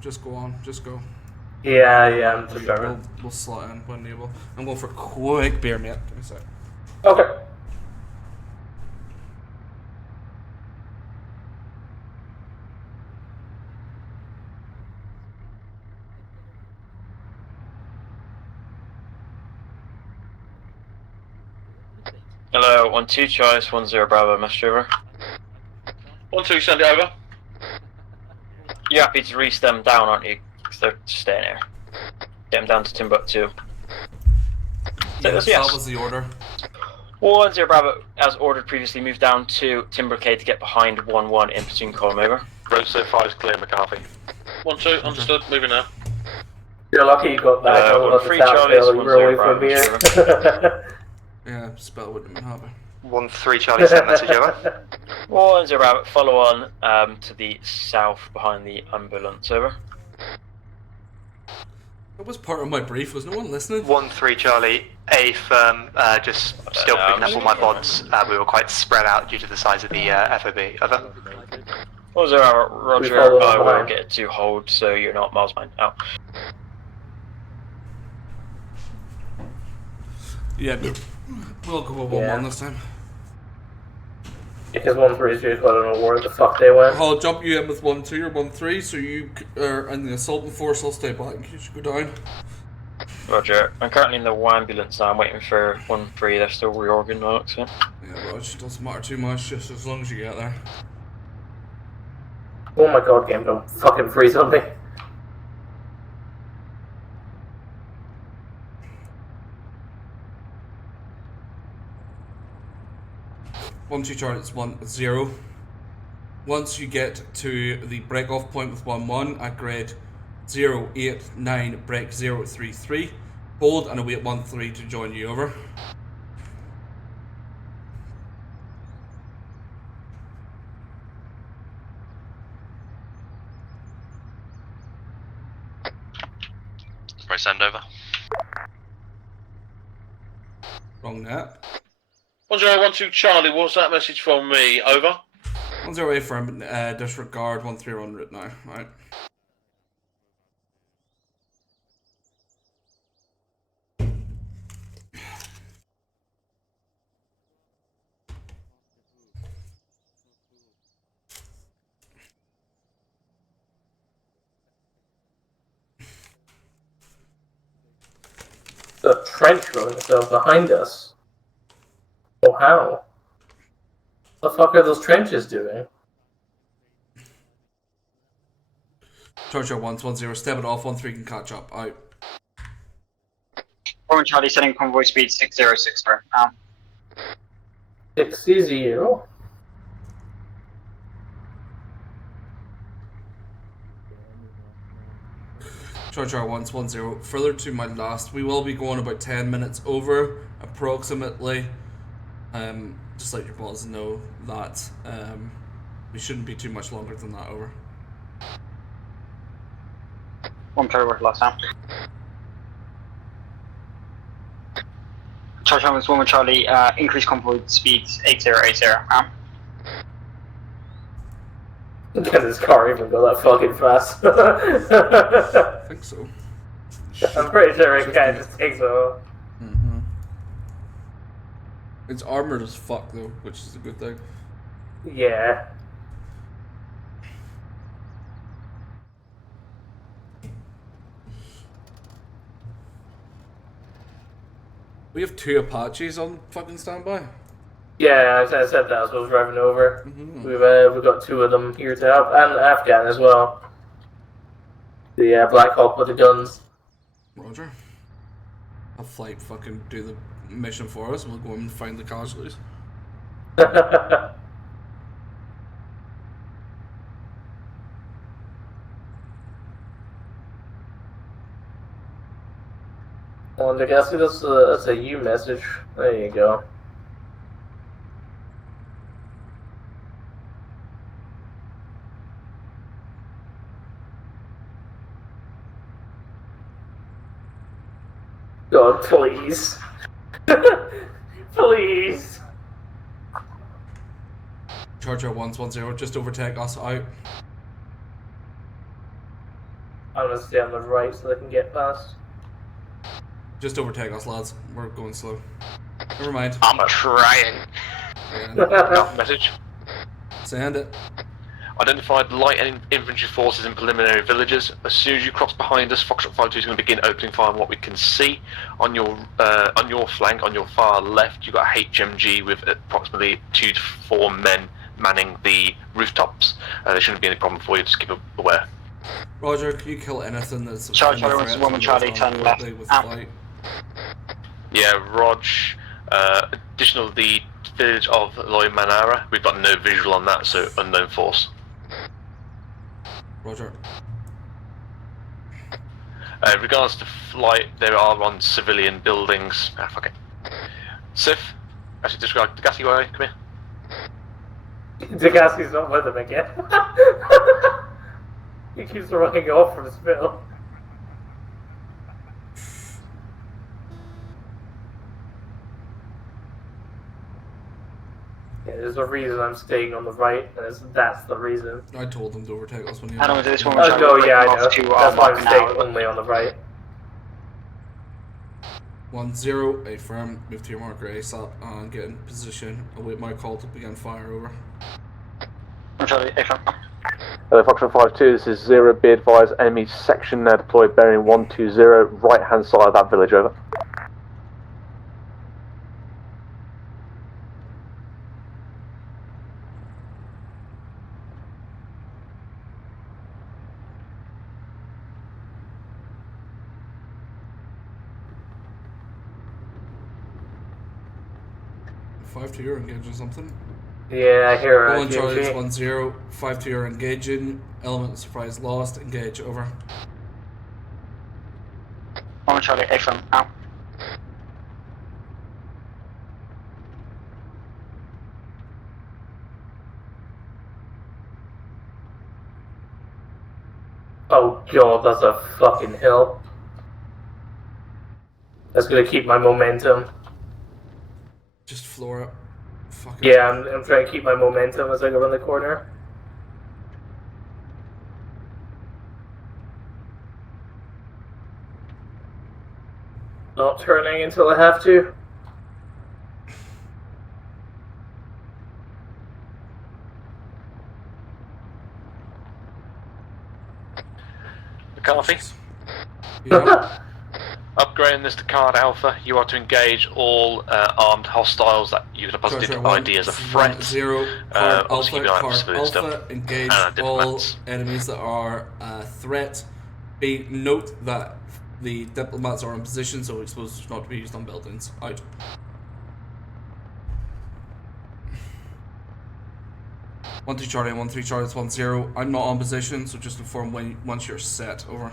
Just go on, just go. Yeah, I'm just driving. We'll slot in when able. I'm going for a quick beer, mate. Give me a sec. Okay. Hello, 1-2 Choice, 1-0 Bravo, Master Over. 1-2, send it over. You're happy to reach them down, aren't you? Because they're staying here. Get them down to Timbuktu. Yes, that was the order. 10 Bravo, as ordered previously, move down to Timbercade to get behind 1-1 in platoon column, over. Road so 5 is clear, McCarthy. 1-2, understood, moving now. You're lucky you got back. I was about to tap Bill, you were away from here. Yeah, spell wouldn't have been happening. 1-3 Charlie, send message over. 10 Bravo, follow on to the south behind the ambulance, over. That was part of my brief, was no one listening? 1-3 Charlie, A firm, just still picking up all my bods. We were quite spread out due to the size of the FOB. Over. 10 Roger, I will get to hold so you're not miles behind. Out. Yeah, we'll go with 1-1 this time. Because 1-3 is just, I don't know where the fuck they went. I'll jump you in with 1-2 or 1-3, so you are in the assaulting force. I'll stay back. You should go down. Roger. I'm currently in the ambulance now. I'm waiting for 1-3. They're still reorganizing. Yeah, Roger. Doesn't matter too much, just as long as you get there. Oh my god, game, don't fucking freeze on me. Once you charge, it's 1-0. Once you get to the break off point with 1-1 at grade 089 break 033, hold and await 1-3 to join you, over. Right, send over. Wrong net. 1012 Charlie, what's that message from me? Over. 10 firm, disregard 1-3 on route now, right? The trench ruined itself behind us. Oh, how? What the fuck are those trenches doing? Charge out 1-10, step it off, 1-3 can catch up, out. Roman Charlie setting convoy speed 606 for now. 6-0. Charge our 1-10, further to my last. We will be going about 10 minutes over, approximately. Just let your balls know that we shouldn't be too much longer than that, over. 1-3 last time. Charge on with 1 Charlie, increase convoy speeds 8080. Can this car even go that fucking fast? I think so. I'm pretty sure it can, just takes a... It's armored as fuck though, which is a good thing. Yeah. We have 2 Apaches on fucking standby. Yeah, I said that as I was driving over. We've got 2 of them here to help, and an Afghan as well. The Black Hawk with the guns. Roger. I'll flight fucking do the mission for us. We'll go and find the casualties. Well, I guess that's a U message. There you go. God, please. Please. Charger 110, just overtake us out. I'm gonna stay on the right so they can get past. Just overtake us, lads. We're going slow. Never mind. I'm trying. Yeah. Message. Send it. Identified light and infantry forces in preliminary villages. As soon as you cross behind us, Foxtrot 52 is going to begin opening fire on what we can see. On your flank, on your far left, you've got a HMG with approximately 2 to 4 men manning the rooftops. There shouldn't be any problem for you, just keep aware. Roger, can you kill anything that's... Charlie 1 Charlie, turn left. Yeah, Rog. Additional the village of Loy Manara. We've got no visual on that, so unknown force. Roger. Regards to flight, there are on civilian buildings. Ah, fuck it. Sif, actually disregard Degassi, where are you? Come here. Degassi's not with him again. He keeps running off from Spill. Yeah, there's a reason I'm staying on the right, and that's the reason. I told them to overtake us when you... How long is this one? No, yeah, I know. That's why I'm staying only on the right. 1-0, affirm, move to your marker ASAP and get in position. Await my call to begin fire, over. Charlie, affirm. Foxtrot 5-2, this is 0, be advised, enemy section now deployed bearing 120, right hand side of that village, over. Five-2, you're engaging something. Yeah, I hear it. 1 Charlie, it's 1-0. 5-2, you're engaging. Element of surprise lost. Engage, over. 1 Charlie, affirm, out. Oh god, that's a fucking hill. That's gonna keep my momentum. Just floor it. Fuck it. Yeah, I'm trying to keep my momentum as I go around the corner. Not turning until I have to. McCarthy? Yeah. Upgrading this to Card Alpha, you are to engage all armed hostiles that you can possibly ID as a threat. 0, Card Alpha, Card Alpha, engage all enemies that are a threat. Note that the diplomats are in position, so explosives not to be used on buildings. Out. One 2 Charlie and 1 3 Charlie, it's 1-0. I'm not on position, so just inform once you're set. Over.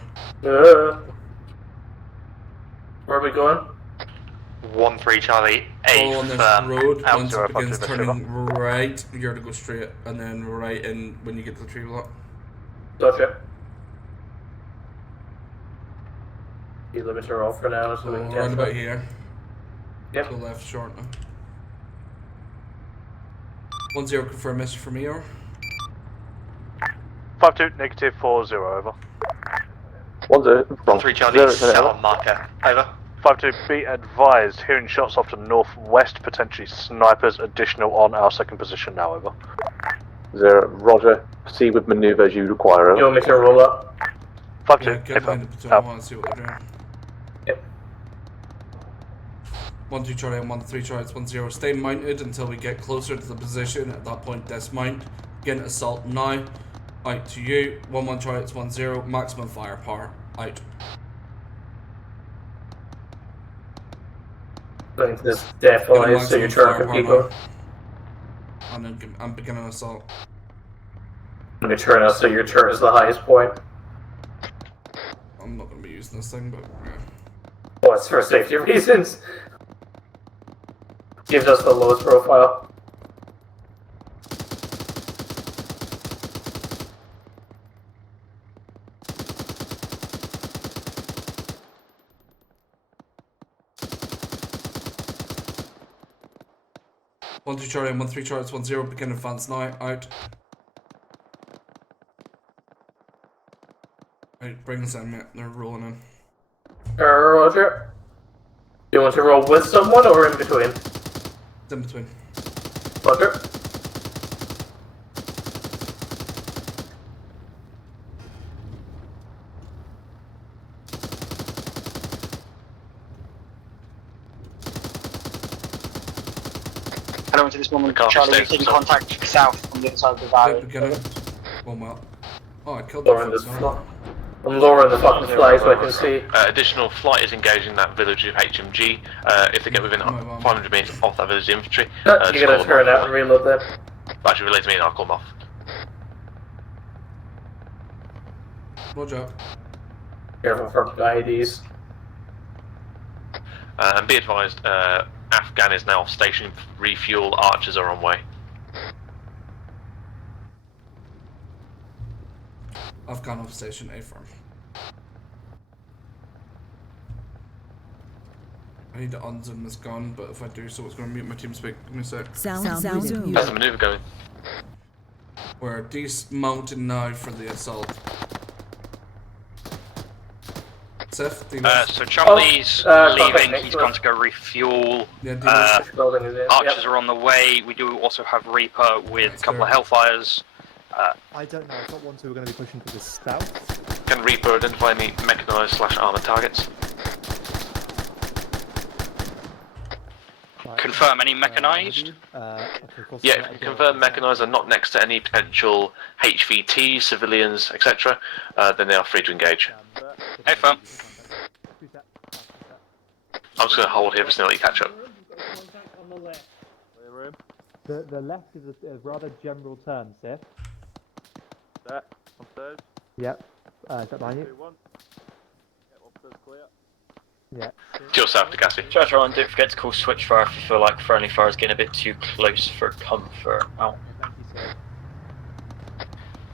Where are we going? 1-3 Charlie, all on this road. Once it begins turning right, you're to go straight, and then right in when you get to the tree block. Gotcha. You limiter off for now, so we can around about here. Yep. To the left short now. 1-0 confirm message for me, over. 5-2, negative 4-0, over. 1-3 Charlie, cell on marker, over. 5-2, be advised, hearing shots off to the northwest, potentially snipers, additional on our second position now, over. 0, roger, proceed with manoeuvre as you require, over. You want me to roll up? 5-2, yeah, get behind the platoon and see what they're doing. Yep. 1 2 Charlie and 1 3 Charlie, it's 1-0. Stay mounted until we get closer to the position. At that point, dismount. Begin assault now. Out to you. 1 1 Charlie, it's 1-0. Maximum firepower. Out. I think this definitely is so you're turning people. And then I'm beginning assault. Let me turn us so your turn is the highest point. I'm not going to be using this thing, but yeah. Well, it's for safety reasons. Gives us the lowest profile. One 2 Charlie and 1 3 Charlie, it's 1-0. Begin advance now. Out. Right, bring us in, mate. They're rolling in. Roger. You want to roll with someone or in between? It's in between. Roger. I don't want to this moment. Charlie, we're taking contact south from the other side of the valley. Yep, get it. 1 well. Oh, I killed Or in that this fucker. floor. I'm lowering the fucking flag so I can see. Additional flight is engaging that village of HMG. If they get within 500 metres of that village infantry, You're gonna turn out and reload them. Actually, relay to me and I'll call them off. Roger. Careful from IEDs. And be advised, Afghan is now off station. Refuel, archers are on way. Afghan off station, A firm. I need to unzoom this gun, but if I do so, it's going to mute my team speak. Give me a sec. Sound How's the maneuver going? We're dismounting now for the assault. Seth, so Charlie's leaving, he's gone to go refuel. Yeah, Archers are on the way. We do also have Reaper with a couple of Hellfires. I don't know, I thought ones who were going to be pushing to the south. Can Reaper identify any mechanized / armored targets? Confirm any mechanized? Yeah, if you confirm mechanized are not next to any potential HVT, civilians, etc., then they are free to engage. Hey, firm. I'm just going to hold here for so you catch up. The left is a rather general term, Seth. That, on third. Yep. Is that behind you? Yeah. To your south, Cassie. Treasure on, don't forget to call switch fire if you feel like friendly fire is getting a bit too close for comfort. Out.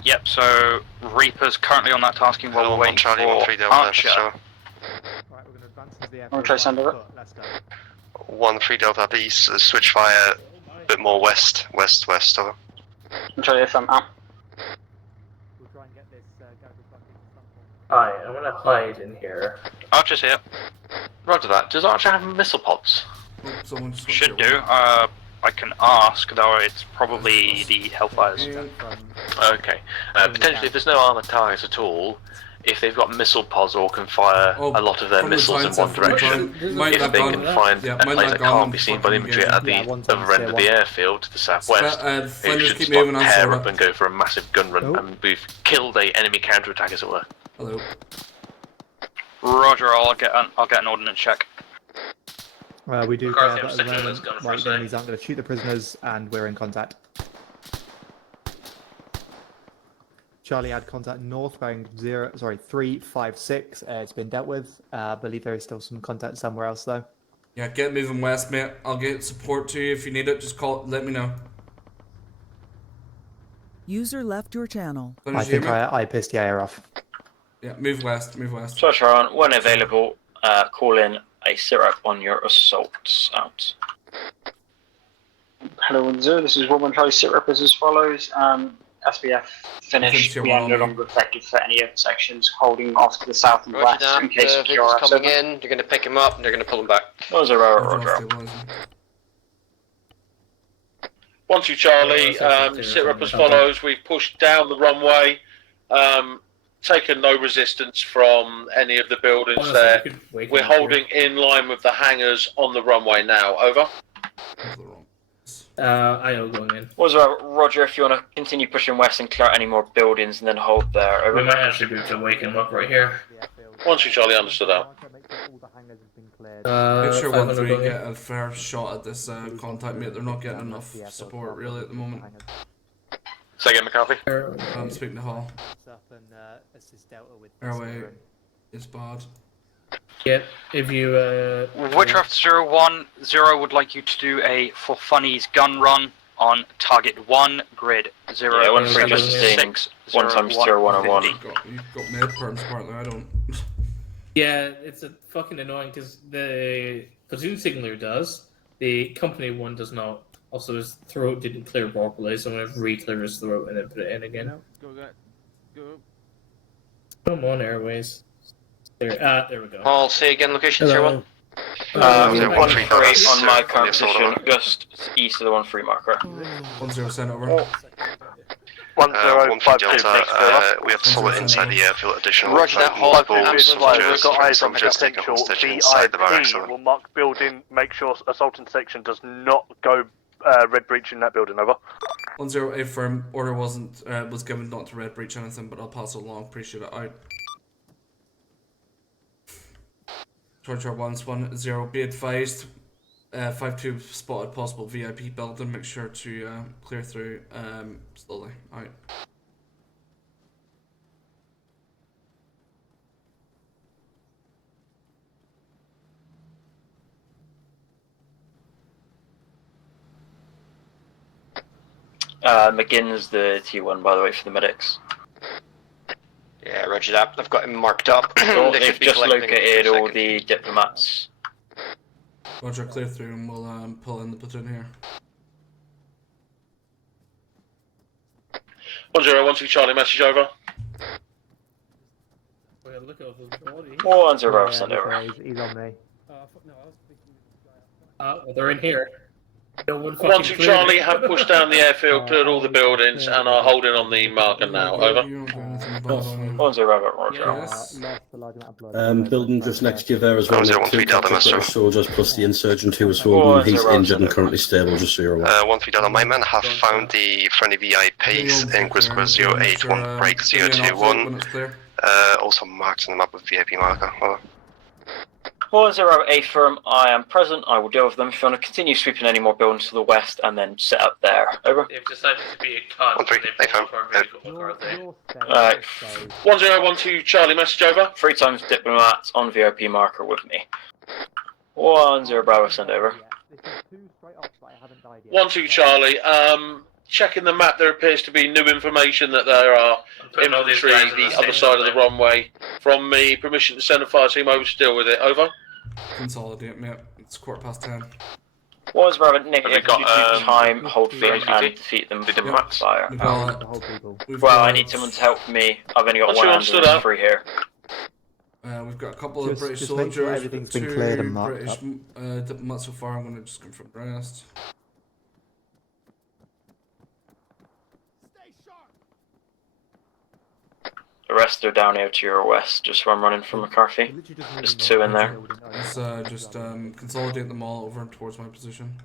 Yep, so Reaper's currently on that tasking while we're waiting for Archer. Right, we're going to advance into the airport. I'm trying to send over. Let's go. 1-3 Delta East, switch fire a bit more west, over. I'm trying to if I'm out. We'll try and get this Alright, I'm gonna hide in here. Archer's here. Roger that. Does Archer have missile pods? Should do. I can ask, though it's probably the Hellfires. Okay. Potentially, if there's no armored targets at all, if they've got missile pods or can fire a lot of their missiles in one direction, if they can find a place that can't be seen by the infantry at the other end of the airfield to the southwest, they should just pair up and go for a massive gun run, and we've killed a enemy counterattack, as it were. Hello. Roger, I'll get an ordnance check. We do care that at the moment, the enemies aren't going to shoot the prisoners, and we're in contact. Charlie had contact north bearing 356. It's been dealt with. I believe there is still some contact somewhere else though. Yeah, get moving west, mate. I'll get support to you if you need it. Just call. Let me know. User left your channel. I think I pissed the air off. Yeah, move west. Move west. Treasure on, when available, call in a syrup on your assaults. Out. Hello, 1-0. This is Woman Charlie Syrup as follows. SBF finished. We are no longer effective for any other sections, holding off to the south and west in case of vehicles coming in. You're going to pick him up and they're going to pull him back. Roger. 1-2 Charlie, Syrup as follows. We've pushed down the runway, taken no resistance from any of the buildings there. We're holding in line with the hangars on the runway now. Over. IO going in. Roger, if you want to continue pushing west and clear out any more buildings and then hold there. Over. We might actually be able to wake him up right here. 1-2 Charlie, understood out. Make sure 1-3 get a fair shot at this contact, mate. They're not getting enough support really at the moment. Say again, McCarthy. I'm speaking to Hall. Airway is bad. Yeah, if you Witchcraft 010 would like you to do a for funnies gun run on target 1, grid 0. Yeah, 1-3 1 times 0101. You've got med perms apparently, I don't. Yeah, it's a fucking annoying because the platoon signaler does, the company one does not. Also, his throat didn't clear properly, so I'm going to re-clear his throat and then put it in again. Go. Come on, Airways. There we go. I'll say again, location 01. 1-3 on my current position, just east of the 1-3 marker. 1-0 sent over. 1-0 Delta, we have solid inside the airfield. Additional Roger that. We've got eyes on soldiers taking potential hostage inside the barracks. VIP will mark building. Make sure assaulting section does not go red breach in that building. Over. 1-0 A firm. Order was given not to red breach anything, but I'll pass it along. Appreciate it. Out. Charger 110, be advised. 5-2 spotted possible VIP building. Make sure to clear through slowly. Alright. McGinn's the T1, by the way, for the medics. Yeah, roger that. I've got him marked up. So they've just located all the diplomats. Roger, clear through and we'll pull in the platoon here. 1012 Charlie, message over. 10 send over. He's on me. They're in here. No one 12 Charlie have pushed down the airfield, cleared all the buildings, and are holding on the marker now. Over. 10 Roger. Building just next to you there as well. Two British soldiers plus the insurgent who was holding. He's injured and currently stable, just so you're aware. 1-3 my men have found the friendly VIPs in Grid Square 081 break 021. Also marked on the map with VIP marker. Over. 10 firm, I am present. I will deal with them. If you want to continue sweeping any more buildings to the west and then set up there. Over. They've decided to be a cunt. 1-3, firm. 1012 Charlie, message over. 3 times diplomats on VIP marker with me. 10 Bravo, send over. 12 Charlie, checking the map, there appears to be new information that there are infantry the other side of the runway. From me, permission to send a fire team over to deal with it. Over. Consolidate, yep. It's 10:15. 10 Bravo, negative. Due to time, hold firm and defeat them with fire. Well, I need someone to help me. I've only got one ambulance free here. We've got a couple of British soldiers. Sure everything's been cleared and marked British up. diplomats so far. I'm going to just confirm the rest. The rest are down here to your west, just where I'm running from McCarthy. There's 2 in there. Let's just consolidate them all over towards my position.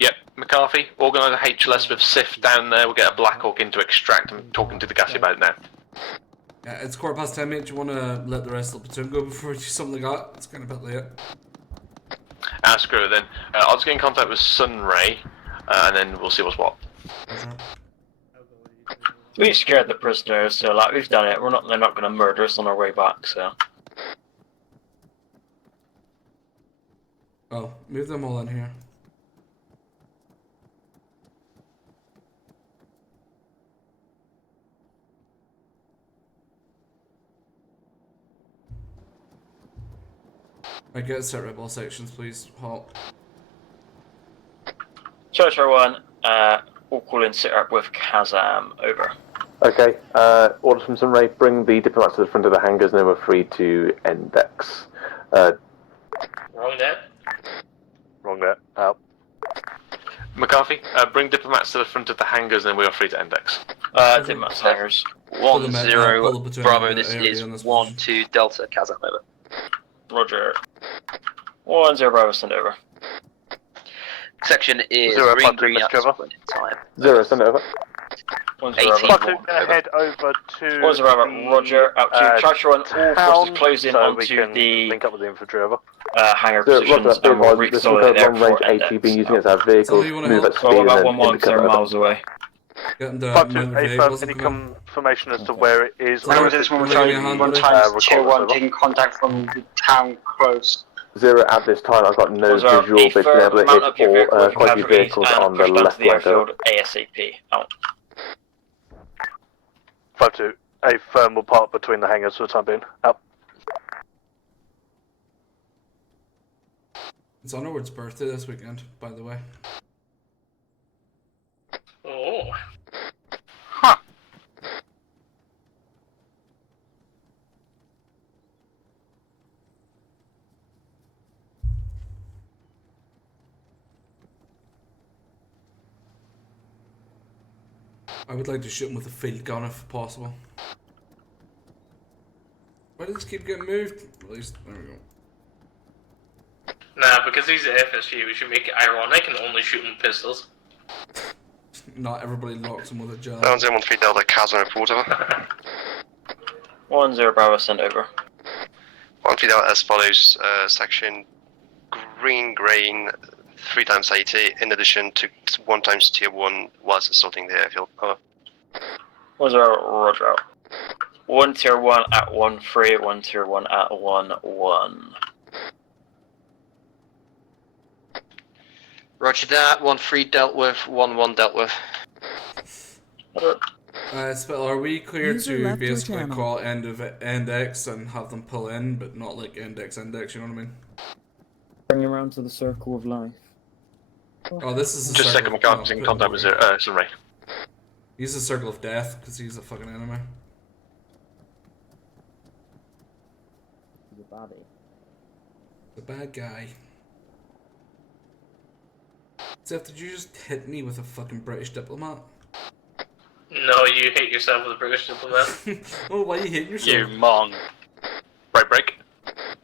Yep, McCarthy, organise a HLS with SIF down there. We'll get a Black Hawk in to extract. I'm talking to the gassy about it now. Yeah, it's 10:10, mate. Do you want to let the rest of the platoon go before we do something like that? It's kind of a bit late. Screw it then. I'll just get in contact with Sunray, and then we'll see what's what. We've scared the prisoners, so like we've done it. They're not going to murder us on our way back. So. Oh, move them all in here. I get set rep all sections, please. Halt. Church 1, we'll call in sit rep with Kazam. Over. Okay, orders from Sunray, bring the diplomats to the front of the hangars and then we're free to index. Wrong there. Wrong there. Out. McCarthy, bring diplomats to the front of the hangars and then we are free to index. Diplomats hangars. 10 Bravo, this is 12 Delta, Kazam, over. Roger. 10 Bravo, send over. Section is 0 green at this point in time. 0, send over. 10 Bravo. Head over to 10 Bravo, Roger, out to Charger 1, all forces closing so onto the link up with the infantry over. hangar positions and we'll reconsolidate there for AT being using it as our vehicles, move at speed and then they're miles away. Any confirmation as to where it is? One times tier 1 taking contact from the town close. 0 at this time. I've got no visual, but been able to hit all quite a few vehicles on the left flank. ASAP. Out. 5-2. A firm will park between the hangars for the time being. Out. It's Onward's birthday this weekend, by the way. Oh. Huh. I would like to shoot him with a field gun if possible. Why does this keep getting moved? At least, there we go. Nah, because he's at FSU, we should make it ironic and only shoot him with pistols. Not everybody locks him with a jar. 1013 Delta, Kazam report over. 10 Bravo, send over. 13 Delta as follows, section green, 3 times 80, in addition to 1 times tier 1 whilst assaulting the airfield. Over. Roger. 1 tier 1 at 1-3, 1 tier 1 at 1-1. Roger that, 1-3 dealt with, 1-1 dealt with. Spittle, are we clear User to left your basically channel. call end X and have them pull in, but not like end X, you know what I mean? Bring around to the circle of life. Oh, this is Just a second, McCarthy's in contact with Sunray. He's a circle of death because he's a fucking enemy. He's a baddie. The bad guy. Seth, did you just hit me with a fucking British diplomat? No, you hit yourself with a British diplomat. Oh, why are you hitting yourself? You mong. Right, break.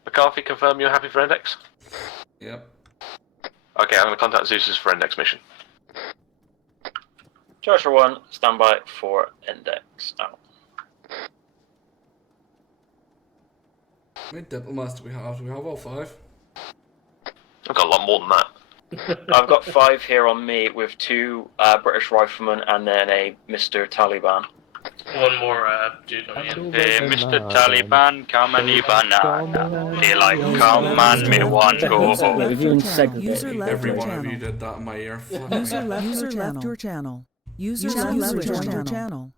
McCarthy, confirm you're happy for index? Yep. Okay, I'm going to contact Zeus's for index mission. Joshua 1, stand by for index out. How many diplomats do we have? Do we have all 5? I've got a lot more than that. I've got 5 here on me with 2 British riflemen and then a Mr. Taliban. One more dude on the end. Hey, Mr. Taliban, come and eat banana. Daylight come and me want go home. Every one of you did that in my ear. User left your channel. User left your channel.